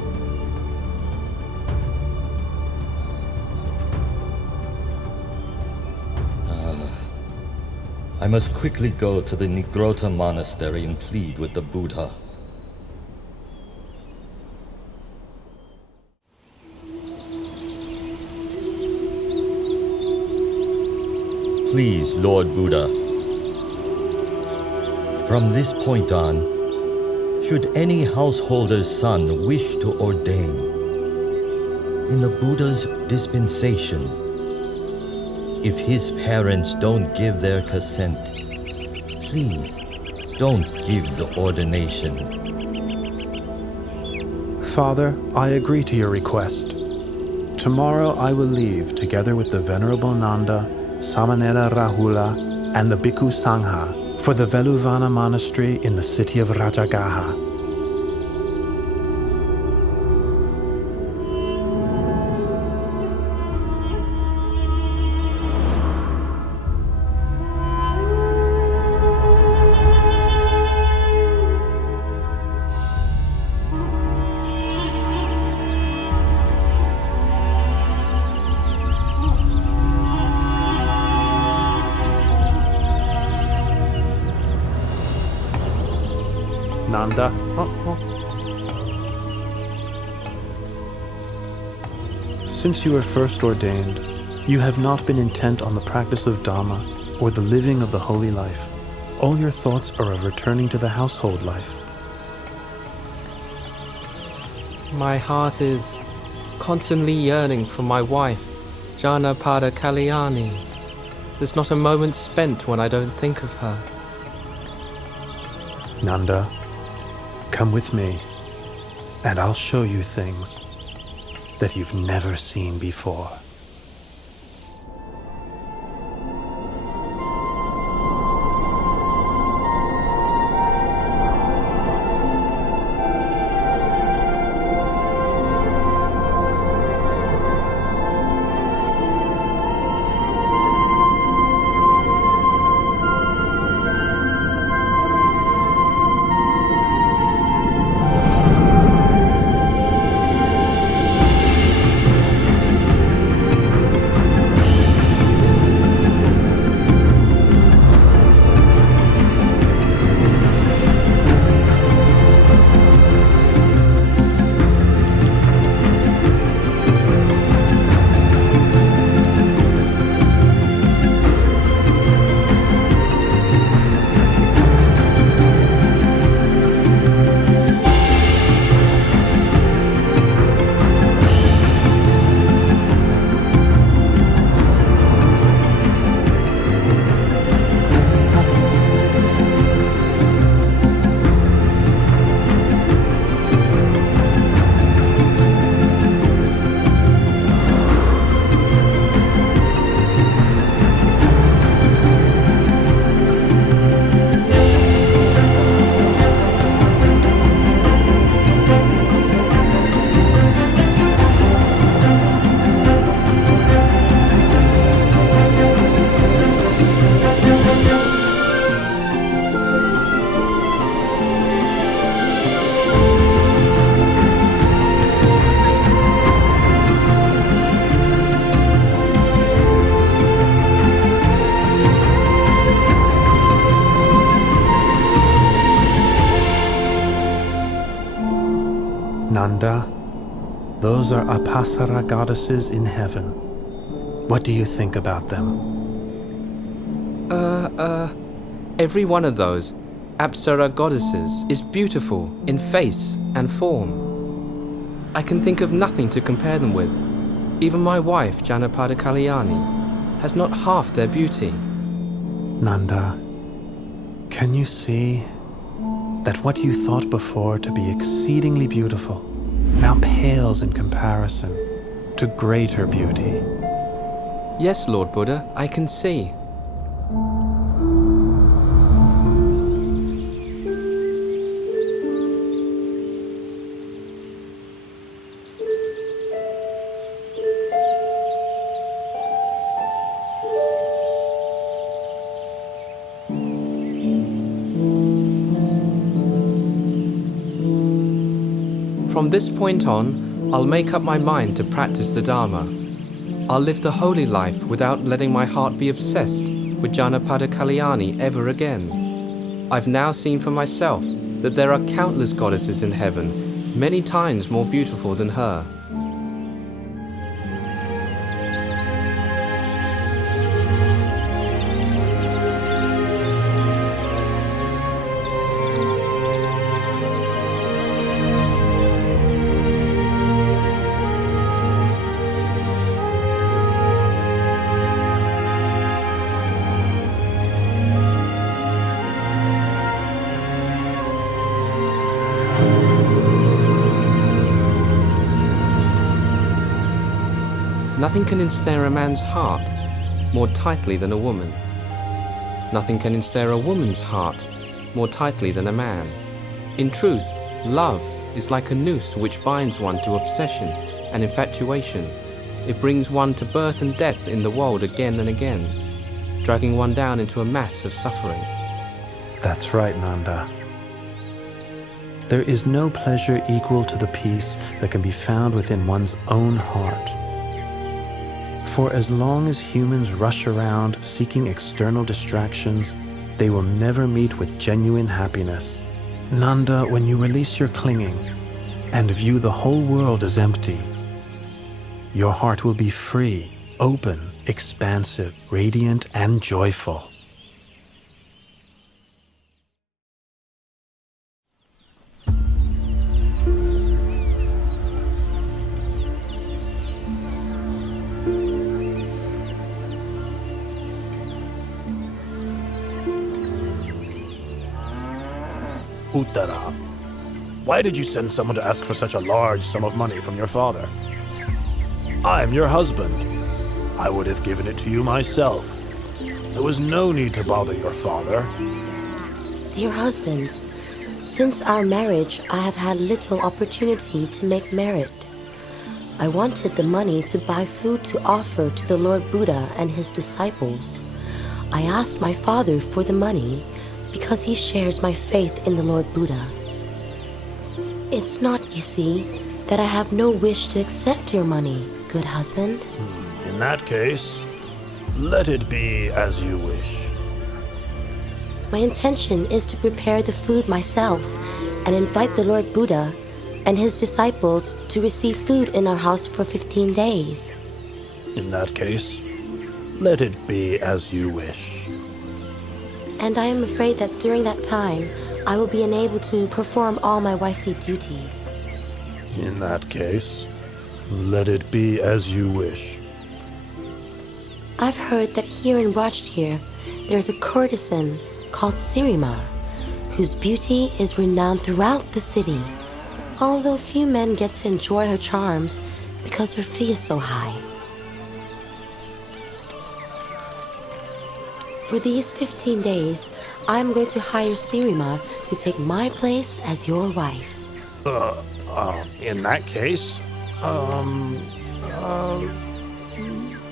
I must quickly go to the Nigrota monastery and plead with the Buddha. Please, Lord Buddha, from this point on, should any householder's son wish to ordain, in the Buddha's dispensation, if his parents don't give their consent, please don't give the ordination. Father, I agree to your request. Tomorrow I will leave together with the Venerable Nanda, Samanera Rāhula, and the Bhikkhu Sangha for the Veluvana monastery in the city of Rajagaha. Nanda. Since you were first ordained, you have not been intent on the practice of Dhamma or the living of the holy life. All your thoughts are of returning to the household life. My heart is constantly yearning for my wife, Janapada Kalyani. There's not a moment spent when I don't think of her. Nanda, come with me, and I'll show you things that you've never seen before. Nanda, those are Apasara goddesses in heaven. What do you think about them? Every one of those Apsara goddesses is beautiful in face and form. I can think of nothing to compare them with. Even my wife, Janapada Kalyani, has not half their beauty. Nanda, can you see that what you thought before to be exceedingly beautiful now pales in comparison to greater beauty? Yes, Lord Buddha, I can see. From this point on, I'll make up my mind to practice the Dharma. I'll live the holy life without letting my heart be obsessed with Janapada Kalyani ever again. I've now seen for myself that there are countless goddesses in heaven, many times more beautiful than her. Nothing can ensnare a man's heart more tightly than a woman. Nothing can ensnare a woman's heart more tightly than a man. In truth, love is like a noose which binds one to obsession and infatuation. It brings one to birth and death in the world again and again, dragging one down into a mass of suffering. That's right, Nanda. There is no pleasure equal to the peace that can be found within one's own heart. For as long as humans rush around seeking external distractions, they will never meet with genuine happiness. Nanda, when you release your clinging and view the whole world as empty, your heart will be free, open, expansive, radiant, and joyful. Uttara, why did you send someone to ask for such a large sum of money from your father? I am your husband. I would have given it to you myself. There was no need to bother your father. Dear husband, since our marriage, I have had little opportunity to make merit. I wanted the money to buy food to offer to the Lord Buddha and his disciples. I asked my father for the money because he shares my faith in the Lord Buddha. It's not, you see, that I have no wish to accept your money, good husband. In that case, let it be as you wish. My intention is to prepare the food myself and invite the Lord Buddha and his disciples to receive food in our house for 15 days. In that case, let it be as you wish. And I am afraid that during that time, I will be unable to perform all my wifely duties. In that case, let it be as you wish. I've heard that here in Rajgir, there's a courtesan called Sirima, whose beauty is renowned throughout the city, although few men get to enjoy her charms because her fee is so high. For these 15 days, I'm going to hire Sirima to take my place as your wife. In that case,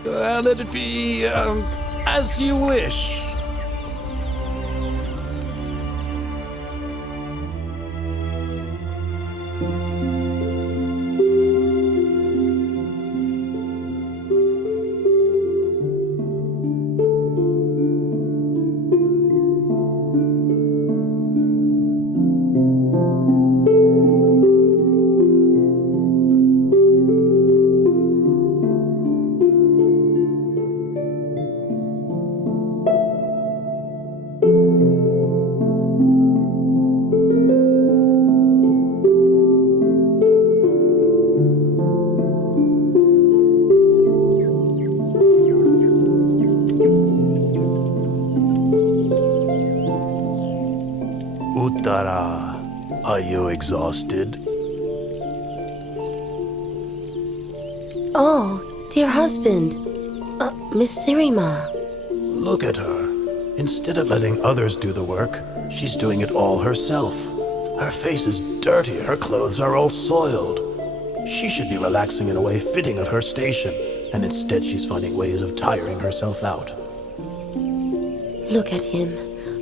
let it be, as you wish. Uttara, are you exhausted? Oh, dear husband, Miss Sirima. Look at her. Instead of letting others do the work, she's doing it all herself. Her face is dirty, her clothes are all soiled. She should be relaxing in a way fitting of her station, and instead she's finding ways of tiring herself out. Look at him,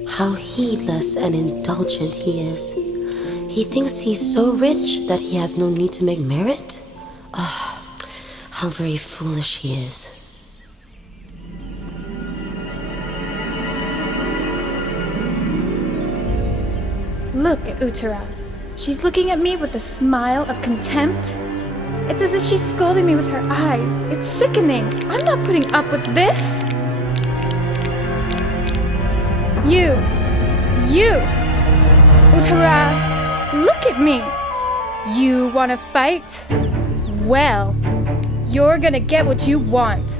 how heedless and indulgent he is. He thinks he's so rich that he has no need to make merit? Ah, how very foolish he is. Look at Uttara. She's looking at me with a smile of contempt. It's as if she's scolding me with her eyes. It's sickening. I'm not putting up with this. You, Uttara, look at me. You want to fight? Well, you're gonna get what you want.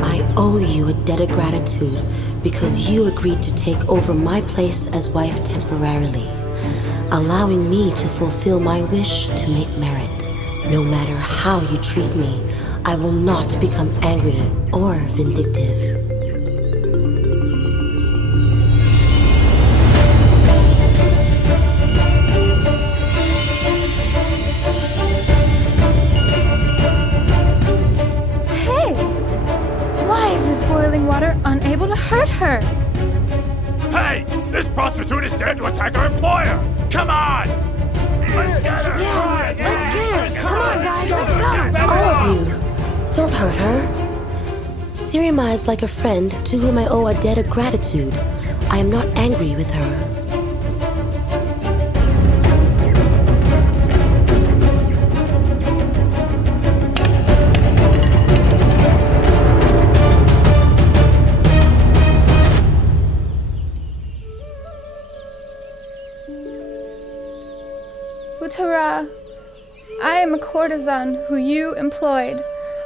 I owe you a debt of gratitude because you agreed to take over my place as wife temporarily, allowing me to fulfill my wish to make merit. No matter how you treat me, I will not become angry or vindictive. Unable to hurt her. Hey! This prostitute is dared to attack our employer! Come on! Let's get her! Yeah, let's get her! Come on, guys, let's go! All of you, don't hurt her. Sirima is like a friend to whom I owe a debt of gratitude. I am not angry with her. Uttara, I am a courtesan who you employed.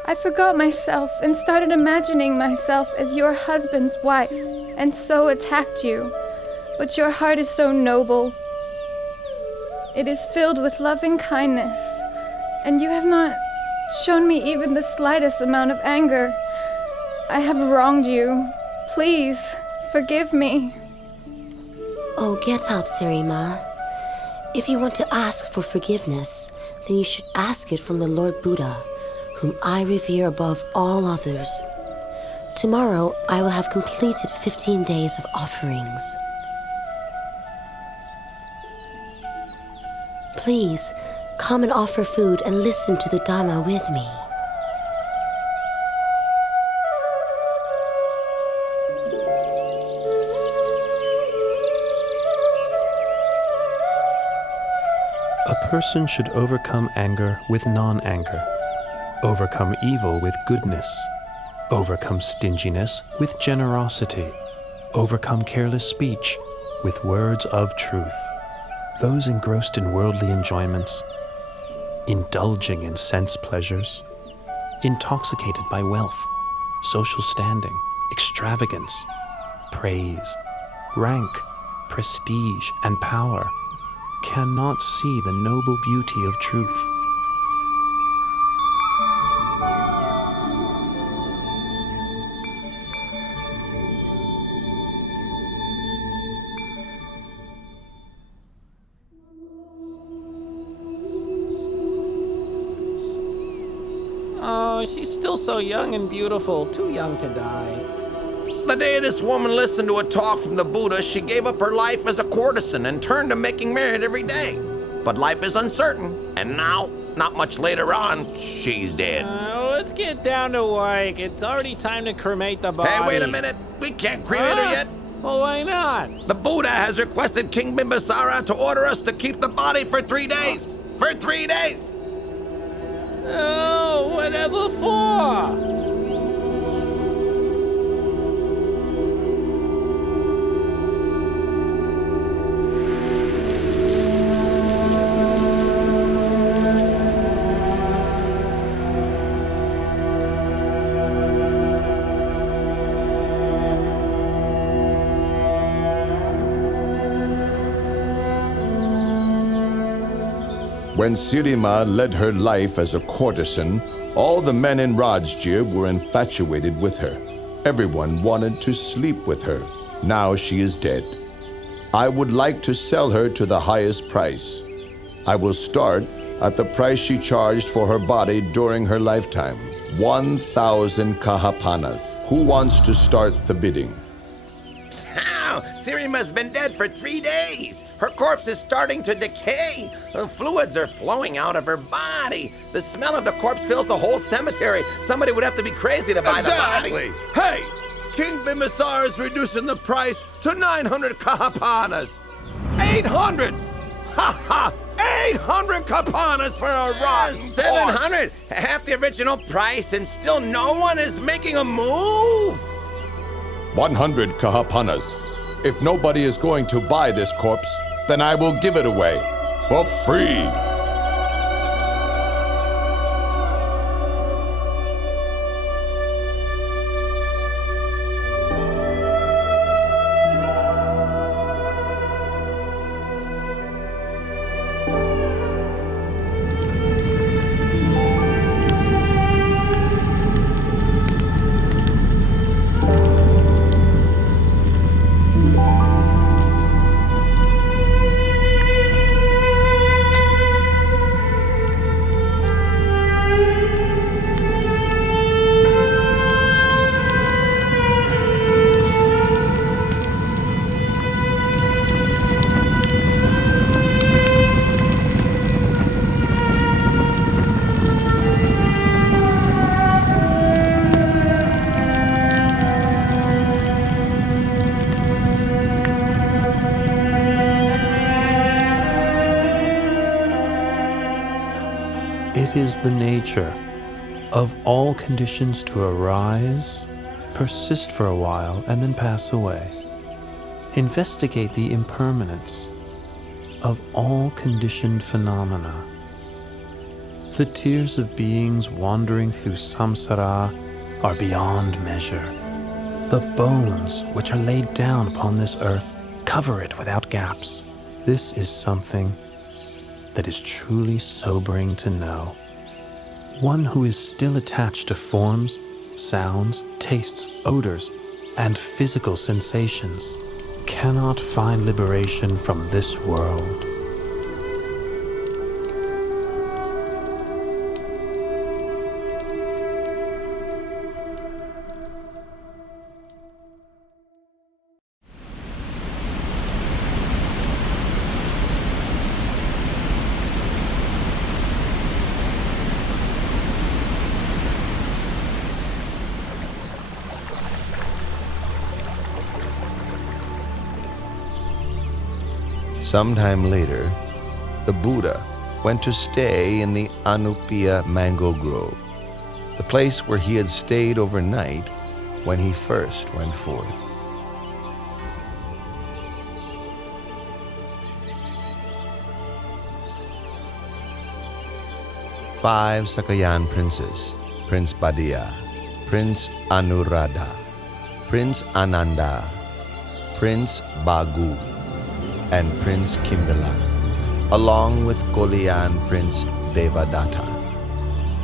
I forgot myself and started imagining myself as your husband's wife, and so attacked you. But your heart is so noble. It is filled with loving kindness, and you have not shown me even the slightest amount of anger. I have wronged you. Please, forgive me. Oh, get up, Sirima. If you want to ask for forgiveness, then you should ask it from the Lord Buddha, whom I revere above all others. Tomorrow, I will have completed 15 days of offerings. Please, come and offer food and listen to the Dhamma with me. A person should overcome anger with non-anger, overcome evil with goodness, overcome stinginess with generosity, overcome careless speech with words of truth. Those engrossed in worldly enjoyments, indulging in sense pleasures, intoxicated by wealth, social standing, extravagance, praise, rank, prestige, and power, cannot see the noble beauty of truth. Oh, she's still so young and beautiful, too young to die. The day this woman listened to a talk from the Buddha, she gave up her life as a courtesan and turned to making merit every day. But life is uncertain, and now, not much later on, she's dead. Let's get down to work. It's already time to cremate the body. Hey, wait a minute. We can't cremate her yet. Well, why not? The Buddha has requested King Bimbā to order us to keep the body for 3 days. For 3 days! Oh, whatever for? When Sirima led her life as a courtesan, all the men in Rajgir were infatuated with her. Everyone wanted to sleep with her. Now she is dead. I would like to sell her to the highest price. I will start at the price she charged for her body during her lifetime. 1,000 kahapanas. Who wants to start the bidding? How? Sirima's been dead for 3 days. Her corpse is starting to decay. The fluids are flowing out of her body. The smell of the corpse fills the whole cemetery. Somebody would have to be crazy to buy the body. Hey! King Bimbasara is reducing the price to 900 kahapanas. 800! Ha ha! 800 kapanas for a rotten 700! Half the original price, and still no one is making a move? 100 kahapanas. If nobody is going to buy this corpse, then I will give it away for free. It is the nature of all conditions to arise, persist for a while, and then pass away. Investigate the impermanence of all conditioned phenomena. The tears of beings wandering through samsara are beyond measure. The bones which are laid down upon this earth cover it without gaps. This is something that is truly sobering to know. One who is still attached to forms, sounds, tastes, odors, and physical sensations cannot find liberation from this world. Sometime later, the Buddha went to stay in the Anupiya mango grove, the place where he had stayed overnight when he first went forth. Five Sakayan princes, Prince Badiya, Prince Anuradha, Prince Ananda, Prince Bagu, and Prince Kimbila, along with Koliyan Prince Devadatta,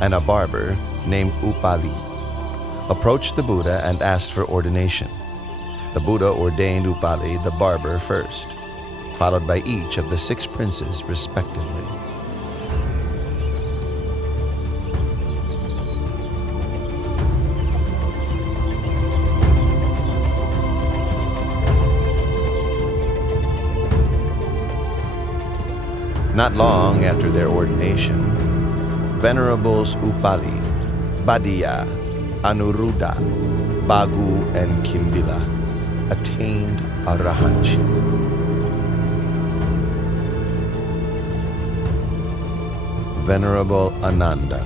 and a barber named Upali, approached the Buddha and asked for ordination. The Buddha ordained Upali the barber first, followed by each of the 6 princes respectively. Not long after their ordination, Venerables Upali, Badiya, Anuruddha, Bagu, and Kimbila attained arahantship. Venerable Ananda,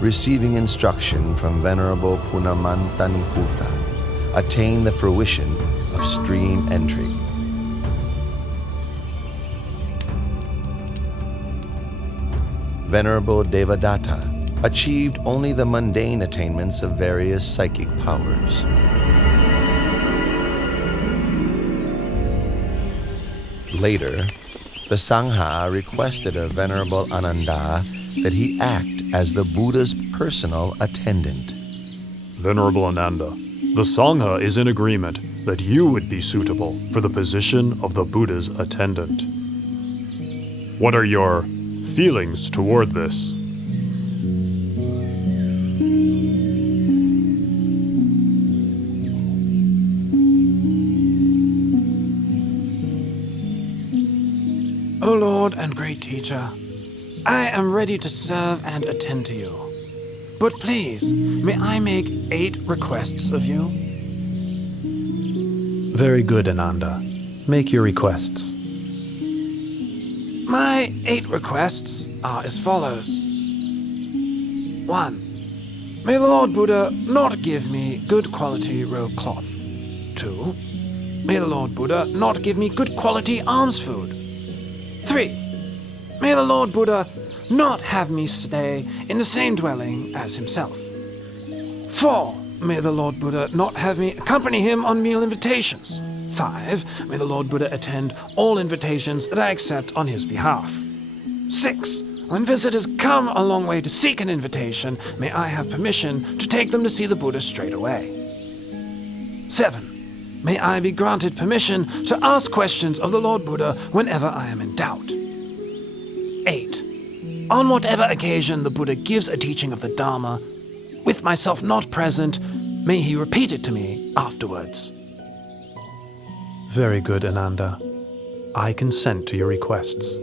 receiving instruction from Venerable Punamantaniputta, attained the fruition of stream entry. Venerable Devadatta achieved only the mundane attainments of various psychic powers. Later, the Sangha requested of Venerable Ananda that he act as the Buddha's personal attendant. Venerable Ananda, the Sangha is in agreement that you would be suitable for the position of the Buddha's attendant. What are your feelings toward this? O Lord and great teacher, I am ready to serve and attend to you. But please, may I make 8 requests of you? Very good, Ananda. Make your requests. My 8 requests are as follows. 1. May the Lord Buddha not give me good quality robe cloth. 2. May the Lord Buddha not give me good quality alms food. 3. May the Lord Buddha not have me stay in the same dwelling as himself. 4. May the Lord Buddha not have me accompany him on meal invitations. 5. May the Lord Buddha attend all invitations that I accept on his behalf. 6. When visitors come a long way to seek an invitation, may I have permission to take them to see the Buddha straight away. 7. May I be granted permission to ask questions of the Lord Buddha whenever I am in doubt. 8. On whatever occasion the Buddha gives a teaching of the Dhamma, with myself not present, may he repeat it to me afterwards. Very good, Ananda. I consent to your requests.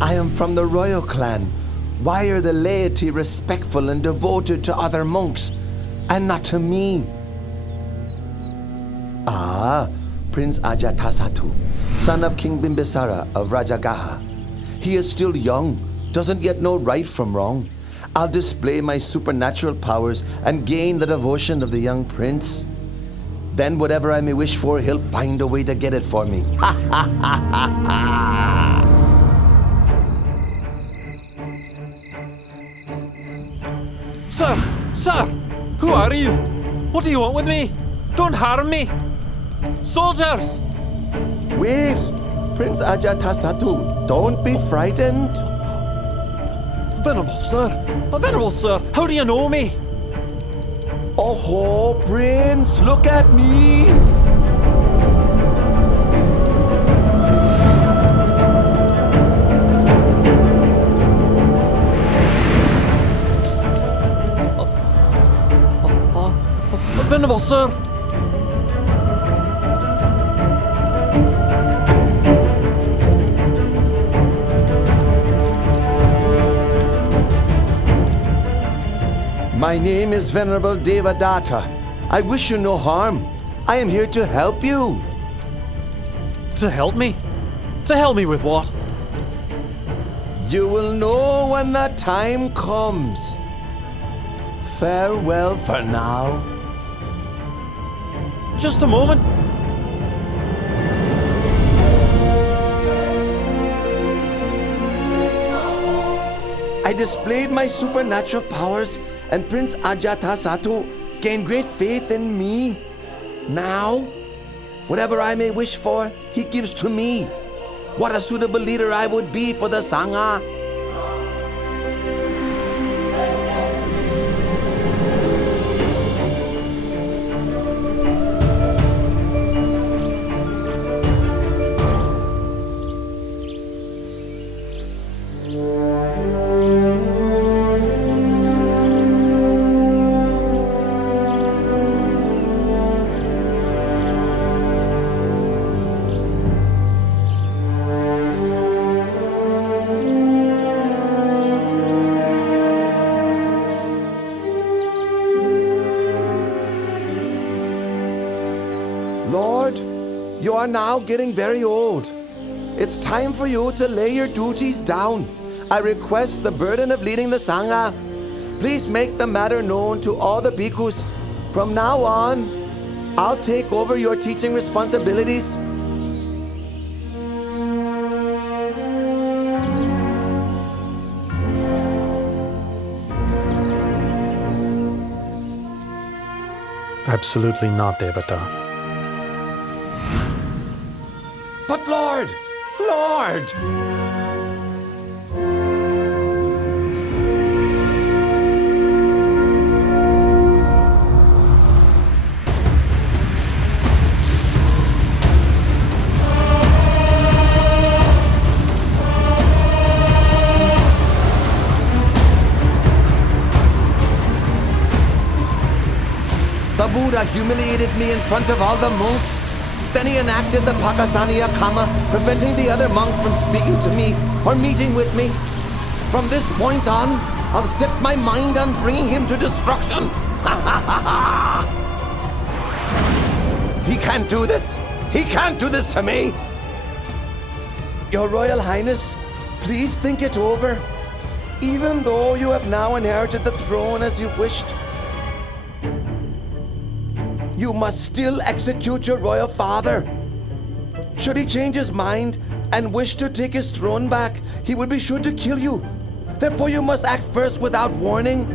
I am from the royal clan. Why are the laity respectful and devoted to other monks, and not to me? Ah, Prince Ajatasattu, son of King Bimbisara of Rajagaha. He is still young, doesn't yet know right from wrong. I'll display my supernatural powers and gain the devotion of the young prince. Then whatever I may wish for, he'll find a way to get it for me. Ha ha ha ha ha! Sir! Who are you? What do you want with me? Don't harm me! Soldiers! Wait! Prince Ajatasattu, don't be frightened. Venerable sir, how do you know me? Oh, Prince, look at me! Venerable sir! My name is Venerable Devadatta. I wish you no harm. I am here to help you. To help me? To help me with what? You will know when the time comes. Farewell for now. Just a moment. I displayed my supernatural powers, and Prince Ajatasattu gained great faith in me. Now, whatever I may wish for, he gives to me. What a suitable leader I would be for the Sangha. Lord, you are now getting very old. It's time for you to lay your duties down. I request the burden of leading the Sangha. Please make the matter known to all the bhikkhus. From now on, I'll take over your teaching responsibilities. Absolutely not, Devata. But Lord! Lord! The Buddha humiliated me in front of all the monks. Then he enacted the Pakasaniya-kama, preventing the other monks from speaking to me or meeting with me. From this point on, I'll set my mind on bringing him to destruction. He can't do this. He can't do this to me. Your Royal Highness, please think it over. Even though you have now inherited the throne as you wished, you must still execute your royal father. Should he change his mind and wish to take his throne back, he will be sure to kill you. Therefore, you must act first without warning.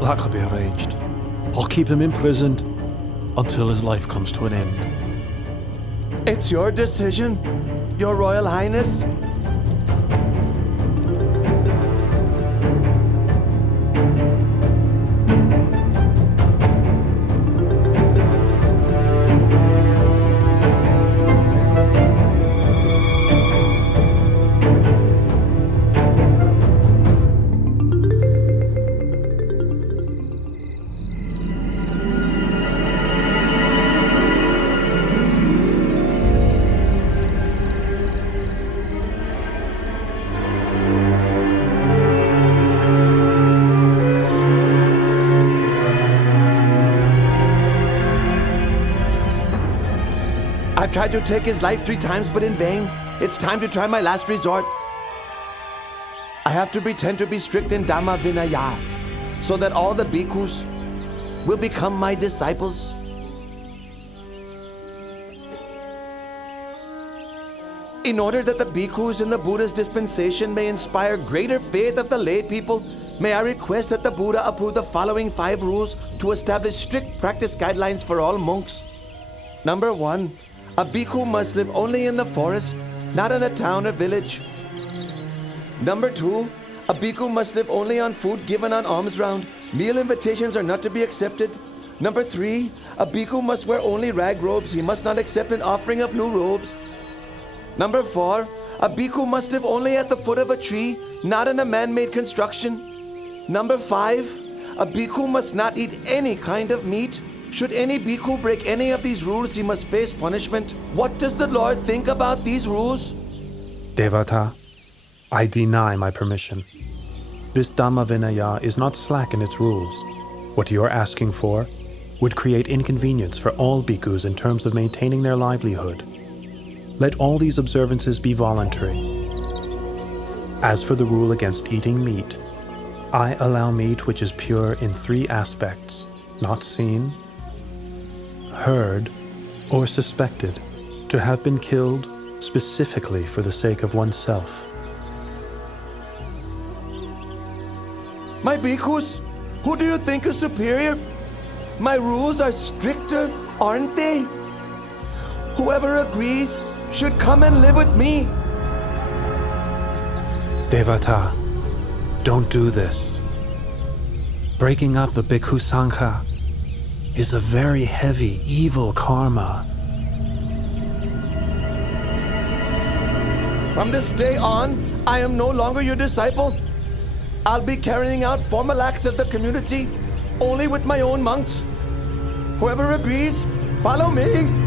That could be arranged. I'll keep him imprisoned until his life comes to an end. It's your decision, Your Royal Highness. I've tried to take his life 3 times, but in vain. It's time to try my last resort. I have to pretend to be strict in Dhamma Vinaya, so that all the bhikkhus will become my disciples. In order that the bhikkhus in the Buddha's dispensation may inspire greater faith of the lay people, may I request that the Buddha approve the following 5 rules to establish strict practice guidelines for all monks. Number 1. A bhikkhu must live only in the forest, not in a town or village. Number 2. A bhikkhu must live only on food given on alms round. Meal invitations are not to be accepted. Number 3. A bhikkhu must wear only rag robes. He must not accept an offering of new robes. Number 4. A bhikkhu must live only at the foot of a tree, not in a man-made construction. Number 5. A bhikkhu must not eat any kind of meat. Should any bhikkhu break any of these rules, he must face punishment. What does the Lord think about these rules? Devata, I deny my permission. This Dhamma Vinaya is not slack in its rules. What you're asking for would create inconvenience for all bhikkhus in terms of maintaining their livelihood. Let all these observances be voluntary. As for the rule against eating meat, I allow meat which is pure in 3 aspects: not seen, heard, or suspected to have been killed specifically for the sake of oneself. My bhikkhus, who do you think is superior? My rules are stricter, aren't they? Whoever agrees should come and live with me. Devata, don't do this. Breaking up the Bhikkhu Sangha is a very heavy, evil karma. From this day on, I am no longer your disciple. I'll be carrying out formal acts of the community only with my own monks. Whoever agrees, follow me.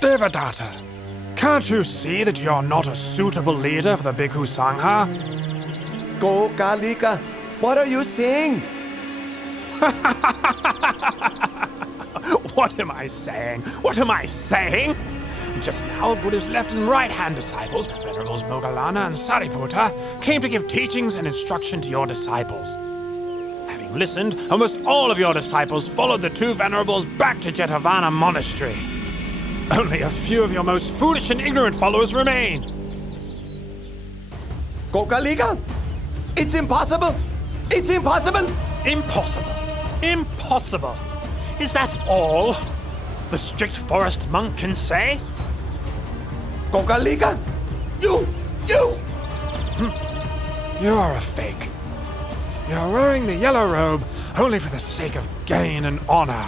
Devadatta, can't you see that you're not a suitable leader for the Bhikkhu Sangha? Kalika, what are you saying? What am I saying? What am I saying? Just now, Buddha's left and right-hand disciples, Venerables Moggallana and Sariputta, came to give teachings and instruction to your disciples. Having listened, almost all of your disciples followed the two Venerables back to Jetavana Monastery. Only a few of your most foolish and ignorant followers remain. Kalika, it's impossible! It's impossible! Impossible. Impossible. Is that all the strict forest monk can say? Kalika, you! You are a fake. You're wearing the yellow robe only for the sake of gain and honor.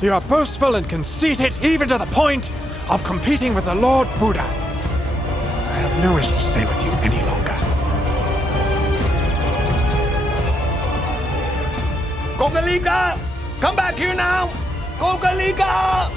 You are boastful and conceited even to the point of competing with the Lord Buddha. I have no wish to stay with you any longer. Kalika! Come back here now! Kalika!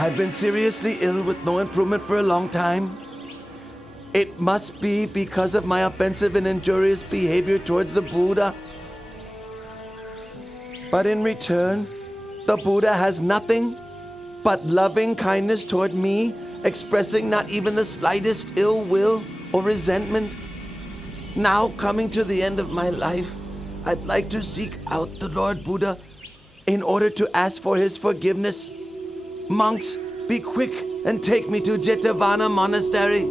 I've been seriously ill with no improvement for a long time. It must be because of my offensive and injurious behavior towards the Buddha. But in return, the Buddha has nothing but loving kindness toward me, expressing not even the slightest ill will or resentment. Now, coming to the end of my life, I'd like to seek out the Lord Buddha in order to ask for his forgiveness. Monks, be quick and take me to Jetavana Monastery.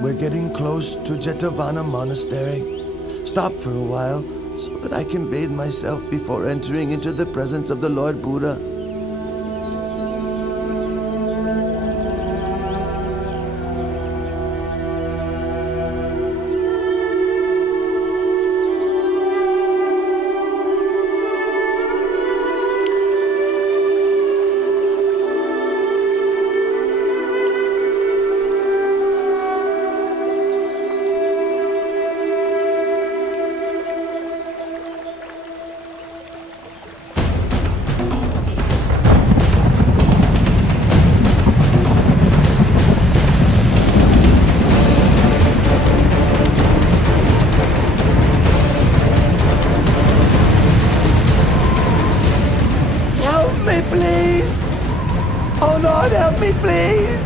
We're getting close to Jetavana Monastery. Stop for a while so that I can bathe myself before entering into the presence of the Lord Buddha. Help me, please!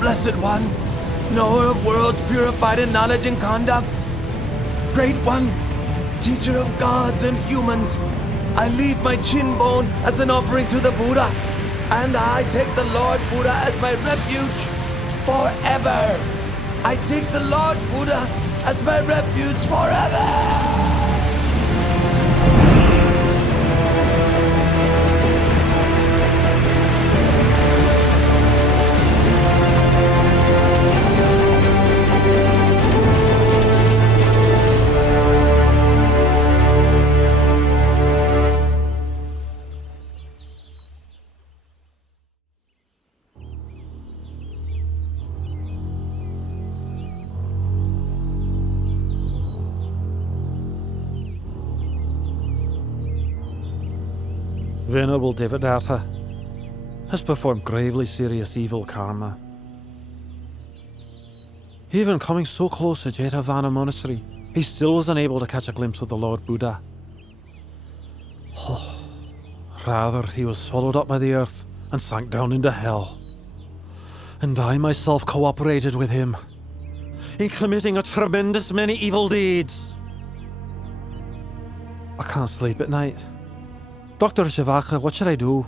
Blessed One, knower of worlds purified in knowledge and conduct, Great One, teacher of gods and humans, I leave my chin bone as an offering to the Buddha, and I take the Lord Buddha as my refuge forever. I take the Lord Buddha as my refuge forever! Venerable Devadatta has performed gravely serious evil karma. Even coming so close to Jetavana Monastery, he still was unable to catch a glimpse of the Lord Buddha. Rather, he was swallowed up by the earth and sank down into hell. And I myself cooperated with him in committing a tremendous many evil deeds. I can't sleep at night. Dr. Shivaka, what should I do?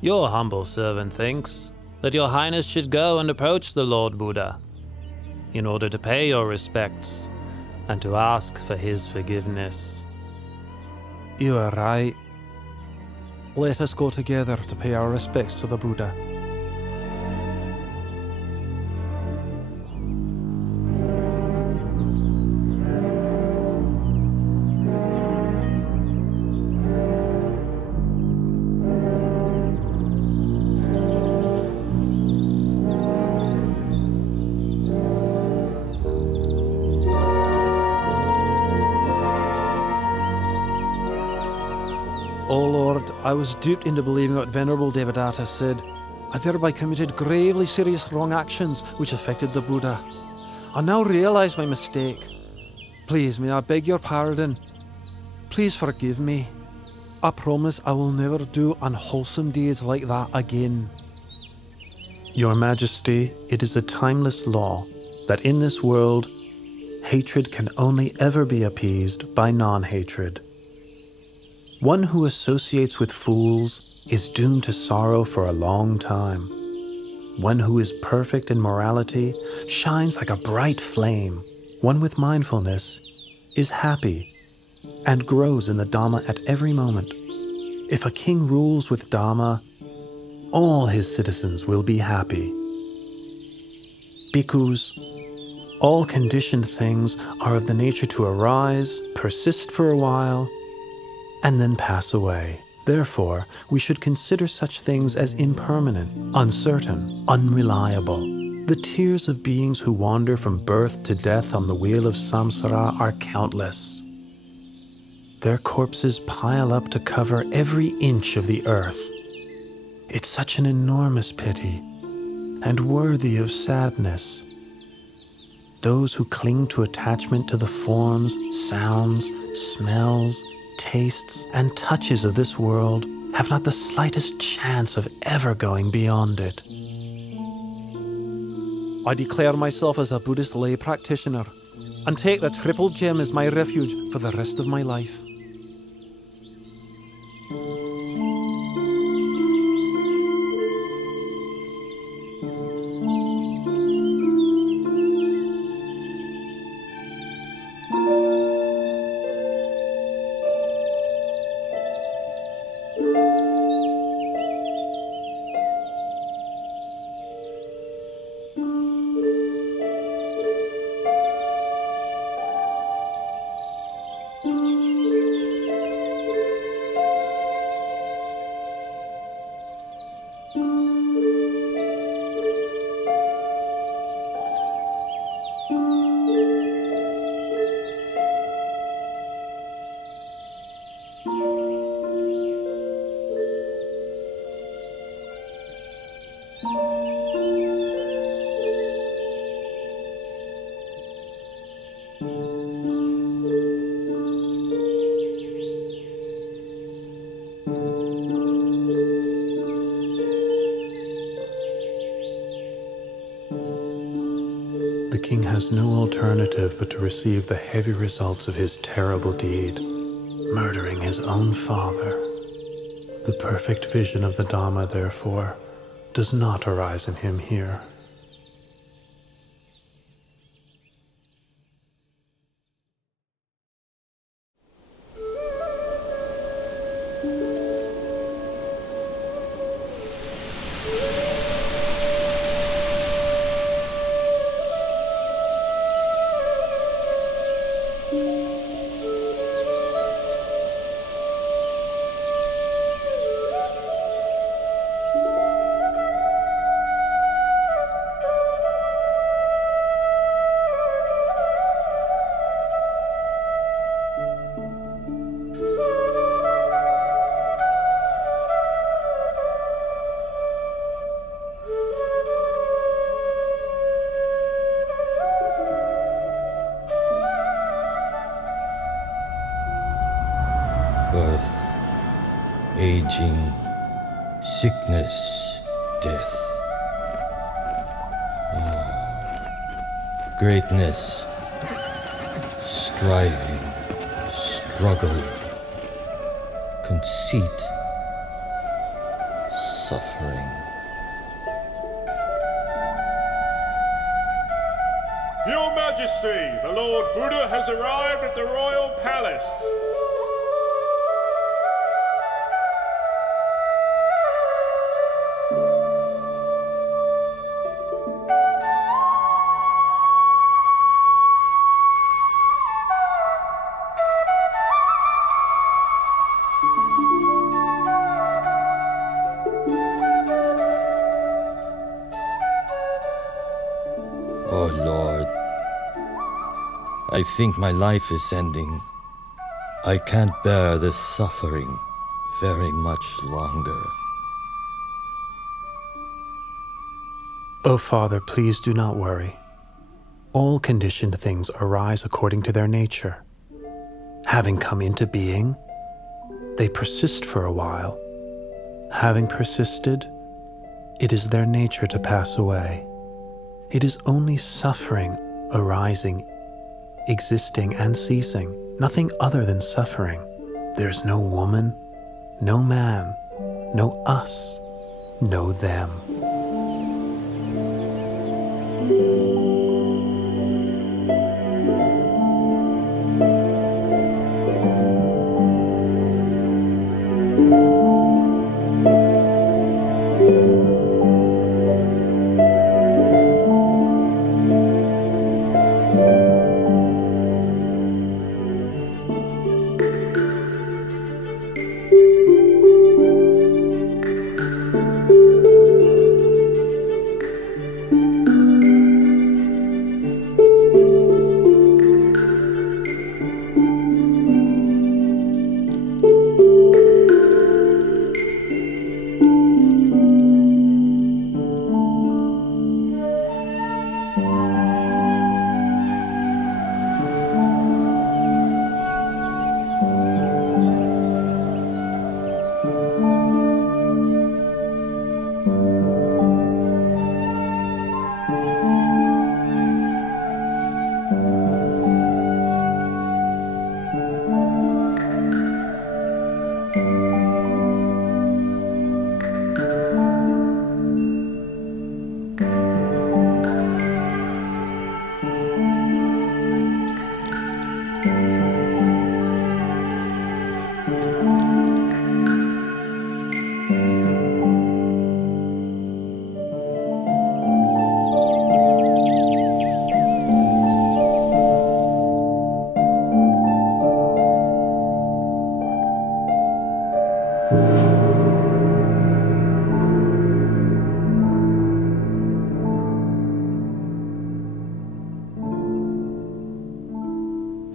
Your humble servant thinks that your highness should go and approach the Lord Buddha in order to pay your respects and to ask for his forgiveness. You are right. Let us go together to pay our respects to the Buddha. O Lord, I was duped into believing what Venerable Devadatta said. I thereby committed gravely serious wrong actions which affected the Buddha. I now realize my mistake. Please, may I beg your pardon? Please forgive me. I promise I will never do unwholesome deeds like that again. Your Majesty, it is a timeless law that in this world, hatred can only ever be appeased by non-hatred. One who associates with fools is doomed to sorrow for a long time. One who is perfect in morality shines like a bright flame. One with mindfulness is happy and grows in the Dhamma at every moment. If a king rules with Dhamma, all his citizens will be happy. Bhikkhus, all conditioned things are of the nature to arise, persist for a while, and then pass away. Therefore, we should consider such things as impermanent, uncertain, unreliable. The tears of beings who wander from birth to death on the wheel of samsara are countless. Their corpses pile up to cover every inch of the earth. It's such an enormous pity, and worthy of sadness. Those who cling to attachment to the forms, sounds, smells, tastes, and touches of this world have not the slightest chance of ever going beyond it. I declare myself as a Buddhist lay practitioner and take the Triple Gem as my refuge for the rest of my life. The king has no alternative but to receive the heavy results of his terrible deed, murdering his own father. The perfect vision of the Dhamma, therefore, does not arise in him here. aging, sickness, death. Greatness, striving, struggle, conceit, suffering. Your Majesty, the Lord Buddha has arrived at the royal palace. Oh Lord, I think my life is ending. I can't bear this suffering very much longer. O Father, please do not worry. All conditioned things arise according to their nature. Having come into being, they persist for a while. Having persisted, it is their nature to pass away. It is only suffering arising, existing, and ceasing, nothing other than suffering. There's no woman, no man, no us, no them.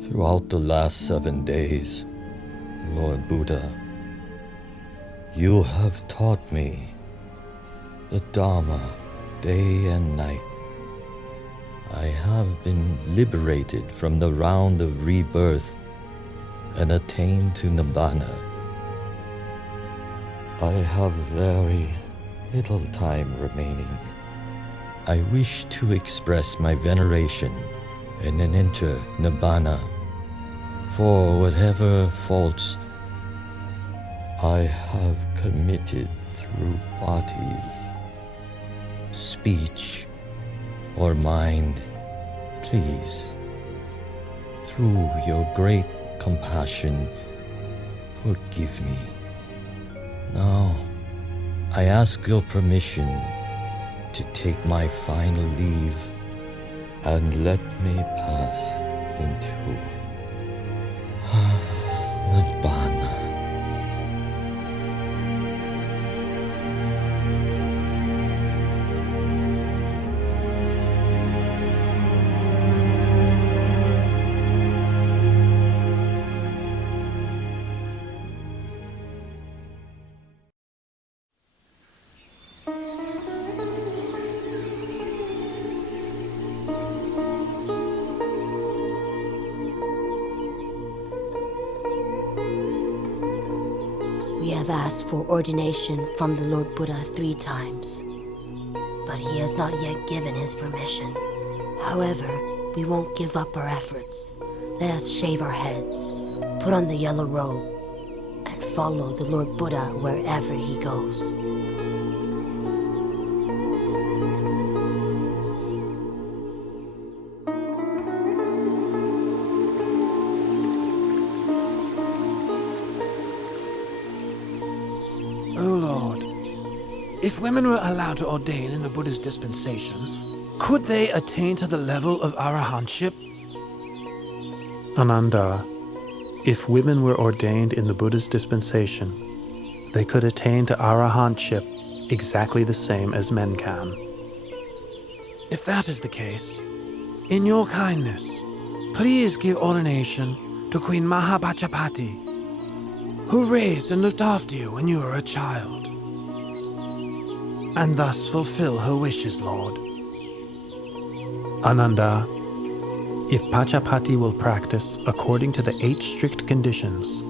Throughout the last 7 days, Lord Buddha, you have taught me the Dhamma day and night. I have been liberated from the round of rebirth and attained to Nibbāna. I have very little time remaining. I wish to express my veneration and then enter Nibbāna for whatever faults I have committed through body, speech, or mind. Please, through your great compassion, forgive me. Now, I ask your permission to take my final leave and let me pass into Nibbāna. have asked for ordination from the Lord Buddha 3 times, but he has not yet given his permission. However, we won't give up our efforts. Let us shave our heads, put on the yellow robe, and follow the Lord Buddha wherever he goes. O Lord, if women were allowed to ordain in the Buddha's dispensation, could they attain to the level of arahantship? Ananda, if women were ordained in the Buddha's dispensation, they could attain to arahantship exactly the same as men can. If that is the case, in your kindness, please give ordination to Queen Mahapajapati, who raised and looked after you when you were a child, and thus fulfill her wishes, Lord. Ananda, if Pajapati will practice according to the 8 strict conditions,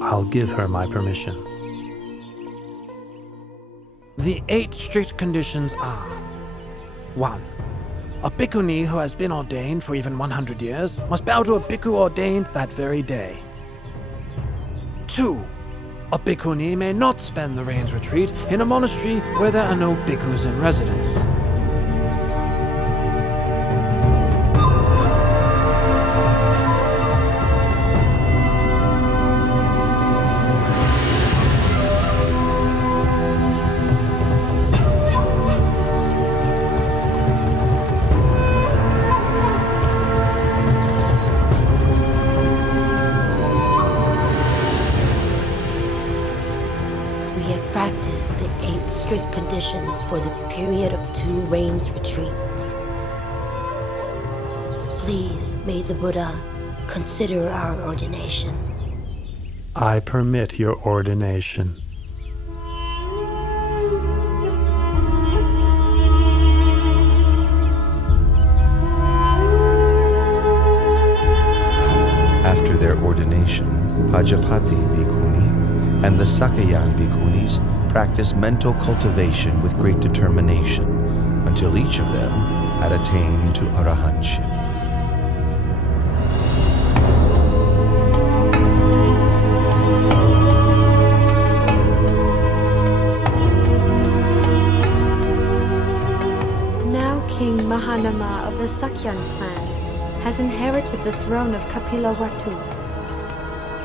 I'll give her my permission. The 8 strict conditions are: 1. A bhikkhuni who has been ordained for even 100 years must bow to a bhikkhu ordained that very day. 2. A bhikkhuni may not spend the rains retreat in a monastery where there are no bhikkhus in residence. The 8 strict conditions for the period of 2 rains retreats. Please, may the Buddha consider our ordination. I permit your ordination. After their ordination, Pajapati Bhikkhuni and the Sakayan Bhikkhunis practiced mental cultivation with great determination until each of them had attained to arahantship. Now King Mahanama of the Sakyan clan has inherited the throne of Kapilavatthu.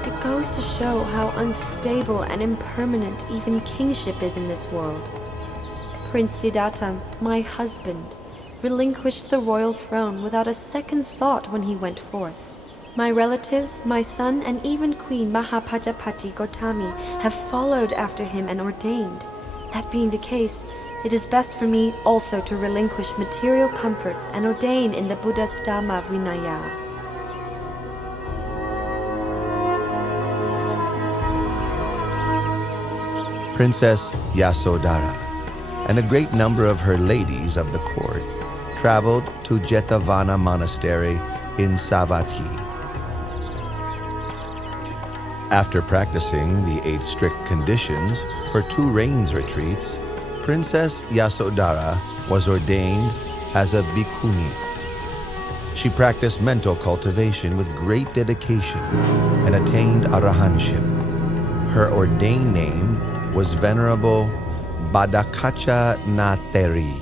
It goes to show how unstable and impermanent even kingship is in this world. Prince Siddhartha, my husband, relinquished the royal throne without a second thought when he went forth. My relatives, my son, and even Queen Mahapajapati Gautami have followed after him and ordained. That being the case, it is best for me also to relinquish material comforts and ordain in the Buddha's Dhamma Vinaya. Princess Yasodhara and a great number of her ladies of the court traveled to Jetavana Monastery in Savatthi. After practicing the 8 strict conditions for 2 rains retreats, Princess Yasodhara was ordained as a bhikkhuni. She practiced mental cultivation with great dedication and attained arahantship. Her ordained name was Venerable Badakacha Natheri.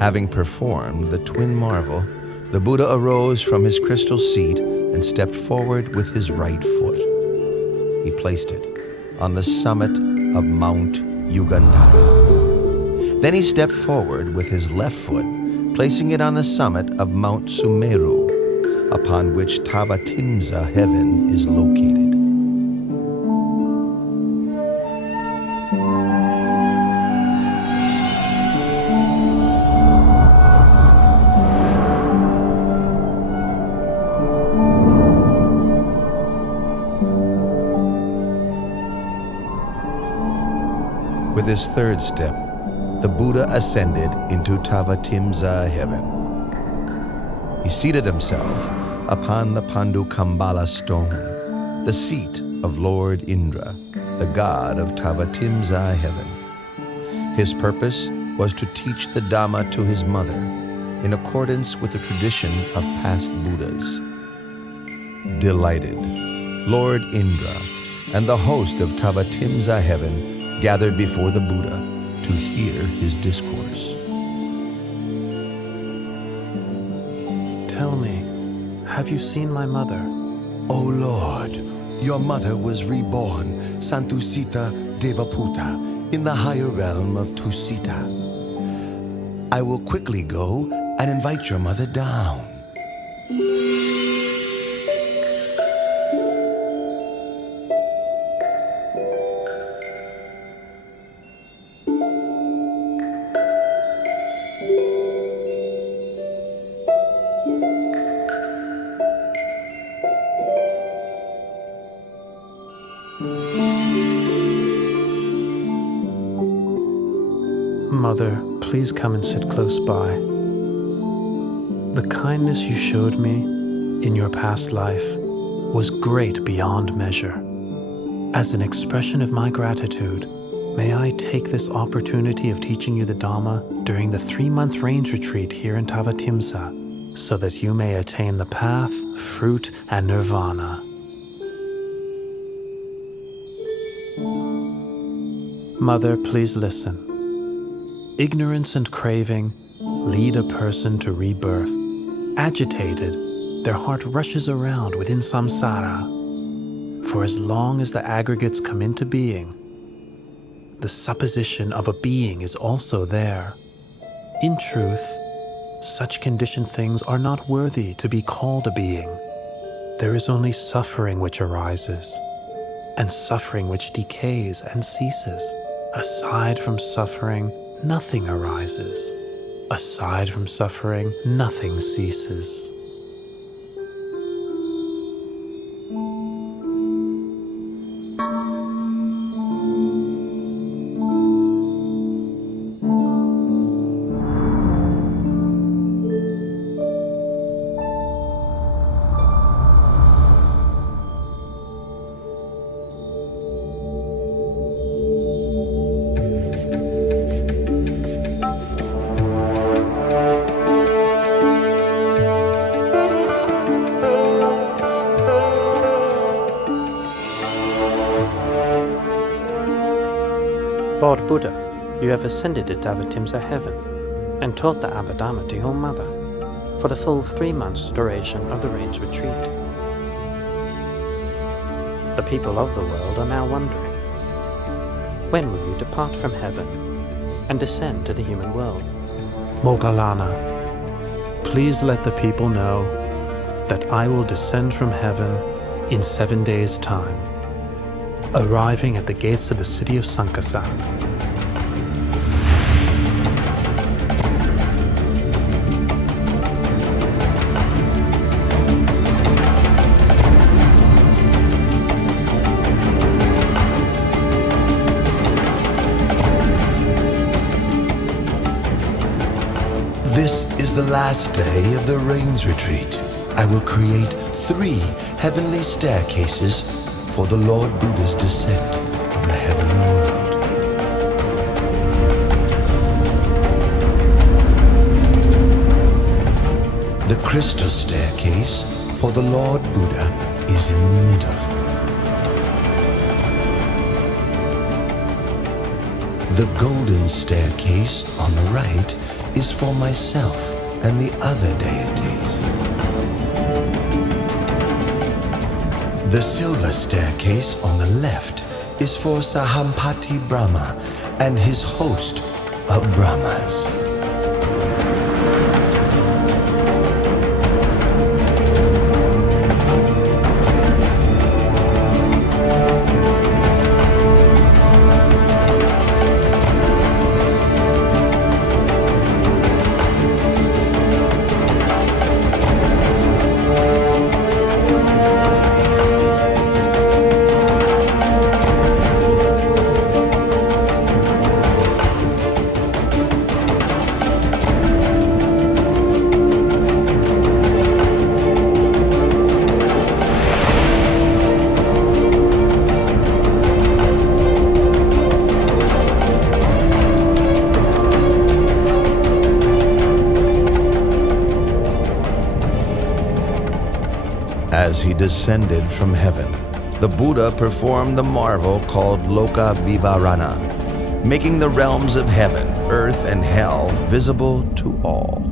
Having performed the twin marvel, the Buddha arose from his crystal seat and stepped forward with his right foot. He placed it on the summit of Mount Yugandhara. Then he stepped forward with his left foot, placing it on the summit of Mount Sumeru, upon which Tāvatiṃsa heaven is located. With his third step, the Buddha ascended into Tāvatiṃsa heaven. He seated himself upon the Pandukambala stone, the seat of Lord Indra, the god of Tāvatiṃsa heaven. His purpose was to teach the Dhamma to his mother, in accordance with the tradition of past Buddhas. Delighted, Lord Indra and the host of Tāvatiṃsa heaven gathered before the Buddha to hear his discourse. Tell me, have you seen my mother? O Lord, your mother was reborn, Santusita Devaputa, in the higher realm of Tusita. I will quickly go and invite your mother down. Mother, please come and sit close by. The kindness you showed me in your past life was great beyond measure. As an expression of my gratitude, may I take this opportunity of teaching you the Dhamma during the 3-month range retreat here in Tāvatiṃsa, so that you may attain the path, fruit, and nirvana. Mother, please listen. Ignorance and craving lead a person to rebirth. Agitated, their heart rushes around within samsara. For as long as the aggregates come into being, the supposition of a being is also there. In truth, such conditioned things are not worthy to be called a being. There is only suffering which arises, and suffering which decays and ceases. Aside from suffering, nothing arises. Aside from suffering, nothing ceases. Lord Buddha, you have ascended to Tāvatiṃsa heaven and taught the Abhidhamma to your mother for the full 3 months duration of the range retreat. The people of the world are now wondering, when will you depart from heaven and descend to the human world? Moggallana, please let the people know that I will descend from heaven in 7 days' time, arriving at the gates of the city of Sankasa. This is the last day of the rains retreat. I will create 3 heavenly staircases for the Lord Buddha's descent from the heavenly world. The crystal staircase for the Lord Buddha is in the middle. The golden staircase on the right is for myself and the other deities. The silver staircase on the left is for Sahampati Brahma and his host of Brahmas. As he descended from heaven, the Buddha performed the marvel called Loka Vivarana, making the realms of heaven, earth, and hell visible to all.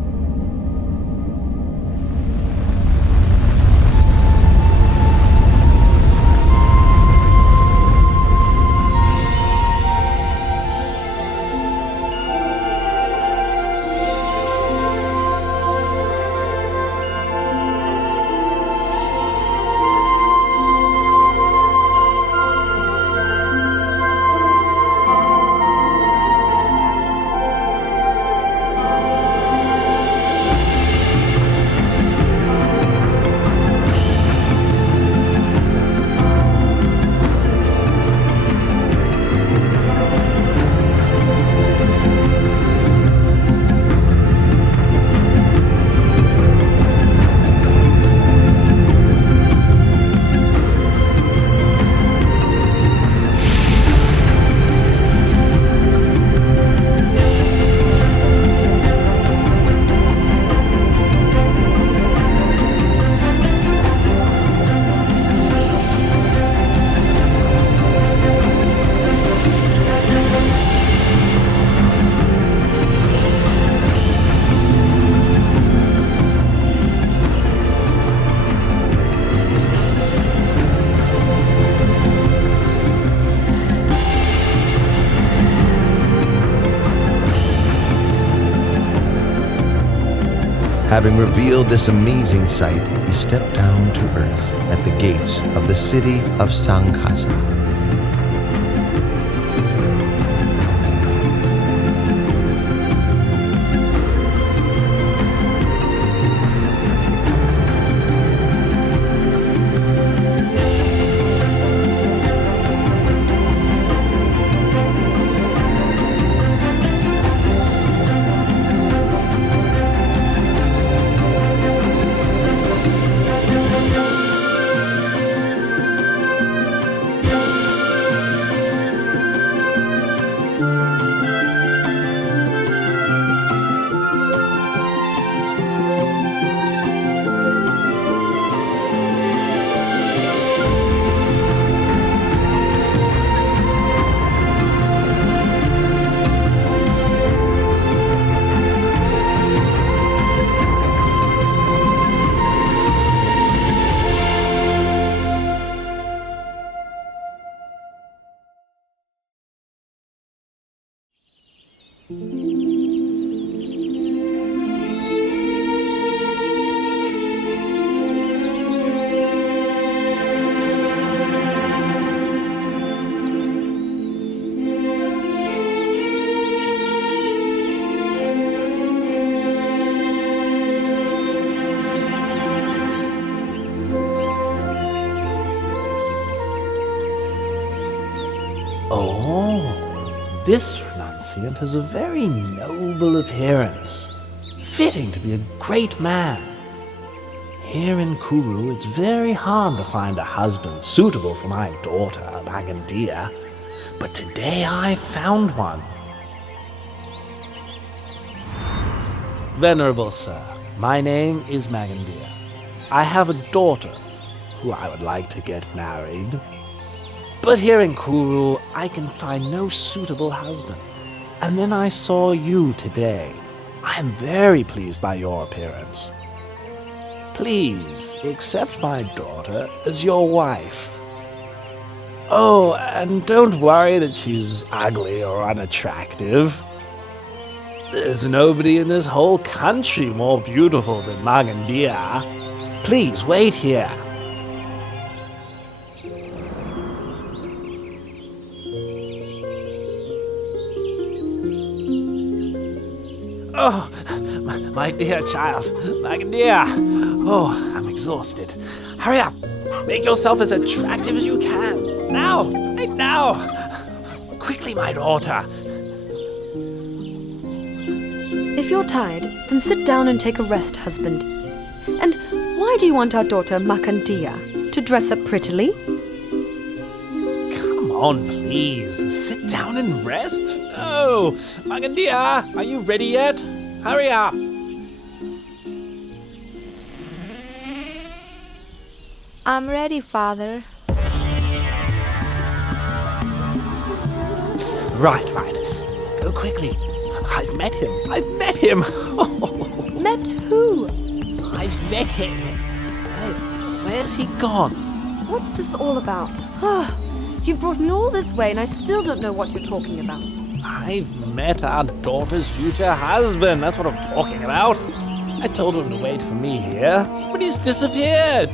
Having revealed this amazing sight, he stepped down to earth at the gates of the city of Sankhasa. Oh, this renunciant has a very noble appearance. fitting to be a great man. Here in Kuru, it's very hard to find a husband suitable for my daughter, Magandia. But today I found one. Venerable sir, my name is Magandia. I have a daughter who I would like to get married. But here in Kuru, I can find no suitable husband. And then I saw you today. I am very pleased by your appearance. Please accept my daughter as your wife. Oh, and don't worry that she's ugly or unattractive. There's nobody in this whole country more beautiful than Magandia. Please wait here. Oh, my dear child, Magandia. Oh, I'm exhausted. Hurry up. Make yourself as attractive as you can. Now, right now. Quickly, my daughter. If you're tired, then sit down and take a rest, husband. And why do you want our daughter Magandia to dress up prettily? Come on, please. Sit down and rest. Oh, Magandia, are you ready yet? Hurry up. I'm ready, Father. Right. Go quickly. I've met him. Met who? I've met him. Where's he gone? What's this all about? You've brought me all this way and I still don't know what you're talking about. I've met our daughter's future husband. That's what I'm talking about. I told him to wait for me here, but he's disappeared.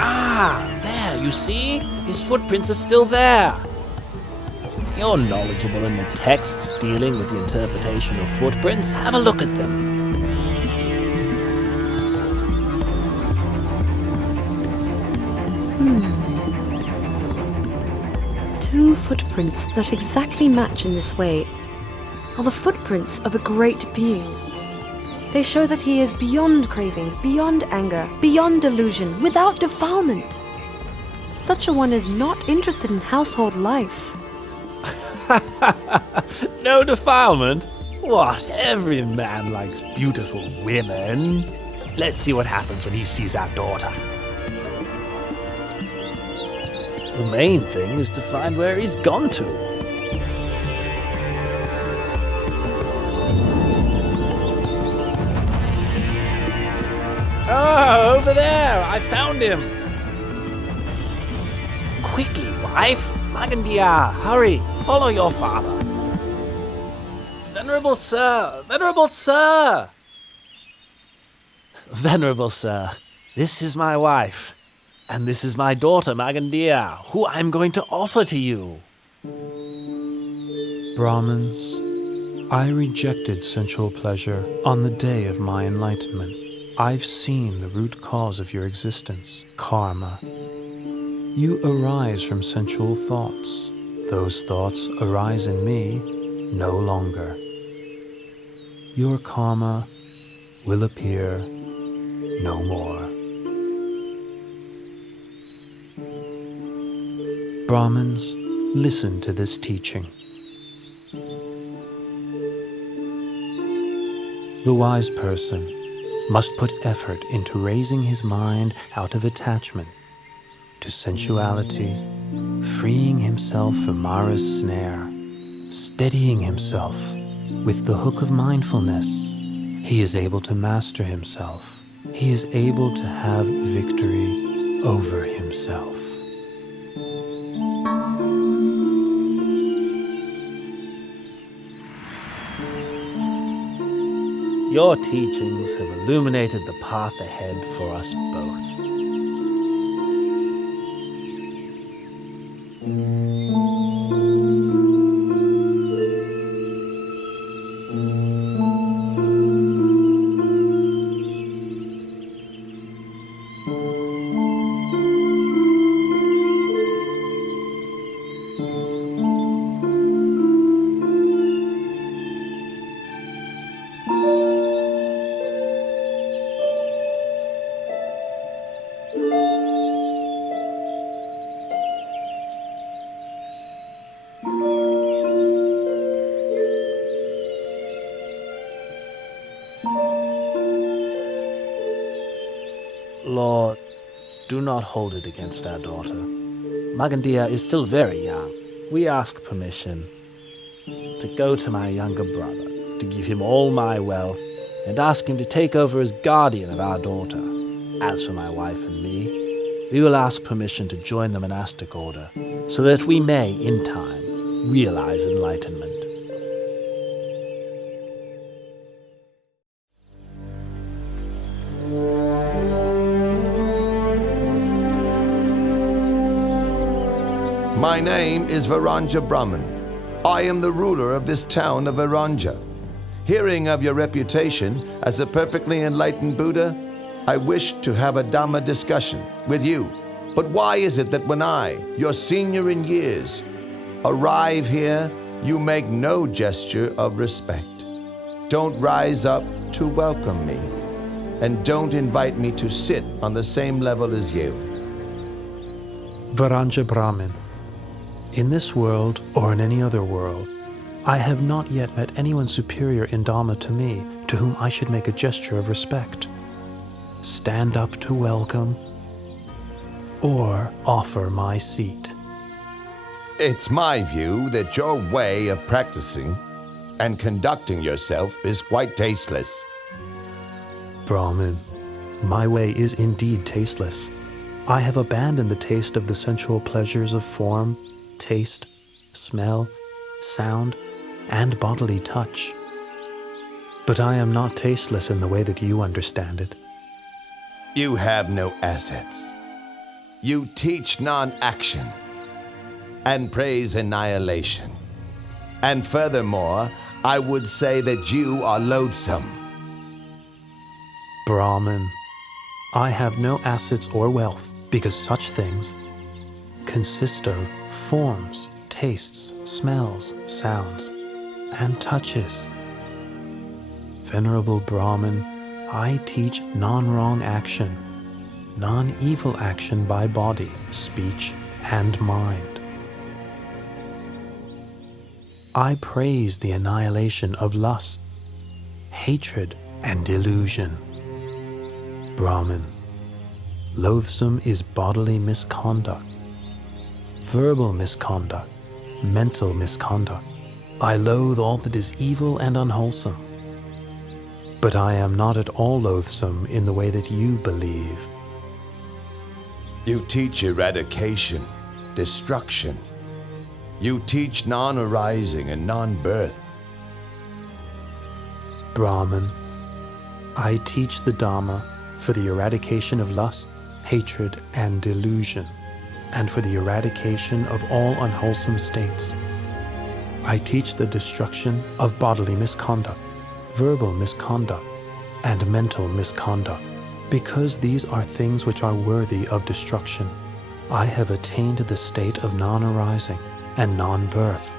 Ah, there, you see? His footprints are still there. You're knowledgeable in the texts dealing with the interpretation of footprints. Have a look at them. 2 footprints that exactly match in this way are the footprints of a great being. They show that he is beyond craving, beyond anger, beyond delusion, without defilement. Such a one is not interested in household life. No defilement? What? Every man likes beautiful women. Let's see what happens when he sees our daughter. The main thing is to find where he's gone to. Oh, over there! I found him! Quickly, wife! Magandia, hurry! Follow your father! Venerable sir! Venerable sir! Venerable sir, this is my wife. And this is my daughter, Magandia, who I'm going to offer to you. Brahmins, I rejected sensual pleasure on the day of my enlightenment. I've seen the root cause of your existence, karma. You arise from sensual thoughts. Those thoughts arise in me no longer. Your karma will appear no more. Brahmins, listen to this teaching. The wise person must put effort into raising his mind out of attachment to sensuality, freeing himself from Māra's snare, steadying himself with the hook of mindfulness. He is able to master himself. He is able to have victory over himself. Your teachings have illuminated the path ahead for us both. Lord, do not hold it against our daughter. Magandia is still very young. We ask permission to go to my younger brother, to give him all my wealth, and ask him to take over as guardian of our daughter. As for my wife and me, we will ask permission to join the monastic order, so that we may, in time, realize enlightenment. My name is Varanja Brahmin. I am the ruler of this town of Varanja. Hearing of your reputation as a perfectly enlightened Buddha, I wish to have a Dhamma discussion with you. But why is it that when I, your senior in years, arrive here, you make no gesture of respect? Don't rise up to welcome me, and don't invite me to sit on the same level as you. Varanja Brahmin. In this world, or in any other world, I have not yet met anyone superior in Dhamma to me, to whom I should make a gesture of respect, stand up to welcome, or offer my seat. It's my view that your way of practicing and conducting yourself is quite tasteless. Brahmin, my way is indeed tasteless. I have abandoned the taste of the sensual pleasures of form, taste, smell, sound, and bodily touch. But I am not tasteless in the way that you understand it. You have no assets. You teach non-action and praise annihilation. And furthermore, I would say that you are loathsome. Brahmin, I have no assets or wealth, because such things consist of forms, tastes, smells, sounds, and touches. Venerable Brahmin, I teach non-wrong action, non-evil action by body, speech, and mind. I praise the annihilation of lust, hatred, and delusion. Brahmin, loathsome is bodily misconduct, verbal misconduct, mental misconduct. I loathe all that is evil and unwholesome. But I am not at all loathsome in the way that you believe. You teach eradication, destruction. You teach non-arising and non-birth. Brahmin, I teach the Dhamma for the eradication of lust, hatred, and delusion, and for the eradication of all unwholesome states. I teach the destruction of bodily misconduct, verbal misconduct, and mental misconduct, because these are things which are worthy of destruction. I have attained the state of non-arising and non-birth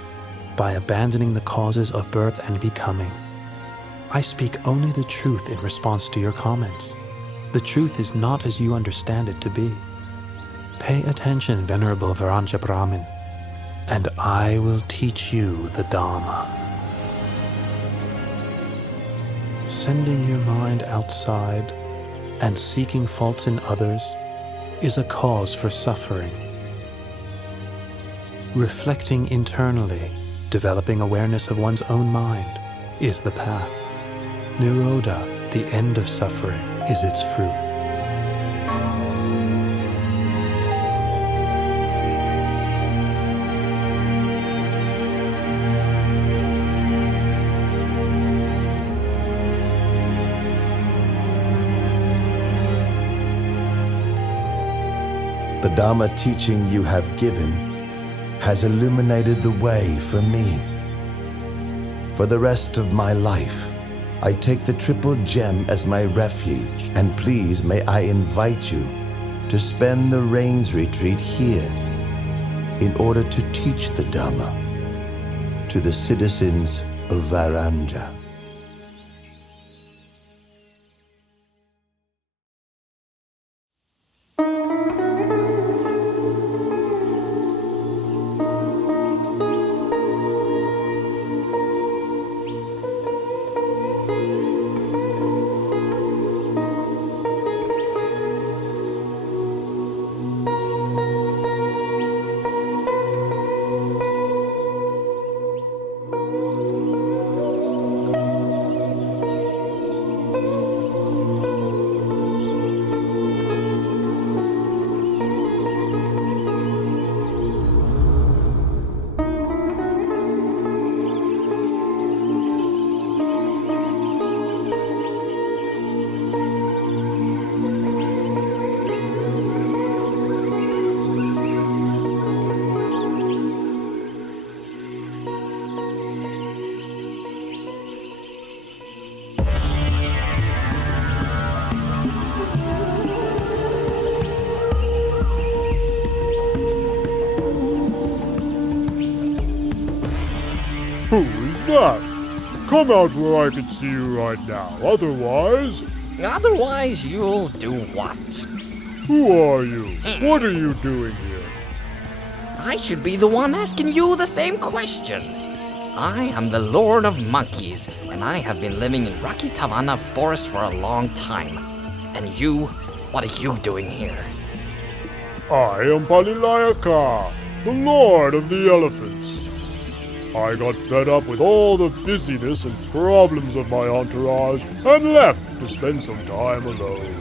by abandoning the causes of birth and becoming. I speak only the truth in response to your comments. The truth is not as you understand it to be. Pay attention, Venerable Varanja Brahmin, and I will teach you the Dhamma. Sending your mind outside and seeking faults in others is a cause for suffering. Reflecting internally, developing awareness of one's own mind, is the path. Nirodha, the end of suffering, is its fruit. The Dhamma teaching you have given has illuminated the way for me. For the rest of my life, I take the Triple Gem as my refuge, and please may I invite you to spend the Rains Retreat here in order to teach the Dhamma to the citizens of Varanja. that? Come out where I can see you right now. Otherwise... Otherwise, you'll do what? Who are you? What are you doing here? I should be the one asking you the same question. I am the Lord of Monkeys, and I have been living in Rocky Tavana Forest for a long time. And you, what are you doing here? I am Pālileyyaka, the Lord of the Elephants. I got fed up with all the busyness and problems of my entourage and left to spend some time alone.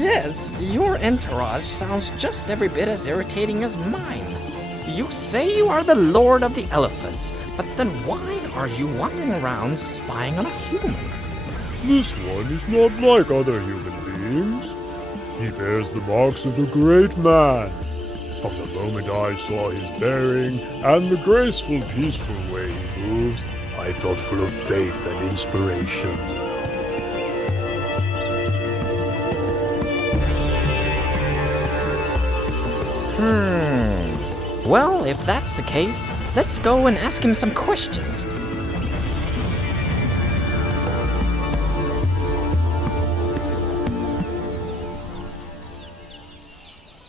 Yes, your entourage sounds just every bit as irritating as mine. You say you are the Lord of the Elephants, but then why are you wandering around spying on a human? This one is not like other human beings. He bears the marks of a great man. From the moment I saw his bearing and the graceful, peaceful way he moves, I felt full of faith and inspiration. Well, if that's the case, let's go and ask him some questions.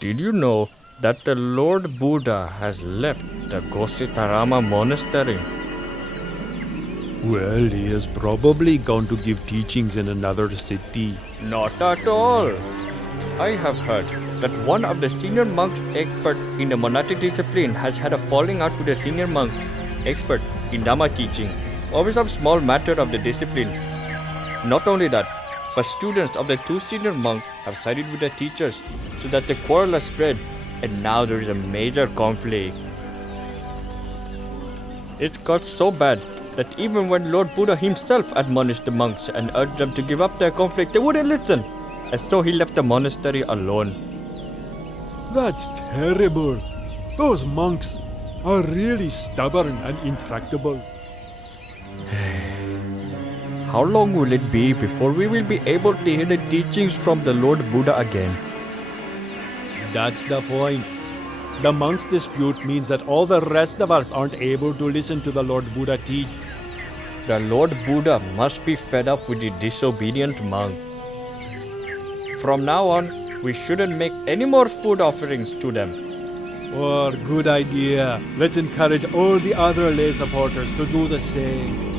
Did you know that the Lord Buddha has left the Gositarama monastery? Well, he is probably going to give teachings in another city. Not at all. I have heard that one of the senior monks expert in the monastic discipline has had a falling out with a senior monk expert in Dhamma teaching over some small matter of the discipline. Not only that, but students of the two senior monks have sided with the teachers so that the quarrel has spread, and now there is a major conflict. It got so bad that even when Lord Buddha himself admonished the monks and urged them to give up their conflict, they wouldn't listen, and so he left the monastery alone. That's terrible. Those monks are really stubborn and intractable. How long will it be before we will be able to hear the teachings from the Lord Buddha again? That's the point. The monks' dispute means that all the rest of us aren't able to listen to the Lord Buddha teach. The Lord Buddha must be fed up with the disobedient monk. From now on, we shouldn't make any more food offerings to them. Oh, good idea. Let's encourage all the other lay supporters to do the same.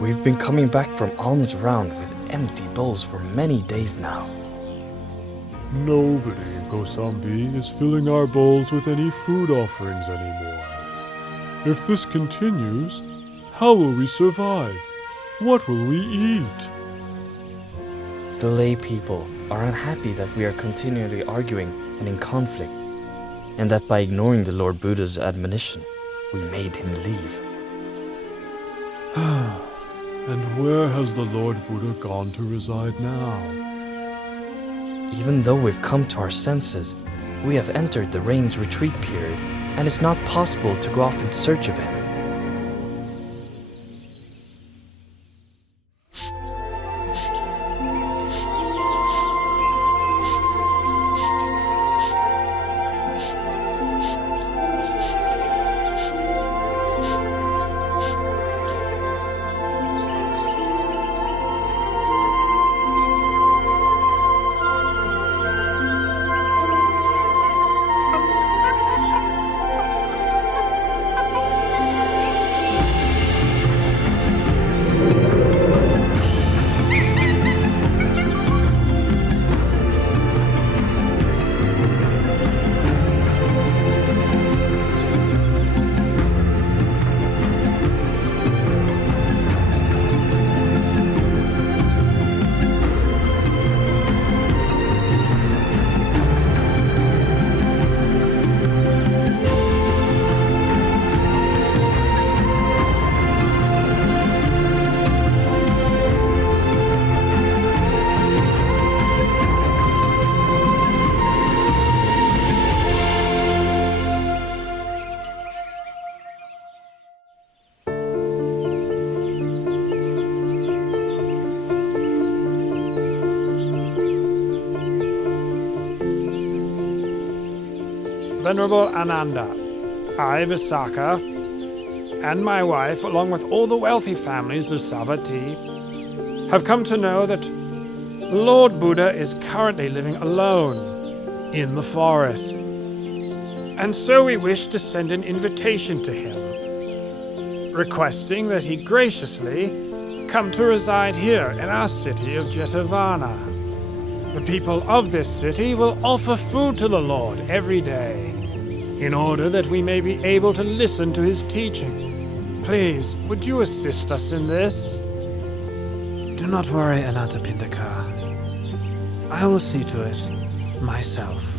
We've been coming back from Alms round with empty bowls for many days now. Nobody in Kosambi is filling our bowls with any food offerings anymore. If this continues, how will we survive? What will we eat? The lay people are unhappy that we are continually arguing and in conflict, and that by ignoring the Lord Buddha's admonition, we made him leave. And where has the Lord Buddha gone to reside now? Even though we've come to our senses, we have entered the rain's retreat period, and it's not possible to go off in search of him. Venerable Ananda, I, Visakha, and my wife, along with all the wealthy families of Savatthi, have come to know that the Lord Buddha is currently living alone in the forest. And so we wish to send an invitation to him, requesting that he graciously come to reside here in our city of Jetavana. The people of this city will offer food to the Lord every day, in order that we may be able to listen to his teaching. Please, would you assist us in this? Do not worry, Anathapindaka. I will see to it myself.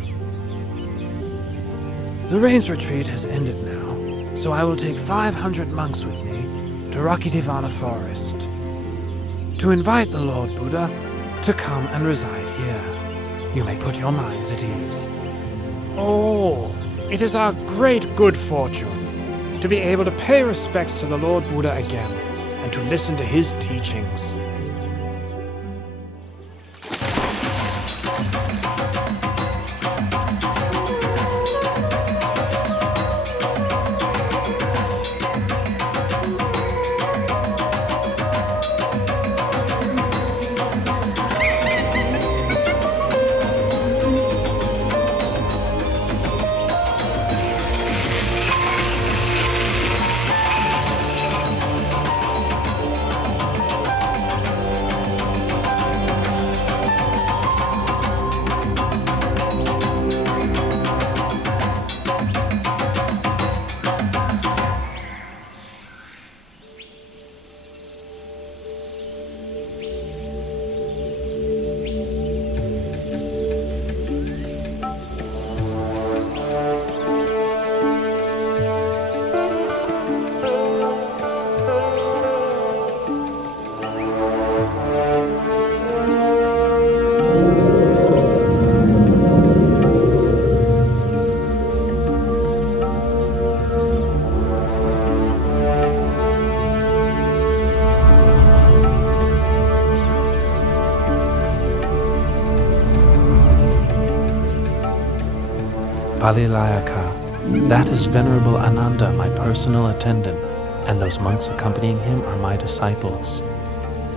The rains retreat has ended now, so I will take 500 monks with me to Rakitivana forest to invite the Lord Buddha to come and reside here. You may put your minds at ease. Oh, it is our great good fortune to be able to pay respects to the Lord Buddha again and to listen to his teachings. Pālileyyaka, that is Venerable Ananda, my personal attendant, and those monks accompanying him are my disciples.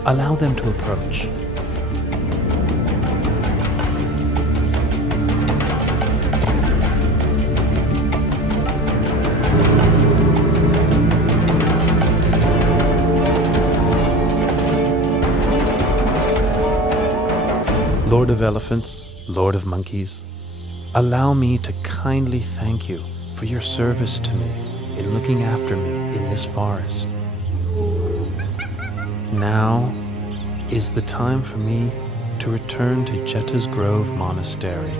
Allow them to approach. Lord of Elephants, Lord of Monkeys, allow me to kindly thank you for your service to me in looking after me in this forest. Now is the time for me to return to Jeta's Grove Monastery.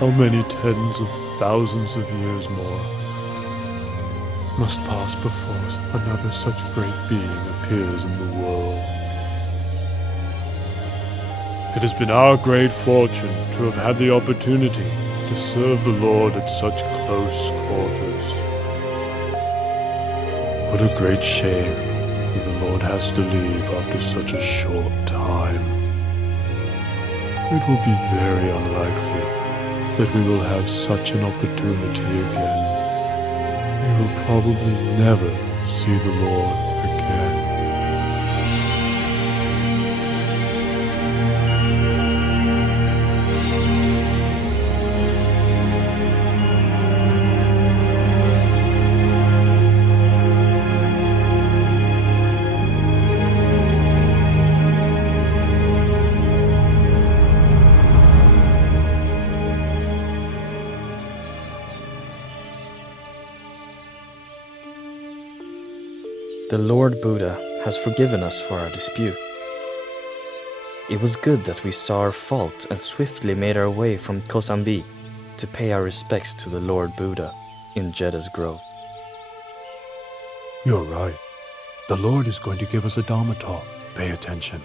How many tens of thousands of years more must pass before another such great being appears in the world? It has been our great fortune to have had the opportunity to serve the Lord at such close quarters. What a great shame unlikely the Lord has to leave after such a short time. It will be very unlikely that we will have such an opportunity again. We will probably never see the Lord again. The Lord Buddha has forgiven us for our dispute. It was good that we saw our fault and swiftly made our way from Kosambi to pay our respects to the Lord Buddha in Jedda's grove. You're right. The Lord is going to give us a Dhamma talk. Pay attention.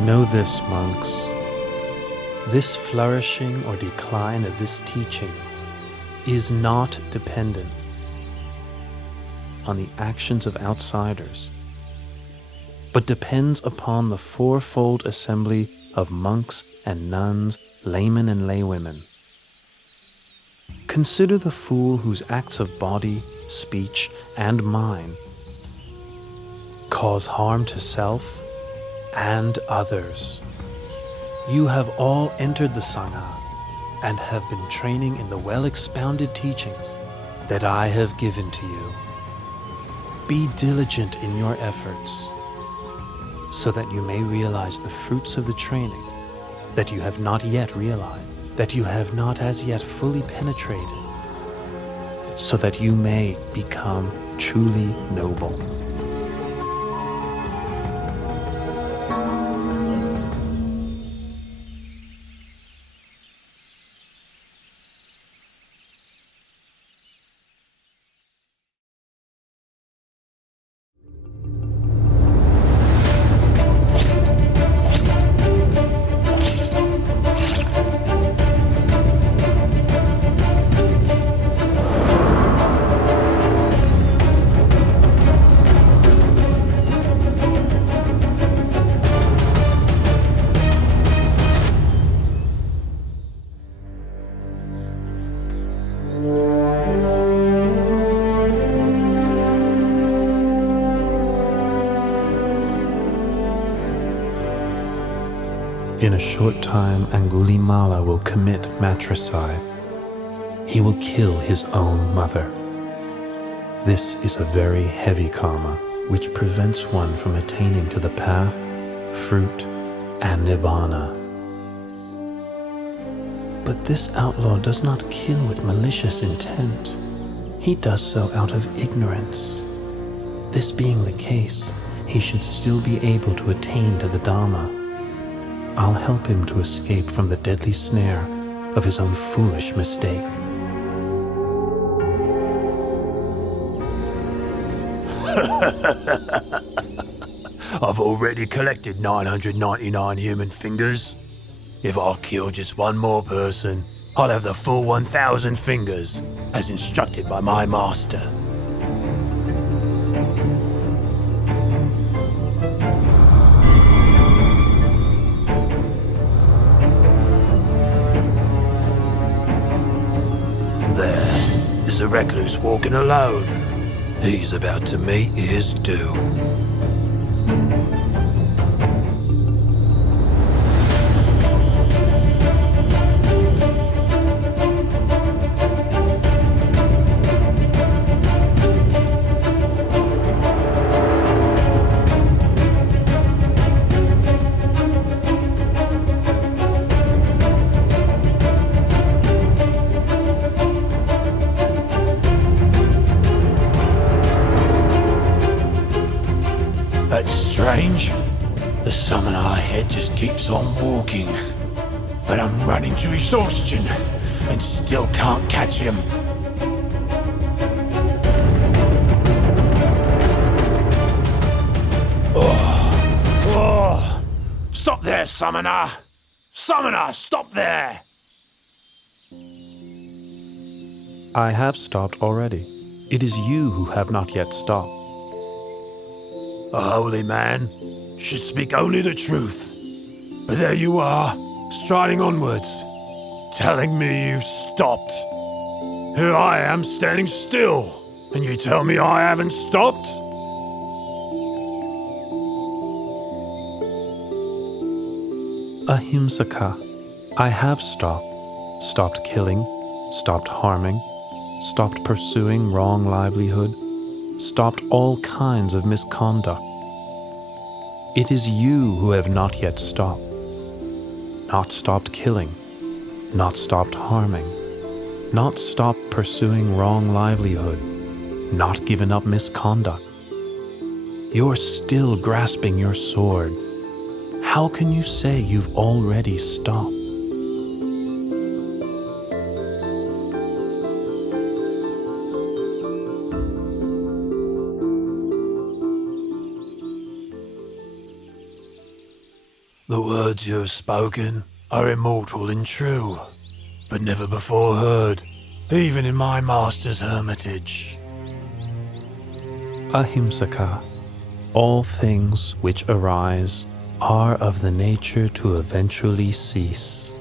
Know this, monks. This flourishing or decline of this teaching is not dependent on the actions of outsiders, but depends upon the fourfold assembly of monks and nuns, laymen and laywomen. Consider the fool whose acts of body, speech, and mind cause harm to self and others. You have all entered the Sangha and have been training in the well-expounded teachings that I have given to you. Be diligent in your efforts, so that you may realize the fruits of the training that you have not yet realized, that you have not as yet fully penetrated, so that you may become truly noble. In a short time, Angulimāla will commit matricide. He will kill his own mother. This is a very heavy karma, which prevents one from attaining to the path, fruit, and Nibbāna. But this outlaw does not kill with malicious intent. He does so out of ignorance. This being the case, he should still be able to attain to the Dhamma. I'll help him to escape from the deadly snare of his own foolish mistake. I've already collected 999 human fingers. If I kill just one more person, I'll have the full 1,000 fingers, as instructed by my master. There's a recluse walking alone. He's about to meet his doom. That's strange. The summoner head just keeps on walking. But I'm running to exhaustion and still can't catch him. Oh. Stop there, summoner! Summoner, stop there! I have stopped already. It is you who have not yet stopped. A holy man should speak only the truth. But there you are, striding onwards, telling me you've stopped. Here I am standing still, and you tell me I haven't stopped? Ahimsaka, I have stopped. Stopped killing, stopped harming, stopped pursuing wrong livelihood, stopped all kinds of misconduct. It is you who have not yet stopped. Not stopped killing, not stopped harming, not stopped pursuing wrong livelihood, not given up misconduct. You're still grasping your sword. How can you say you've already stopped? The words you have spoken are immortal and true, but never before heard, even in my master's hermitage. Ahimsaka, all things which arise are of the nature to eventually cease.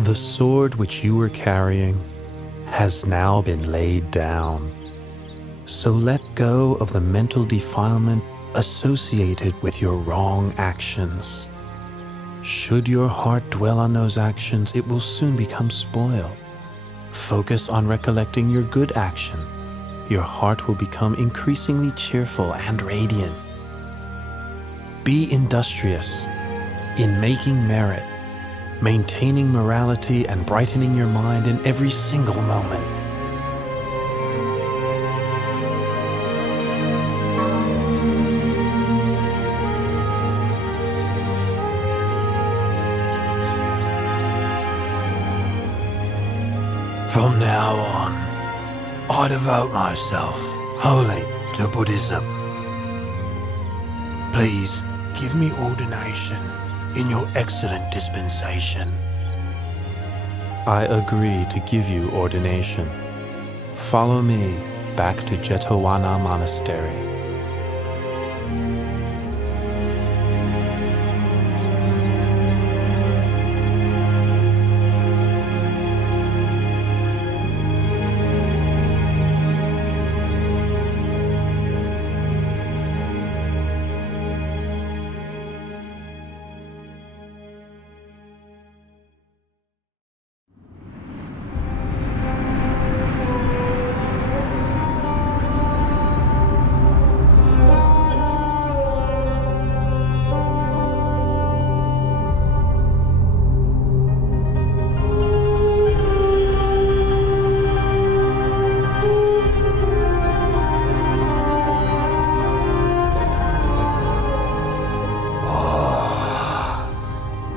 The sword which you were carrying has now been laid down. So let go of the mental defilement associated with your wrong actions. Should your heart dwell on those actions, it will soon become spoiled. Focus on recollecting your good action. Your heart will become increasingly cheerful and radiant. Be industrious in making merit, maintaining morality, and brightening your mind in every single moment. From now on, I devote myself wholly to Buddhism. Please give me ordination in your excellent dispensation. I agree to give you ordination. Follow me back to Jaṭila Monastery.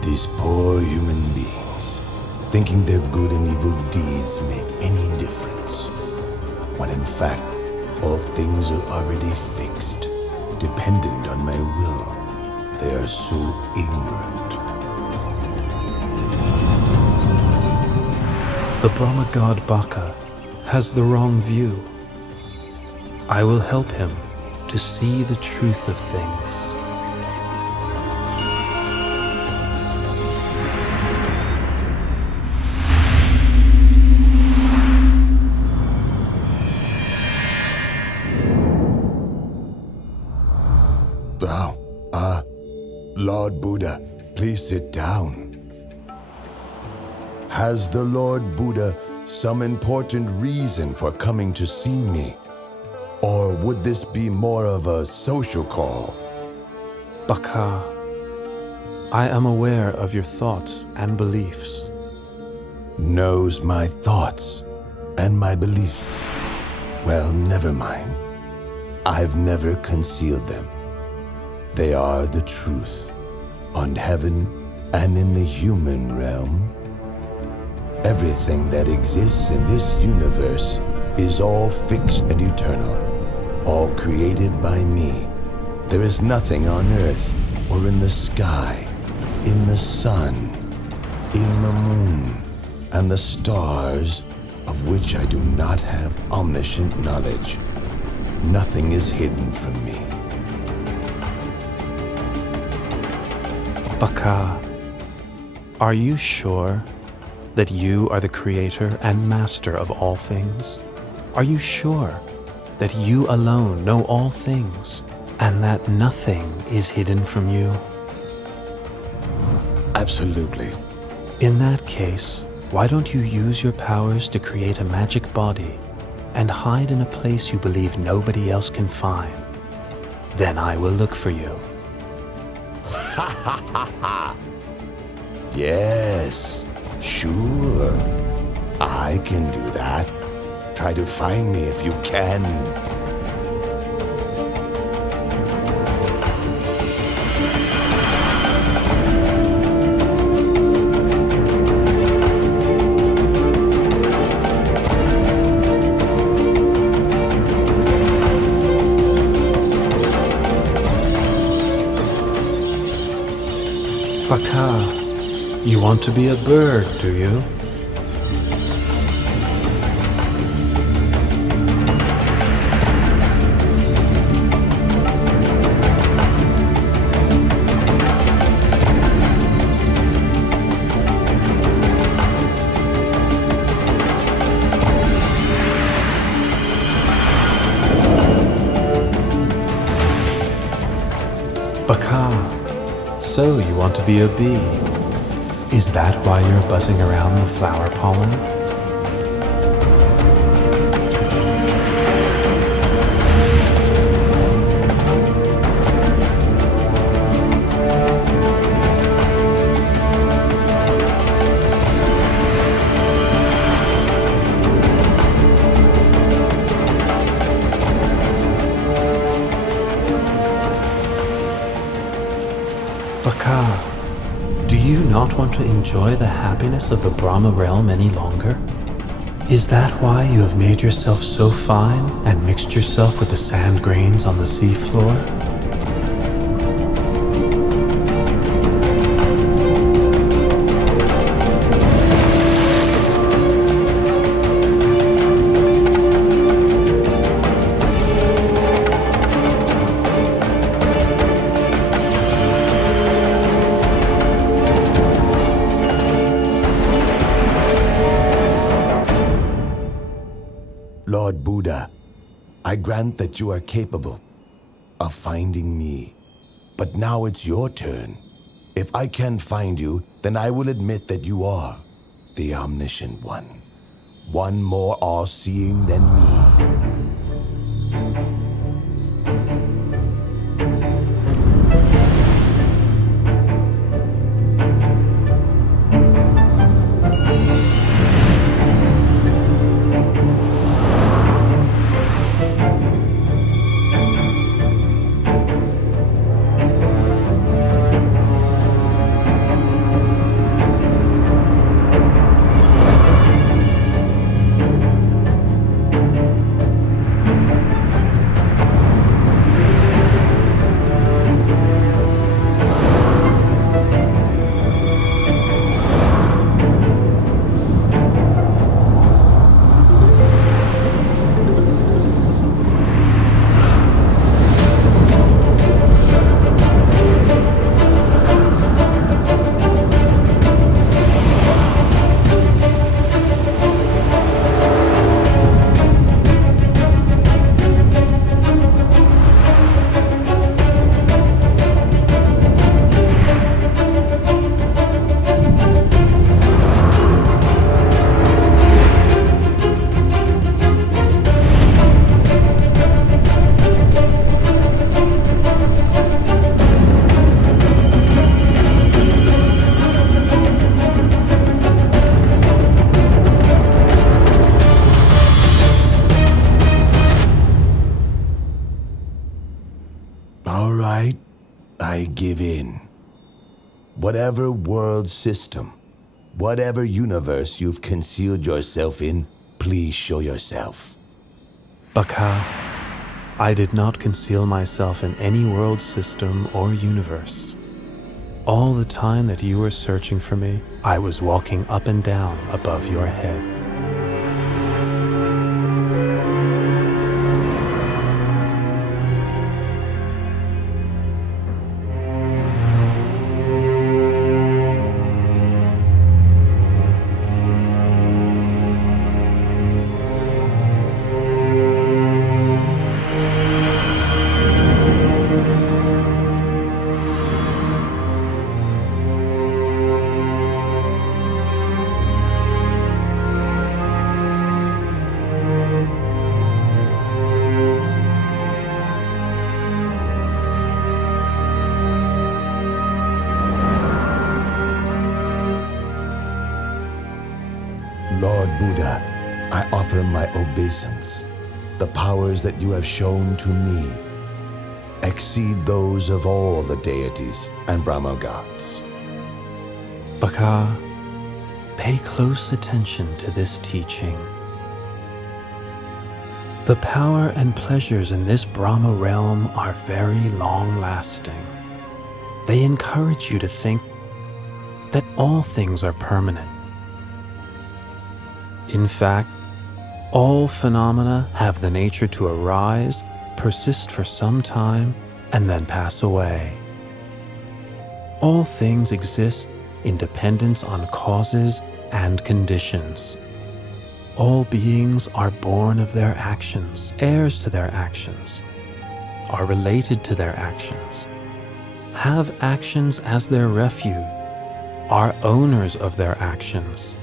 These poor human beings, thinking their good and evil deeds make any difference, when in fact all things are already fixed, dependent on my will. They are so ignorant. The Brahma god Baka has the wrong view. I will help him to see the truth of things. Lord Buddha, please sit down. Has the Lord Buddha some important reason for coming to see me? Or would this be more of a social call? Baka, I am aware of your thoughts and beliefs. Knows my thoughts and my beliefs. Well, never mind. I've never concealed them. They are the truth. On heaven and in the human realm, everything that exists in this universe is all fixed and eternal, all created by me. There is nothing on earth or in the sky, in the sun, in the moon, and the stars of which I do not have omniscient knowledge. Nothing is hidden from me. Baka, are you sure that you are the creator and master of all things? Are you sure that you alone know all things and that nothing is hidden from you? Absolutely. In that case, why don't you use your powers to create a magic body and hide in a place you believe nobody else can find? Then I will look for you. Ha ha ha ha! Yes, sure. I can do that. Try to find me if you can. Baka, you want to be a bird, do you? Baka, so you want to be a bee. Is that why you're buzzing around the flower pollen? Baka, do you not want to enjoy the happiness of the Brahma realm any longer? Is that why you have made yourself so fine and mixed yourself with the sand grains on the seafloor? Lord Buddha, I grant that you are capable of finding me. But now it's your turn. If I can find you, then I will admit that you are the omniscient one. One more all-seeing than me. I give in. Whatever world system, whatever universe you've concealed yourself in, please show yourself. Baka, I did not conceal myself in any world system or universe. All the time that you were searching for me, I was walking up and down above your head. Lord Buddha, I offer my obeisance. The powers that you have shown to me exceed those of all the deities and Brahma gods. Baka, pay close attention to this teaching. The power and pleasures in this Brahma realm are very long-lasting. They encourage you to think that all things are permanent. In fact, all phenomena have the nature to arise, persist for some time, and then pass away. All things exist in dependence on causes and conditions. All beings are born of their actions, heirs to their actions, are related to their actions, have actions as their refuge, are owners of their actions.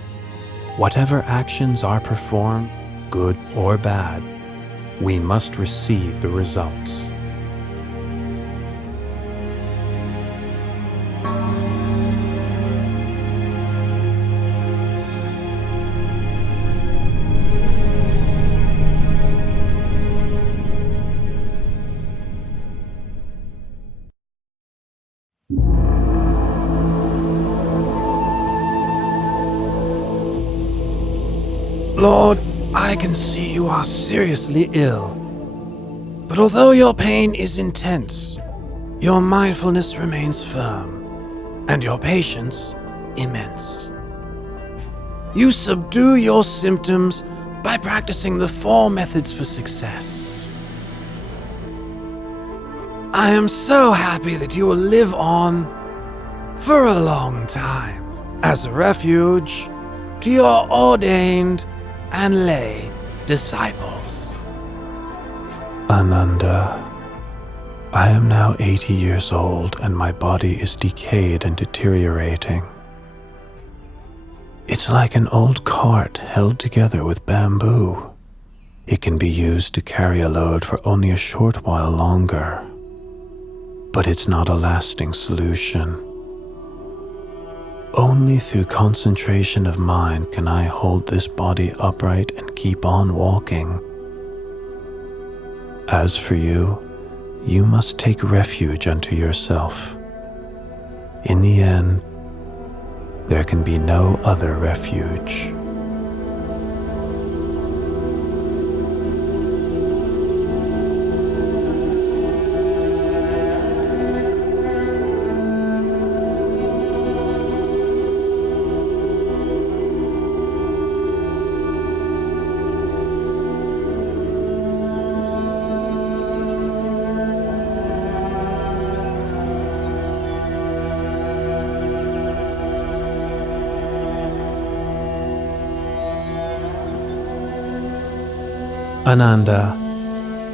Whatever actions are performed, good or bad, we must receive the results. Lord, I can see you are seriously ill. But although your pain is intense, your mindfulness remains firm, and your patience immense. You subdue your symptoms by practicing the 4 methods for success. I am so happy that you will live on for a long time as a refuge to your ordained and lay disciples. Ananda, I am now 80 years old and my body is decayed and deteriorating. It's like an old cart held together with bamboo. It can be used to carry a load for only a short while longer, but it's not a lasting solution. Only through concentration of mind can I hold this body upright and keep on walking. As for you, you must take refuge unto yourself. In the end, there can be no other refuge. Ananda,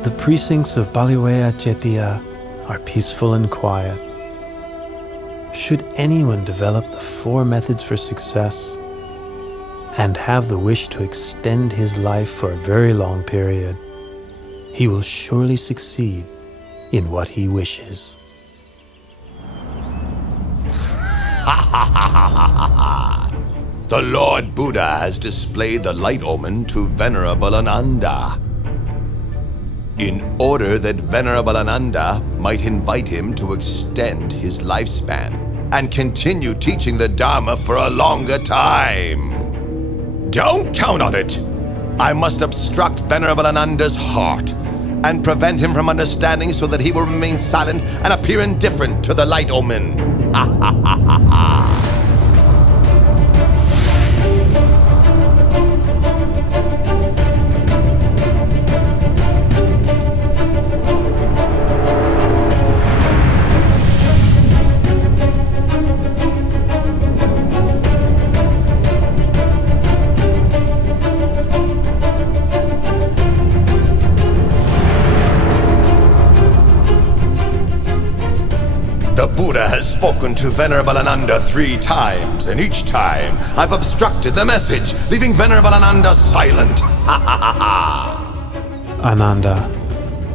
the precincts of Balileyyaka Jaṭila are peaceful and quiet. Should anyone develop the 4 methods for success and have the wish to extend his life for a very long period, he will surely succeed in what he wishes. The Lord Buddha has displayed the light omen to Venerable Ananda, in order that Venerable Ananda might invite him to extend his lifespan and continue teaching the Dhamma for a longer time. Don't count on it! I must obstruct Venerable Ananda's heart and prevent him from understanding so that he will remain silent and appear indifferent to the light omen. Ha ha ha ha ha! The Buddha has spoken to Venerable Ananda 3 times, and each time I've obstructed the message, leaving Venerable Ananda silent. Ha ha ha ha! Ananda,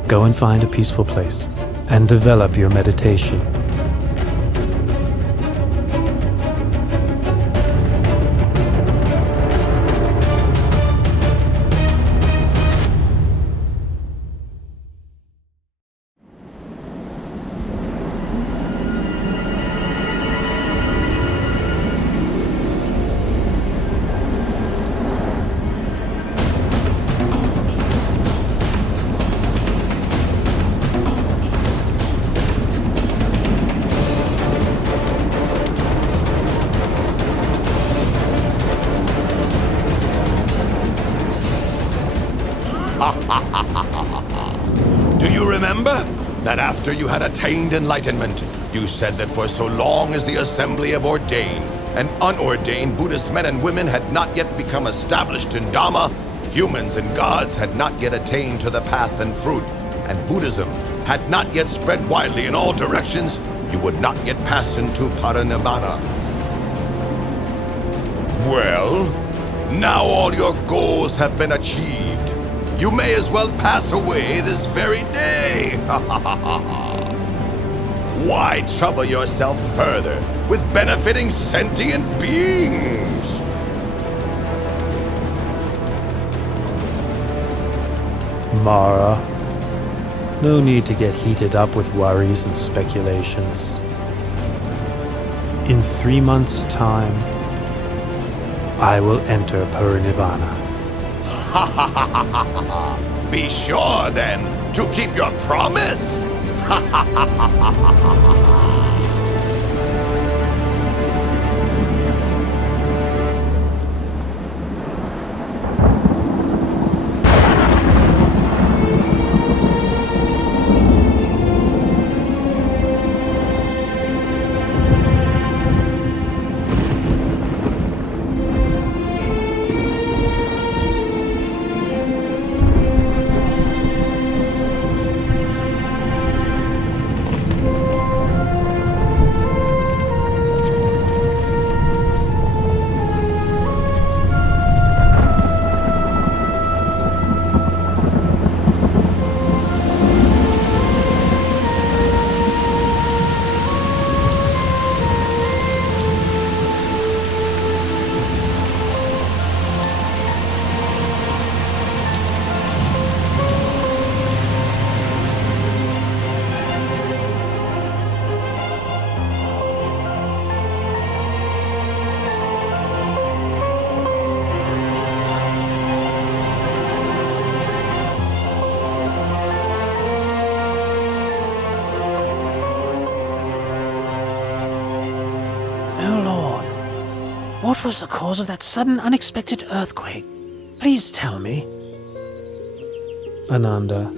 go and find a peaceful place and develop your meditation. that after you had attained enlightenment, you said that for so long as the assembly of ordained and unordained Buddhist men and women had not yet become established in Dhamma, humans and gods had not yet attained to the path and fruit, and Buddhism had not yet spread widely in all directions, you would not yet pass into Nibbāna. Well, now all your goals have been achieved. You may as well pass away this very day. Why trouble yourself further with benefiting sentient beings? Māra, no need to get heated up with worries and speculations. In 3 months' time, I will enter Parinibbāna. Be sure, then, to keep your promise. What was the cause of that sudden, unexpected earthquake? Please tell me. Ananda,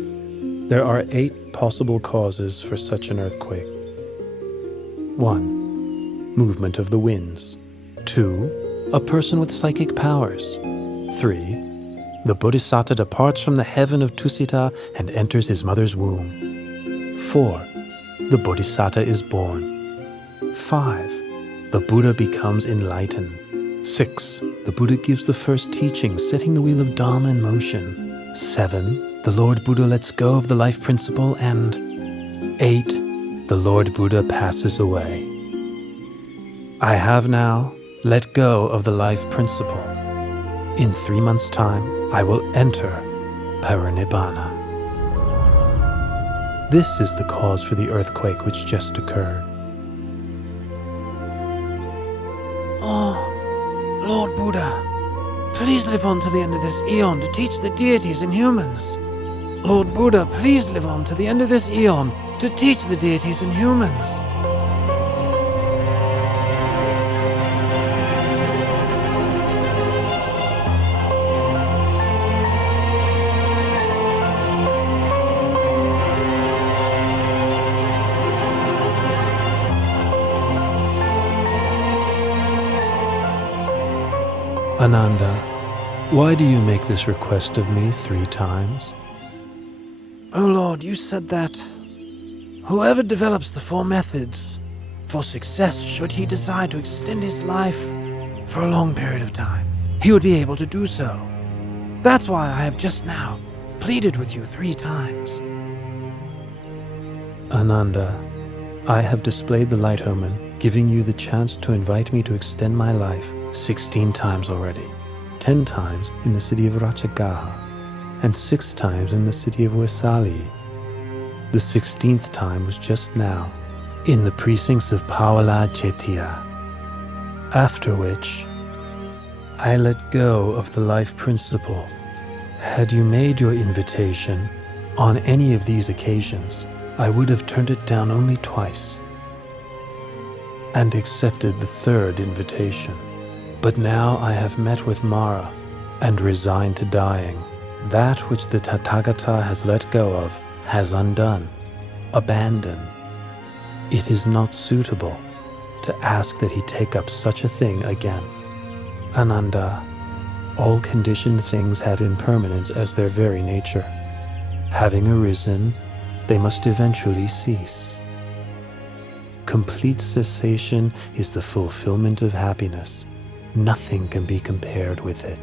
there are 8 possible causes for such an earthquake. 1. Movement of the winds. 2. A person with psychic powers. 3. The Bodhisattva departs from the heaven of Tusita and enters his mother's womb. 4. The Bodhisattva is born. 5. The Buddha becomes enlightened. 6. The Buddha gives the first teaching, setting the wheel of Dhamma in motion. 7. The Lord Buddha lets go of the life principle. And 8. The Lord Buddha passes away. I have now let go of the life principle. In 3 months' time, I will enter Parinibbāna. This is the cause for the earthquake which just occurred. Oh, Lord Buddha, please live on to the end of this eon to teach the deities and humans. Lord Buddha, please live on to the end of this eon to teach the deities and humans. Ananda, why do you make this request of me 3 times? Oh Lord, you said that whoever develops the 4 methods for success, should he desire to extend his life for a long period of time, he would be able to do so. That's why I have just now pleaded with you 3 times. Ananda, I have displayed the light omen, giving you the chance to invite me to extend my life 16 times already. 10 times in the city of Ratchagaha, and 6 times in the city of Vesali. The 16th time was just now, in the precincts of Pālileyyaka, after which I let go of the life principle. Had you made your invitation on any of these occasions, I would have turned it down only twice, and accepted the 3rd invitation. But now I have met with Māra and resigned to dying. That which the Tathagata has let go of has undone. abandon. It is not suitable to ask that he take up such a thing again. Ananda, all conditioned things have impermanence as their very nature. Having arisen, they must eventually cease. Complete cessation is the fulfillment of happiness. Nothing can be compared with it.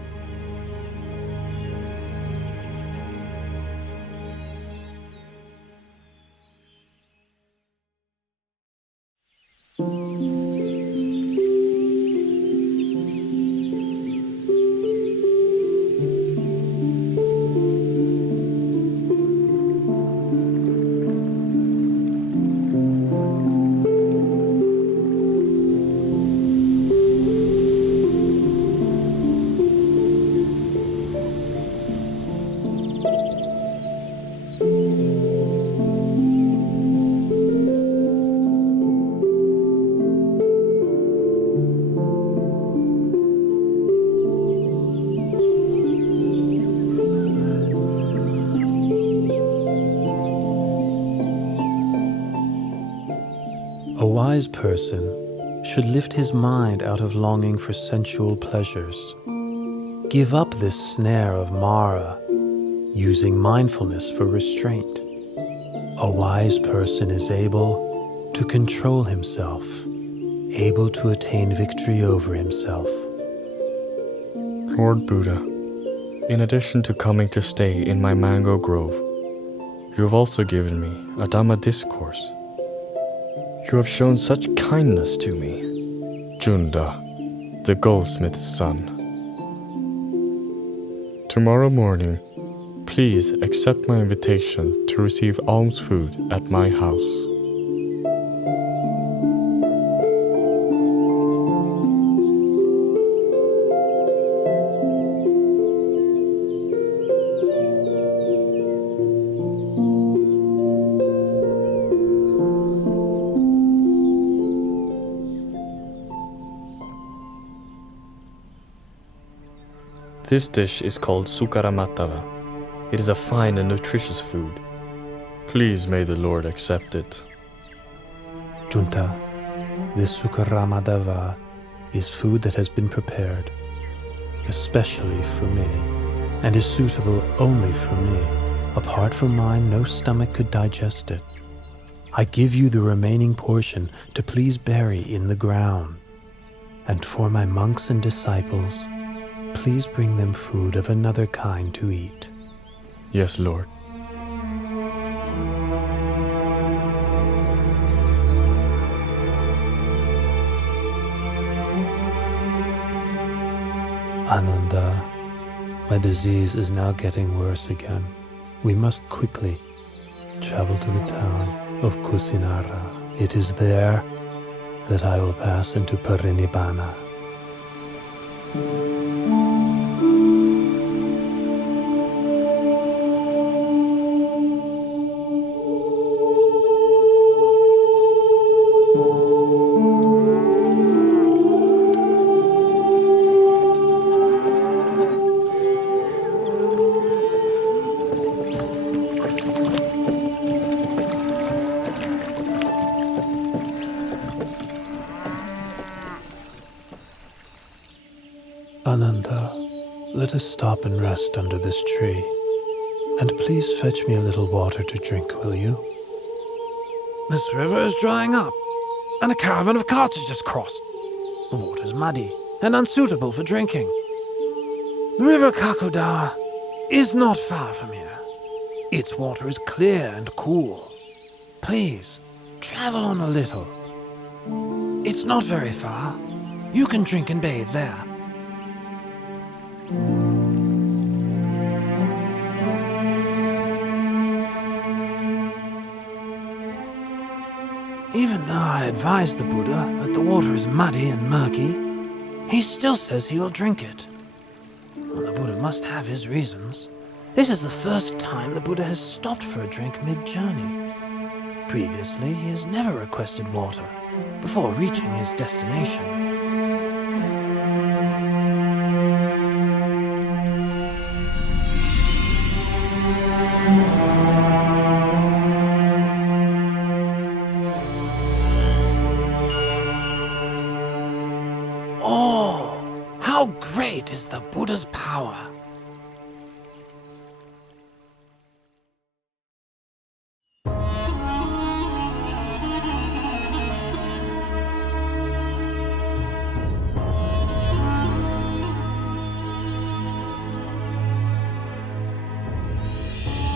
A wise person should lift his mind out of longing for sensual pleasures. Give up this snare of Māra, using mindfulness for restraint. A wise person is able to control himself, able to attain victory over himself. Lord Buddha, in addition to coming to stay in my mango grove, you have also given me a Dhamma discourse. You have shown such kindness to me, Junda, the goldsmith's son. Tomorrow morning, please accept my invitation to receive alms food at my house. This dish is called Sukaramatava. It is a fine and nutritious food. Please may the Lord accept it. Junta, this Sukaramatava is food that has been prepared, especially for me, and is suitable only for me. Apart from mine, no stomach could digest it. I give you the remaining portion to please bury in the ground. And for my monks and disciples, please bring them food of another kind to eat. Yes, Lord. Ananda, my disease is now getting worse again. We must quickly travel to the town of Kusinara. It is there that I will pass into Parinibbāna. Ananda, let us stop and rest under this tree. And please fetch me a little water to drink, will you? This river is drying up, and a caravan of carts has just crossed. The water is muddy and unsuitable for drinking. The river Kakuda is not far from here. Its water is clear and cool. Please, travel on a little. It's not very far. You can drink and bathe there. Even though I advised the Buddha that the water is muddy and murky, he still says he will drink it. Well, the Buddha must have his reasons. This is the first time the Buddha has stopped for a drink mid-journey. Previously, he has never requested water before reaching his destination. How great is the Buddha's power!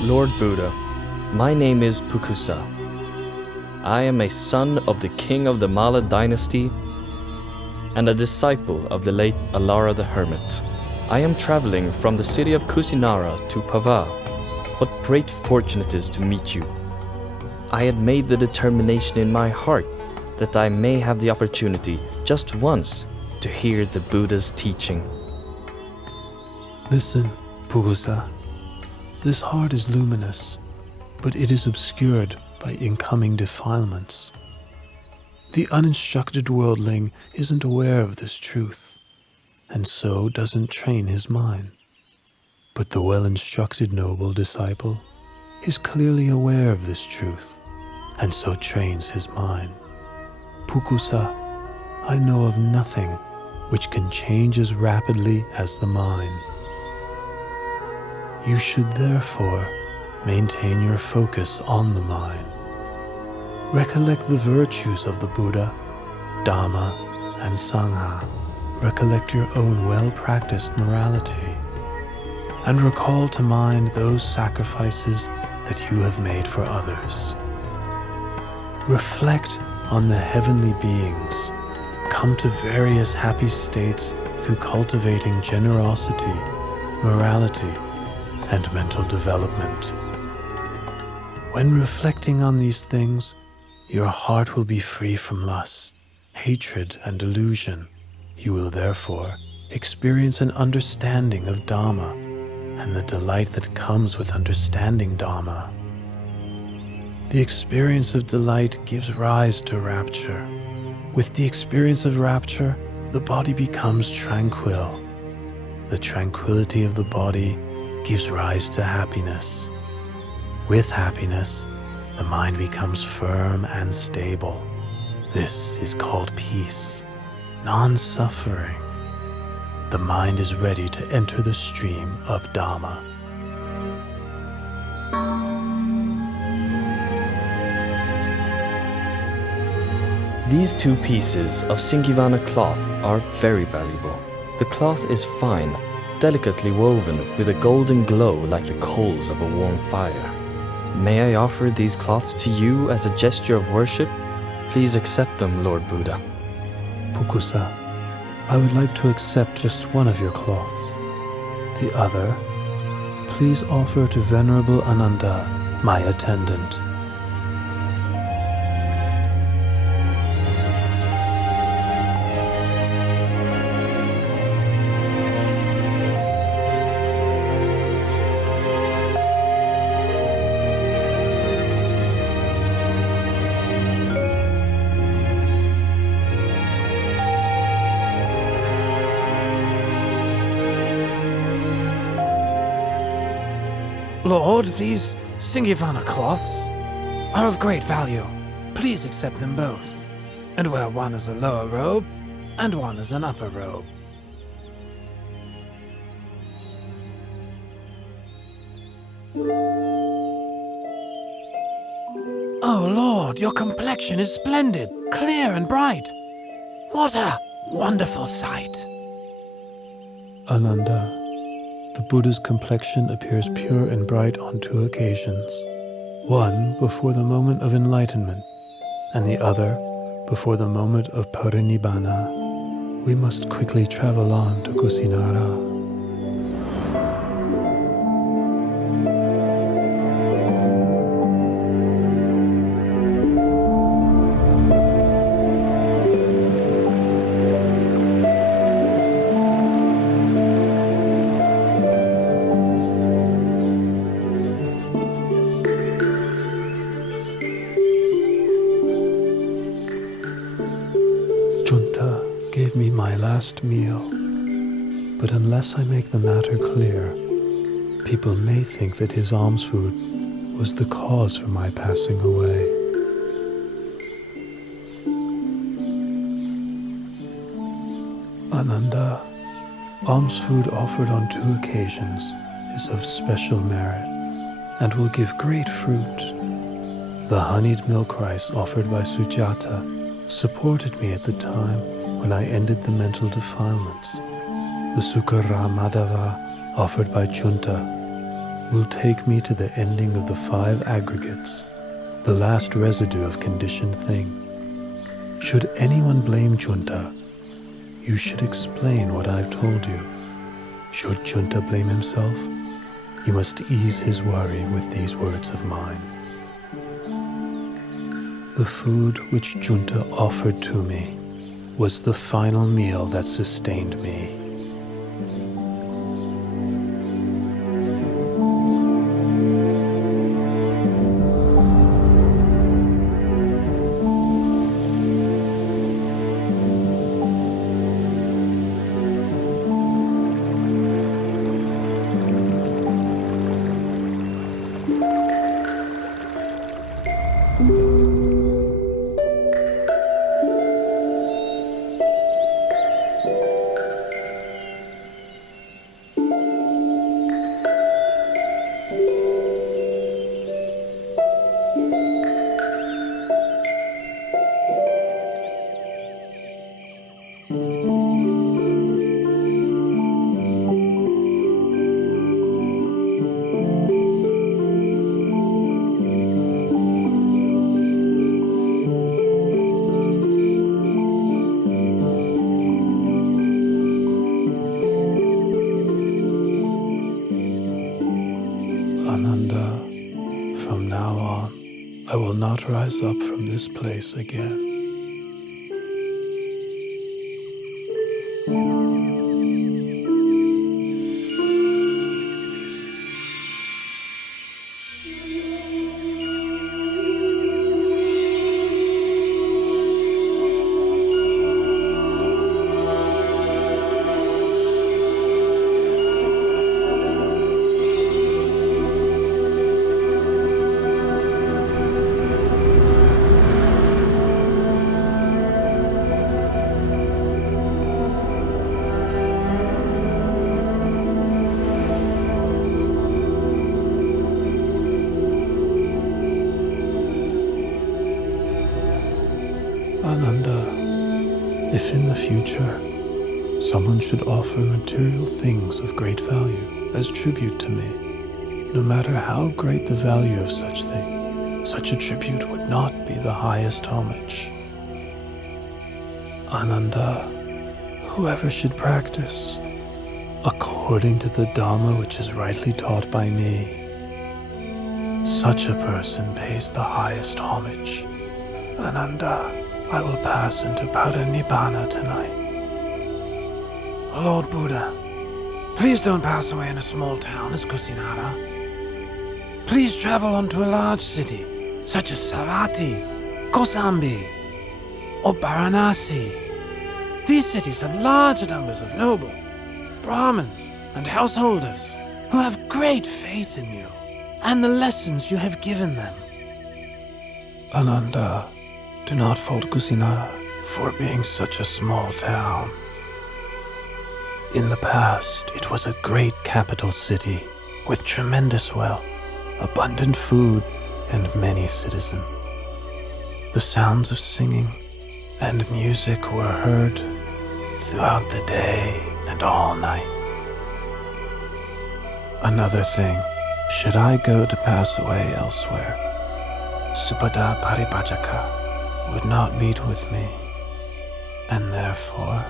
Lord Buddha, my name is Pukusa. I am a son of the king of the Māla dynasty and a disciple of the late Alara the Hermit. I am traveling from the city of Kusinara to Pava. What great fortune it is to meet you. I had made the determination in my heart that I may have the opportunity just once to hear the Buddha's teaching. Listen, Pukusa. This heart is luminous, but it is obscured by incoming defilements. The uninstructed worldling isn't aware of this truth, and so doesn't train his mind. But the well-instructed noble disciple is clearly aware of this truth, and so trains his mind. Pukusa, I know of nothing which can change as rapidly as the mind. You should therefore maintain your focus on the mind. Recollect the virtues of the Buddha, Dhamma, and Sangha. Recollect your own well-practiced morality, and recall to mind those sacrifices that you have made for others. Reflect on the heavenly beings, come to various happy states through cultivating generosity, morality, and mental development. When reflecting on these things, your heart will be free from lust, hatred, and delusion. You will therefore experience an understanding of Dhamma and the delight that comes with understanding Dhamma. The experience of delight gives rise to rapture. With the experience of rapture, the body becomes tranquil. The tranquility of the body gives rise to happiness. With happiness, the mind becomes firm and stable. This is called peace, non-suffering. The mind is ready to enter the stream of Dhamma. These 2 pieces of Singivana cloth are very valuable. The cloth is fine, delicately woven with a golden glow like the coals of a warm fire. May I offer these cloths to you as a gesture of worship? Please accept them, Lord Buddha. Pukusa, I would like to accept just one of your cloths. The other, please offer to Venerable Ananda, my attendant. Lord, these Singivana cloths are of great value. Please accept them both, and wear one as a lower robe and one as an upper robe. Oh Lord, your complexion is splendid, clear and bright. What a wonderful sight. Ananda, the Buddha's complexion appears pure and bright on 2 occasions. One before the moment of enlightenment, and the other before the moment of parinibbana. We must quickly travel on to Kusinara. Gave me my last meal, but unless I make the matter clear, people may think that his alms food was the cause for my passing away. Ananda, Alms food offered on 2 occasions is of special merit and will give great fruit. The honeyed milk rice offered by Sujātā supported me at the time when I ended the mental defilements. The Sukara Madhava offered by Junta will take me to the ending of the 5 aggregates, the last residue of conditioned thing. Should anyone blame Junta, you should explain what I've told you. Should Junta blame himself, you must ease his worry with these words of mine. The food which Junta offered to me was the final meal that sustained me. I will not rise up from this place again. If in the future someone should offer material things of great value as tribute to me, no matter how great the value of such thing, such a tribute would not be the highest homage. Ananda, whoever should practice according to the Dhamma which is rightly taught by me, such a person pays the highest homage. Ananda, I will pass into Nibbāna tonight. Lord Buddha, please don't pass away in a small town as Kusinara. Please travel on to a large city, such as Savatthi, Kosambi, or Varanasi. These cities have large numbers of noble, Brāhmiṇs, and householders who have great faith in you and the lessons you have given them. Ananda, do not fault Kusinara for being such a small town. In the past, it was a great capital city with tremendous wealth, abundant food, and many citizens. The sounds of singing and music were heard throughout the day and all night. Another thing, should I go to pass away elsewhere, Supada Paripajaka would not meet with me, and therefore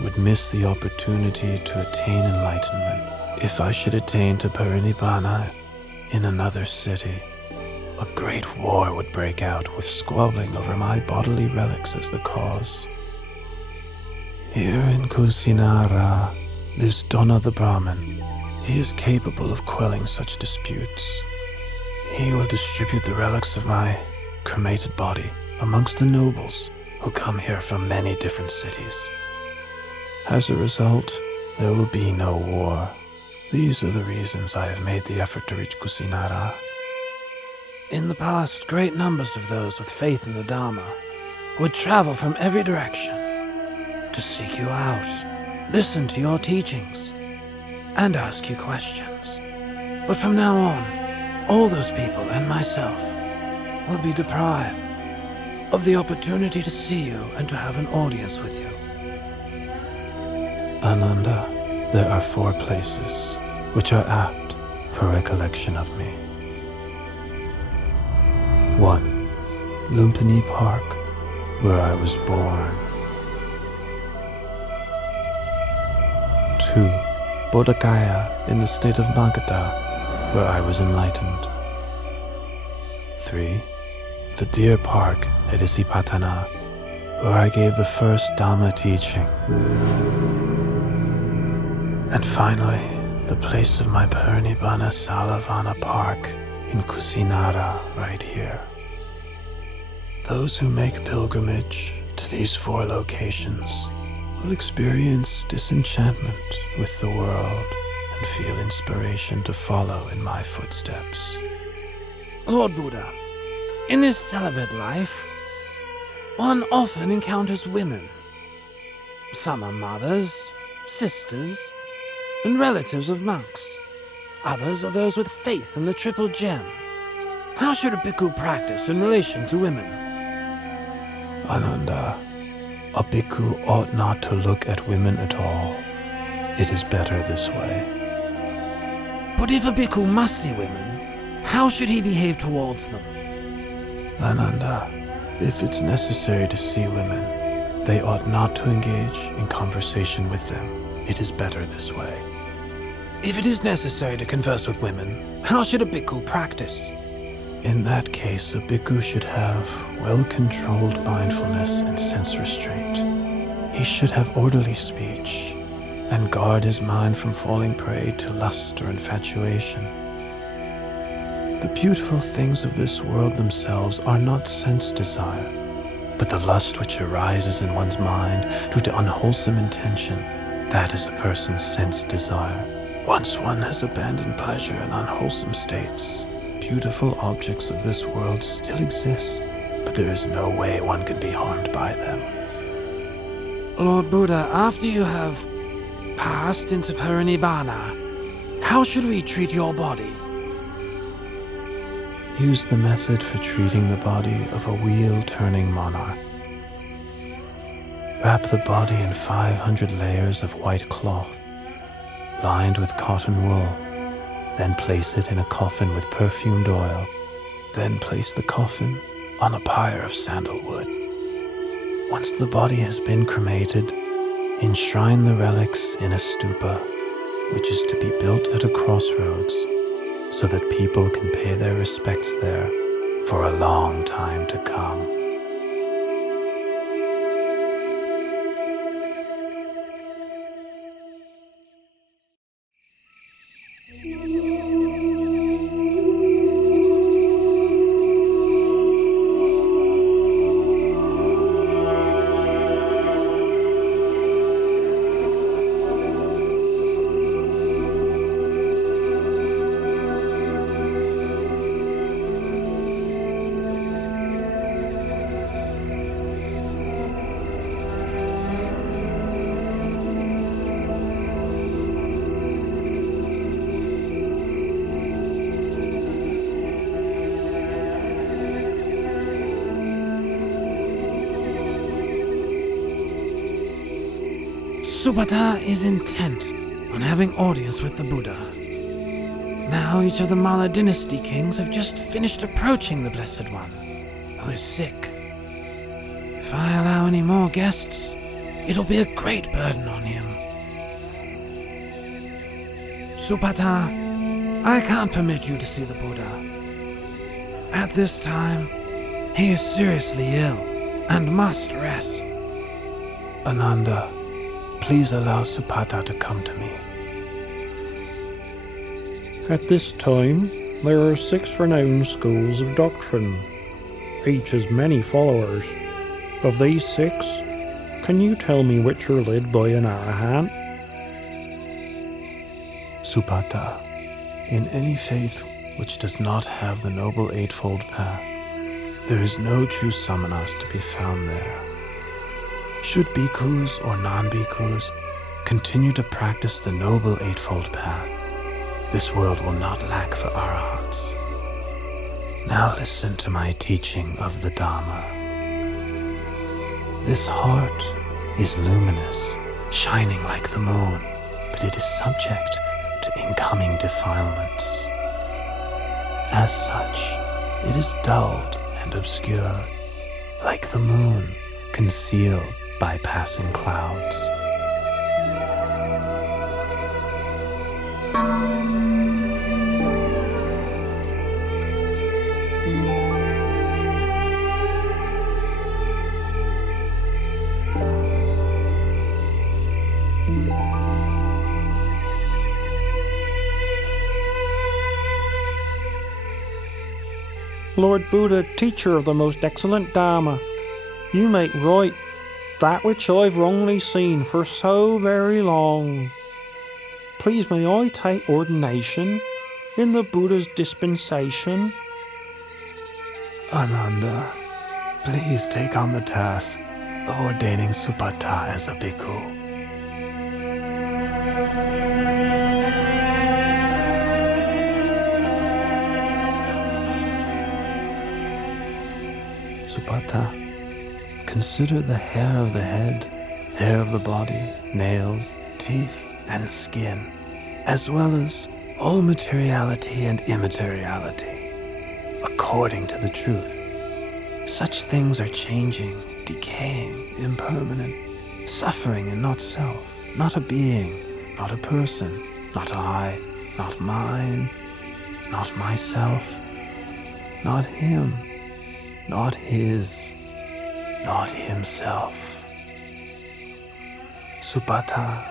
would miss the opportunity to attain enlightenment. If I should attain to Parinibbāna in another city, a great war would break out with squabbling over my bodily relics as the cause. Here in Kusinara lives Donna the Brahmin. He is capable of quelling such disputes. He will distribute the relics of my cremated body amongst the nobles who come here from many different cities. As a result, there will be no war. These are the reasons I have made the effort to reach Kusinara. In the past, great numbers of those with faith in the Dhamma would travel from every direction to seek you out. listen to your teachings, and ask you questions. But from now on, all those people and myself will be deprived of the opportunity to see you and to have an audience with you. Ananda, there are 4 places which are apt for recollection of me. 1. Lumbinī Park, where I was born. 2. Bodh Gaya in the state of Magadha, where I was enlightened. 3. The Deer Park at Isipatana, where I gave the first Dhamma teaching. And finally, the place of my Nibbāna Salavana Park in Kusinara, right here. Those who make pilgrimage to these 4 locations will experience disenchantment with the world and feel inspiration to follow in my footsteps. Lord Buddha, in this celibate life, one often encounters women. Some are mothers, sisters, and relatives of monks. Others are those with faith in the triple gem. How should a bhikkhu practice in relation to women? Ananda, a bhikkhu ought not to look at women at all. It is better this way. But if a bhikkhu must see women, how should he behave towards them? Ananda, if it's necessary to see women, they ought not to engage in conversation with them. It is better this way. If it is necessary to converse with women, how should a bhikkhu practice? In that case, a bhikkhu should have well-controlled mindfulness and sense restraint. He should have orderly speech and guard his mind from falling prey to lust or infatuation. The beautiful things of this world themselves are not sense desire, but the lust which arises in one's mind due to unwholesome intention, that is a person's sense desire. Once one has abandoned pleasure in unwholesome states, beautiful objects of this world still exist, but there is no way one can be harmed by them. Lord Buddha, after you have passed into Nibbāna, how should we treat your body? Use the method for treating the body of a wheel-turning monarch. Wrap the body in 500 layers of white cloth, lined with cotton wool. Then place it in a coffin with perfumed oil. Then place the coffin on a pyre of sandalwood. Once the body has been cremated, enshrine the relics in a stupa, which is to be built at a crossroads, so that people can pay their respects there for a long time to come. Sujātā is intent on having audience with the Buddha. Now each of the Māra dynasty kings have just finished approaching the Blessed One, who is sick. If I allow any more guests, it'll be a great burden on him. Sujātā, I can't permit you to see the Buddha. At this time, he is seriously ill and must rest. Ananda, please allow Sujātā to come to me. At this time, there are 6 renowned schools of doctrine. Each has many followers. Of these 6, can you tell me which are led by an arahant? Sujātā, in any faith which does not have the Noble Eightfold Path, there is no true samanas to be found there. Should bhikkhus or non-bhikkhus continue to practice the Noble Eightfold Path. This world will not lack for arahants. Now listen to my teaching of the Dhamma. This heart is luminous, shining like the moon, but it is subject to incoming defilements. As such, it is dulled and obscured, like the moon concealed by passing clouds. Lord Buddha, teacher of the most excellent Dhamma, you make right that which I've wrongly seen for so very long. Please may I take ordination in the Buddha's dispensation? Ananda, please take on the task of ordaining Supata as a bhikkhu. Supata, consider the hair of the head, hair of the body, nails, teeth, and skin, as well as all materiality and immateriality, according to the truth. Such things are changing, decaying, impermanent, suffering and not self, not a being, not a person, not I, not mine, not myself, not him, not his, not himself. Supata,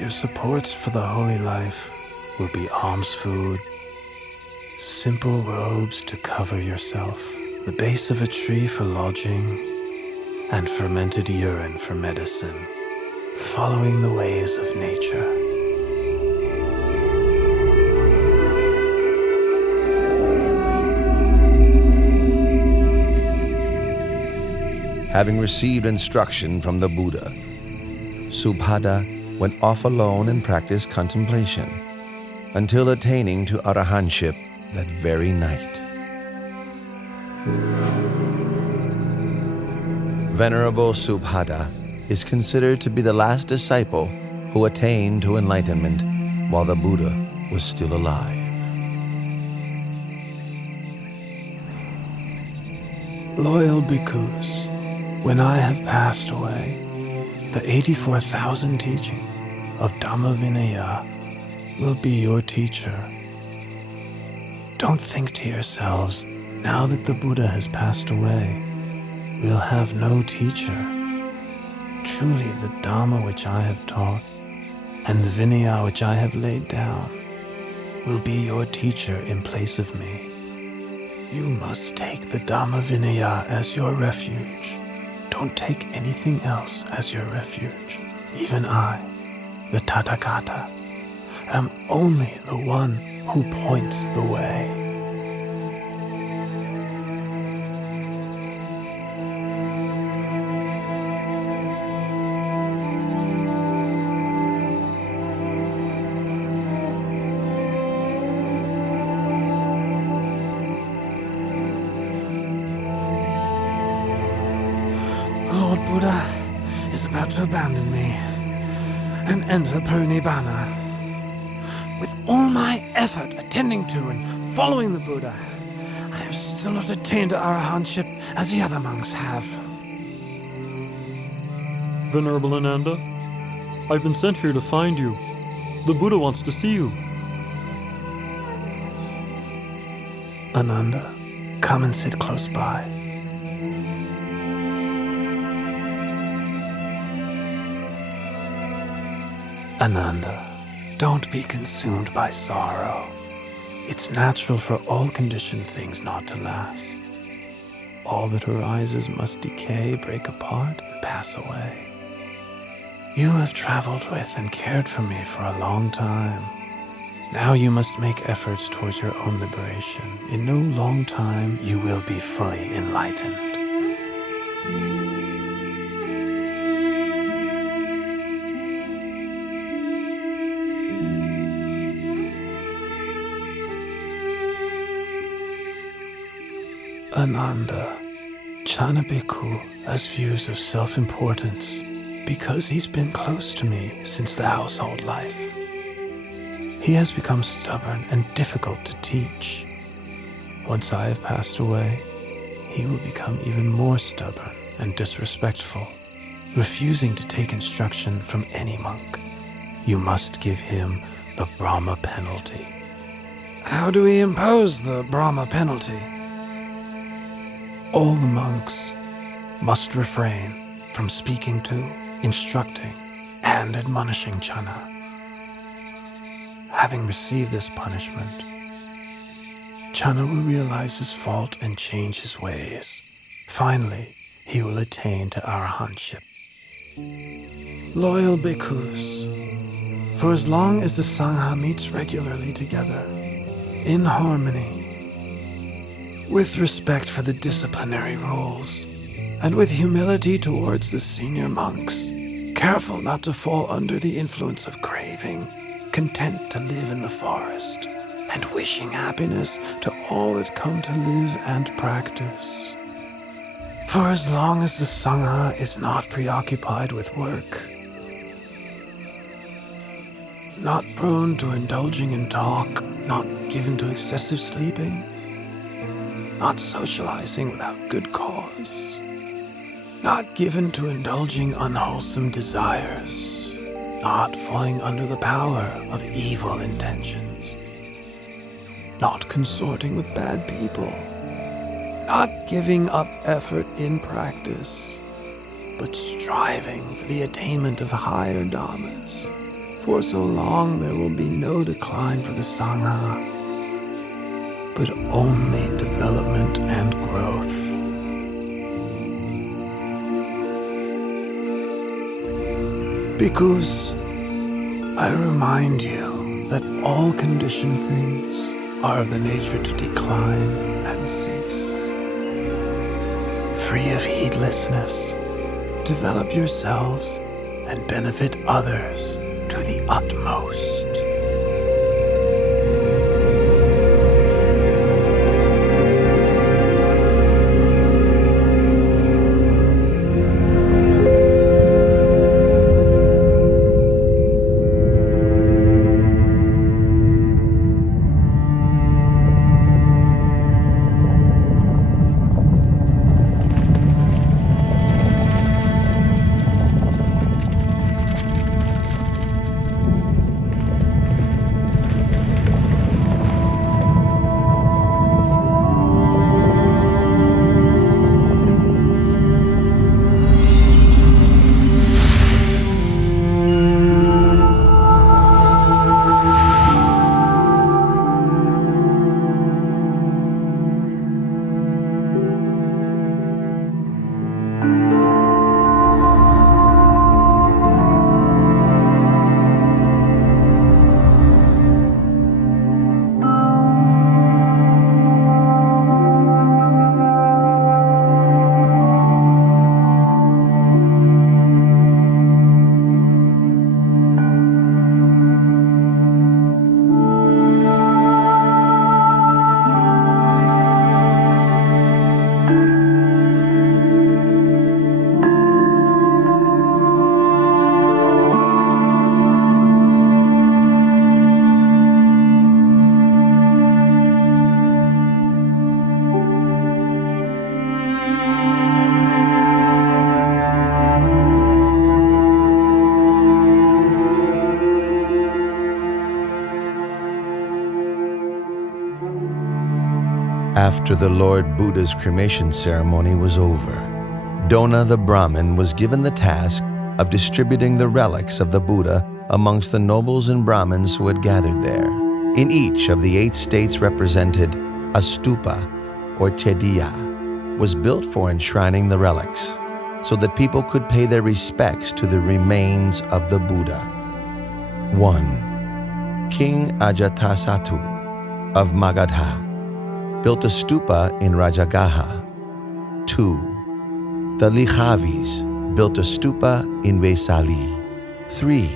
your supports for the holy life will be alms food, simple robes to cover yourself, the base of a tree for lodging, and fermented urine for medicine, following the ways of nature. Having received instruction from the Buddha, Subhada went off alone and practiced contemplation until attaining to arahantship that very night. Venerable Subhada is considered to be the last disciple who attained to enlightenment while the Buddha was still alive. Loyal bhikkhus, when I have passed away, the 84,000 teaching of Dhamma Vinaya will be your teacher. Don't think to yourselves, now that the Buddha has passed away, we'll have no teacher. Truly the Dhamma which I have taught and the Vinaya which I have laid down will be your teacher in place of me. You must take the Dhamma Vinaya as your refuge. Don't take anything else as your refuge. Even I, the Tathagata, am only the one who points the way. Buddha is about to abandon me and enter Nibbāna. With all my effort attending to and following the Buddha, I have still not attained to arahantship as the other monks have. Venerable Ananda, I've been sent here to find you. The Buddha wants to see you. Ananda, come and sit close by. Ananda, don't be consumed by sorrow. It's natural for all conditioned things not to last. All that arises must decay, break apart, and pass away. You have traveled with and cared for me for a long time. Now you must make efforts towards your own liberation. In no long time, you will be fully enlightened. Ananda, Chana Bhikkhu has views of self-importance because he's been close to me since the household life. He has become stubborn and difficult to teach. Once I have passed away, he will become even more stubborn and disrespectful, refusing to take instruction from any monk. You must give him the Brahma penalty. How do we impose the Brahma penalty? All the monks must refrain from speaking to, instructing, and admonishing Chana. Having received this punishment, Chana will realize his fault and change his ways. Finally, he will attain to arahantship. Loyal bhikkhus, for as long as the Sangha meets regularly together, in harmony, with respect for the disciplinary rules, and with humility towards the senior monks, careful not to fall under the influence of craving, content to live in the forest, and wishing happiness to all that come to live and practice. For as long as the Sangha is not preoccupied with work, not prone to indulging in talk, not given to excessive sleeping, not socializing without good cause, not given to indulging unwholesome desires, not falling under the power of evil intentions, not consorting with bad people, not giving up effort in practice, but striving for the attainment of higher dhammas. For so long there will be no decline for the Sangha, but only development and growth. Bhikkhus, I remind you that all conditioned things are of the nature to decline and cease. Free of heedlessness, develop yourselves and benefit others to the utmost. After the Lord Buddha's cremation ceremony was over, Dona the Brahmin was given the task of distributing the relics of the Buddha amongst the nobles and Brahmins who had gathered there. In each of the 8 states represented, a stupa, or chediya, was built for enshrining the relics, so that people could pay their respects to the remains of the Buddha. 1. King Ajatasattu of Magadha built a stupa in Rajagaha. 2. The Likhavis built a stupa in Vesali. 3.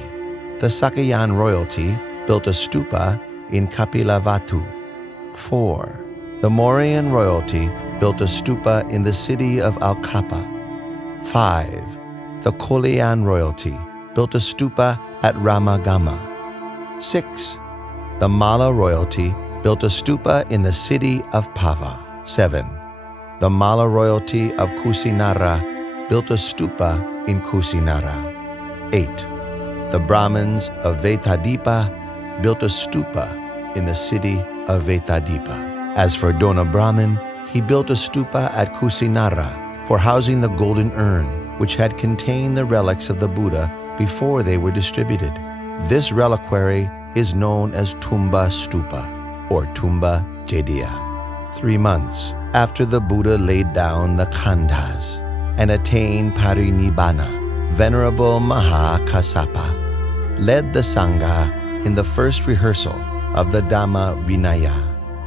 The Sakayan royalty built a stupa in Kapilavatu. 4. The Mauryan royalty built a stupa in the city of Alkapa. 5. The Koliyan royalty built a stupa at Ramagama. 6. The Mala royalty built a stupa in the city of Pava. 7. The Mala royalty of Kusinara built a stupa in Kusinara. 8. The Brāhmiṇs of Vetadipa built a stupa in the city of Vetadipa. As for Dona Brahmin, he built a stupa at Kusinara for housing the golden urn, which had contained the relics of the Buddha before they were distributed. This reliquary is known as Tumba Stupa, or Tumba Jediya. 3 months after the Buddha laid down the khandhas and attained Parinibbāna, Venerable Maha Kassapa led the Sangha in the first rehearsal of the Dhamma Vinaya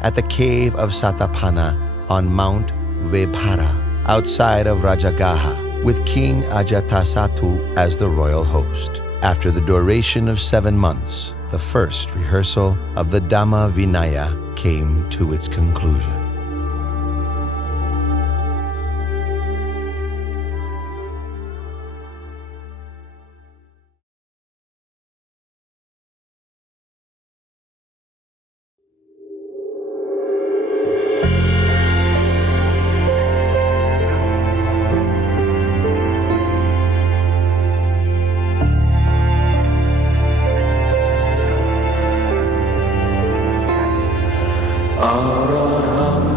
at the cave of Satapana on Mount Vebhara, outside of Rajagaha, with King Ajatasattu as the royal host. After the duration of 7 months, the first rehearsal of the Dhamma Vinaya came to its conclusion. Araham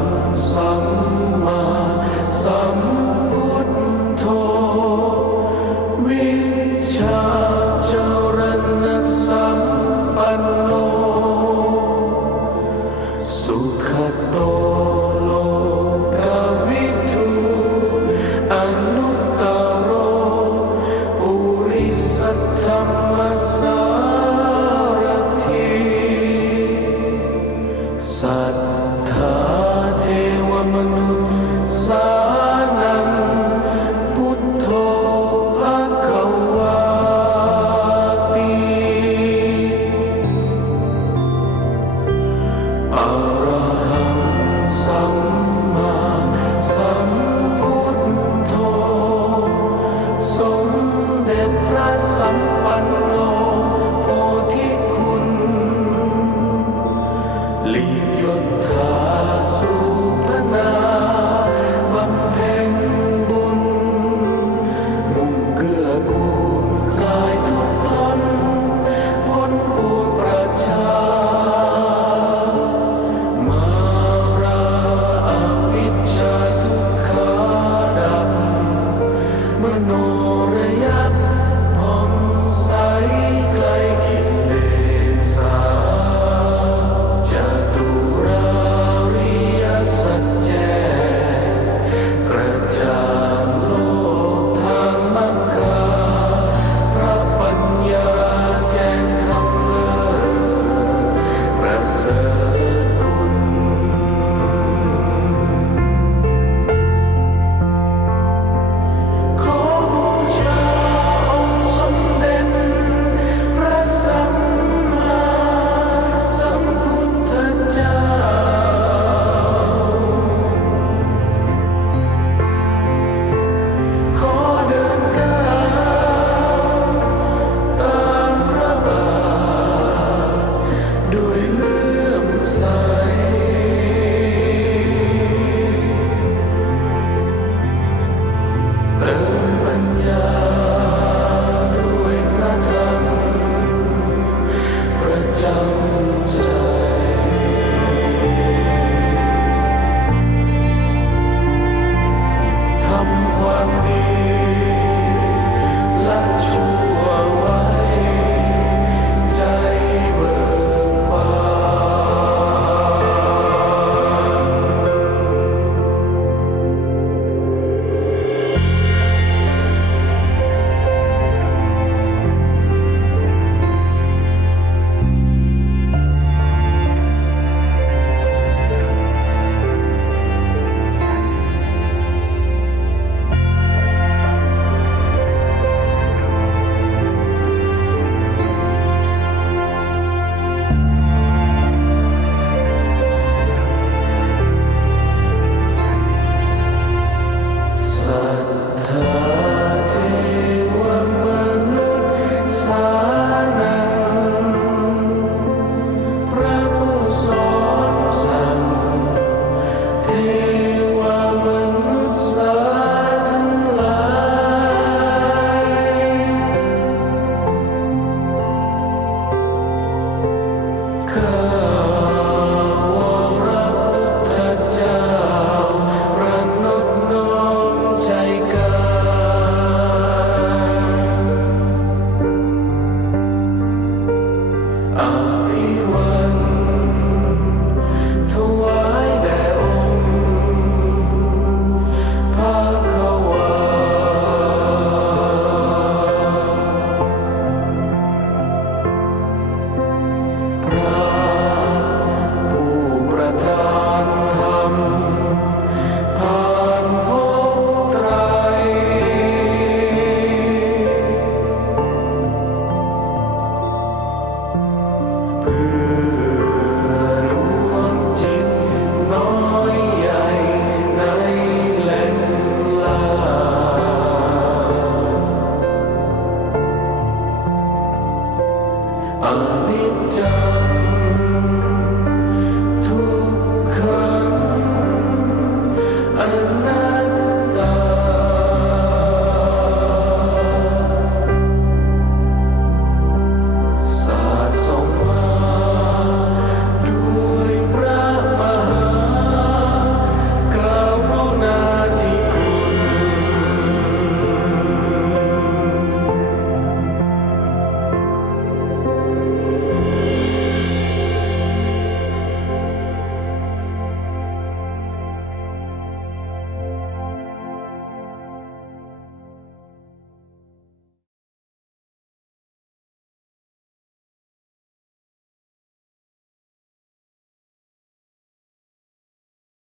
Aniccaṃ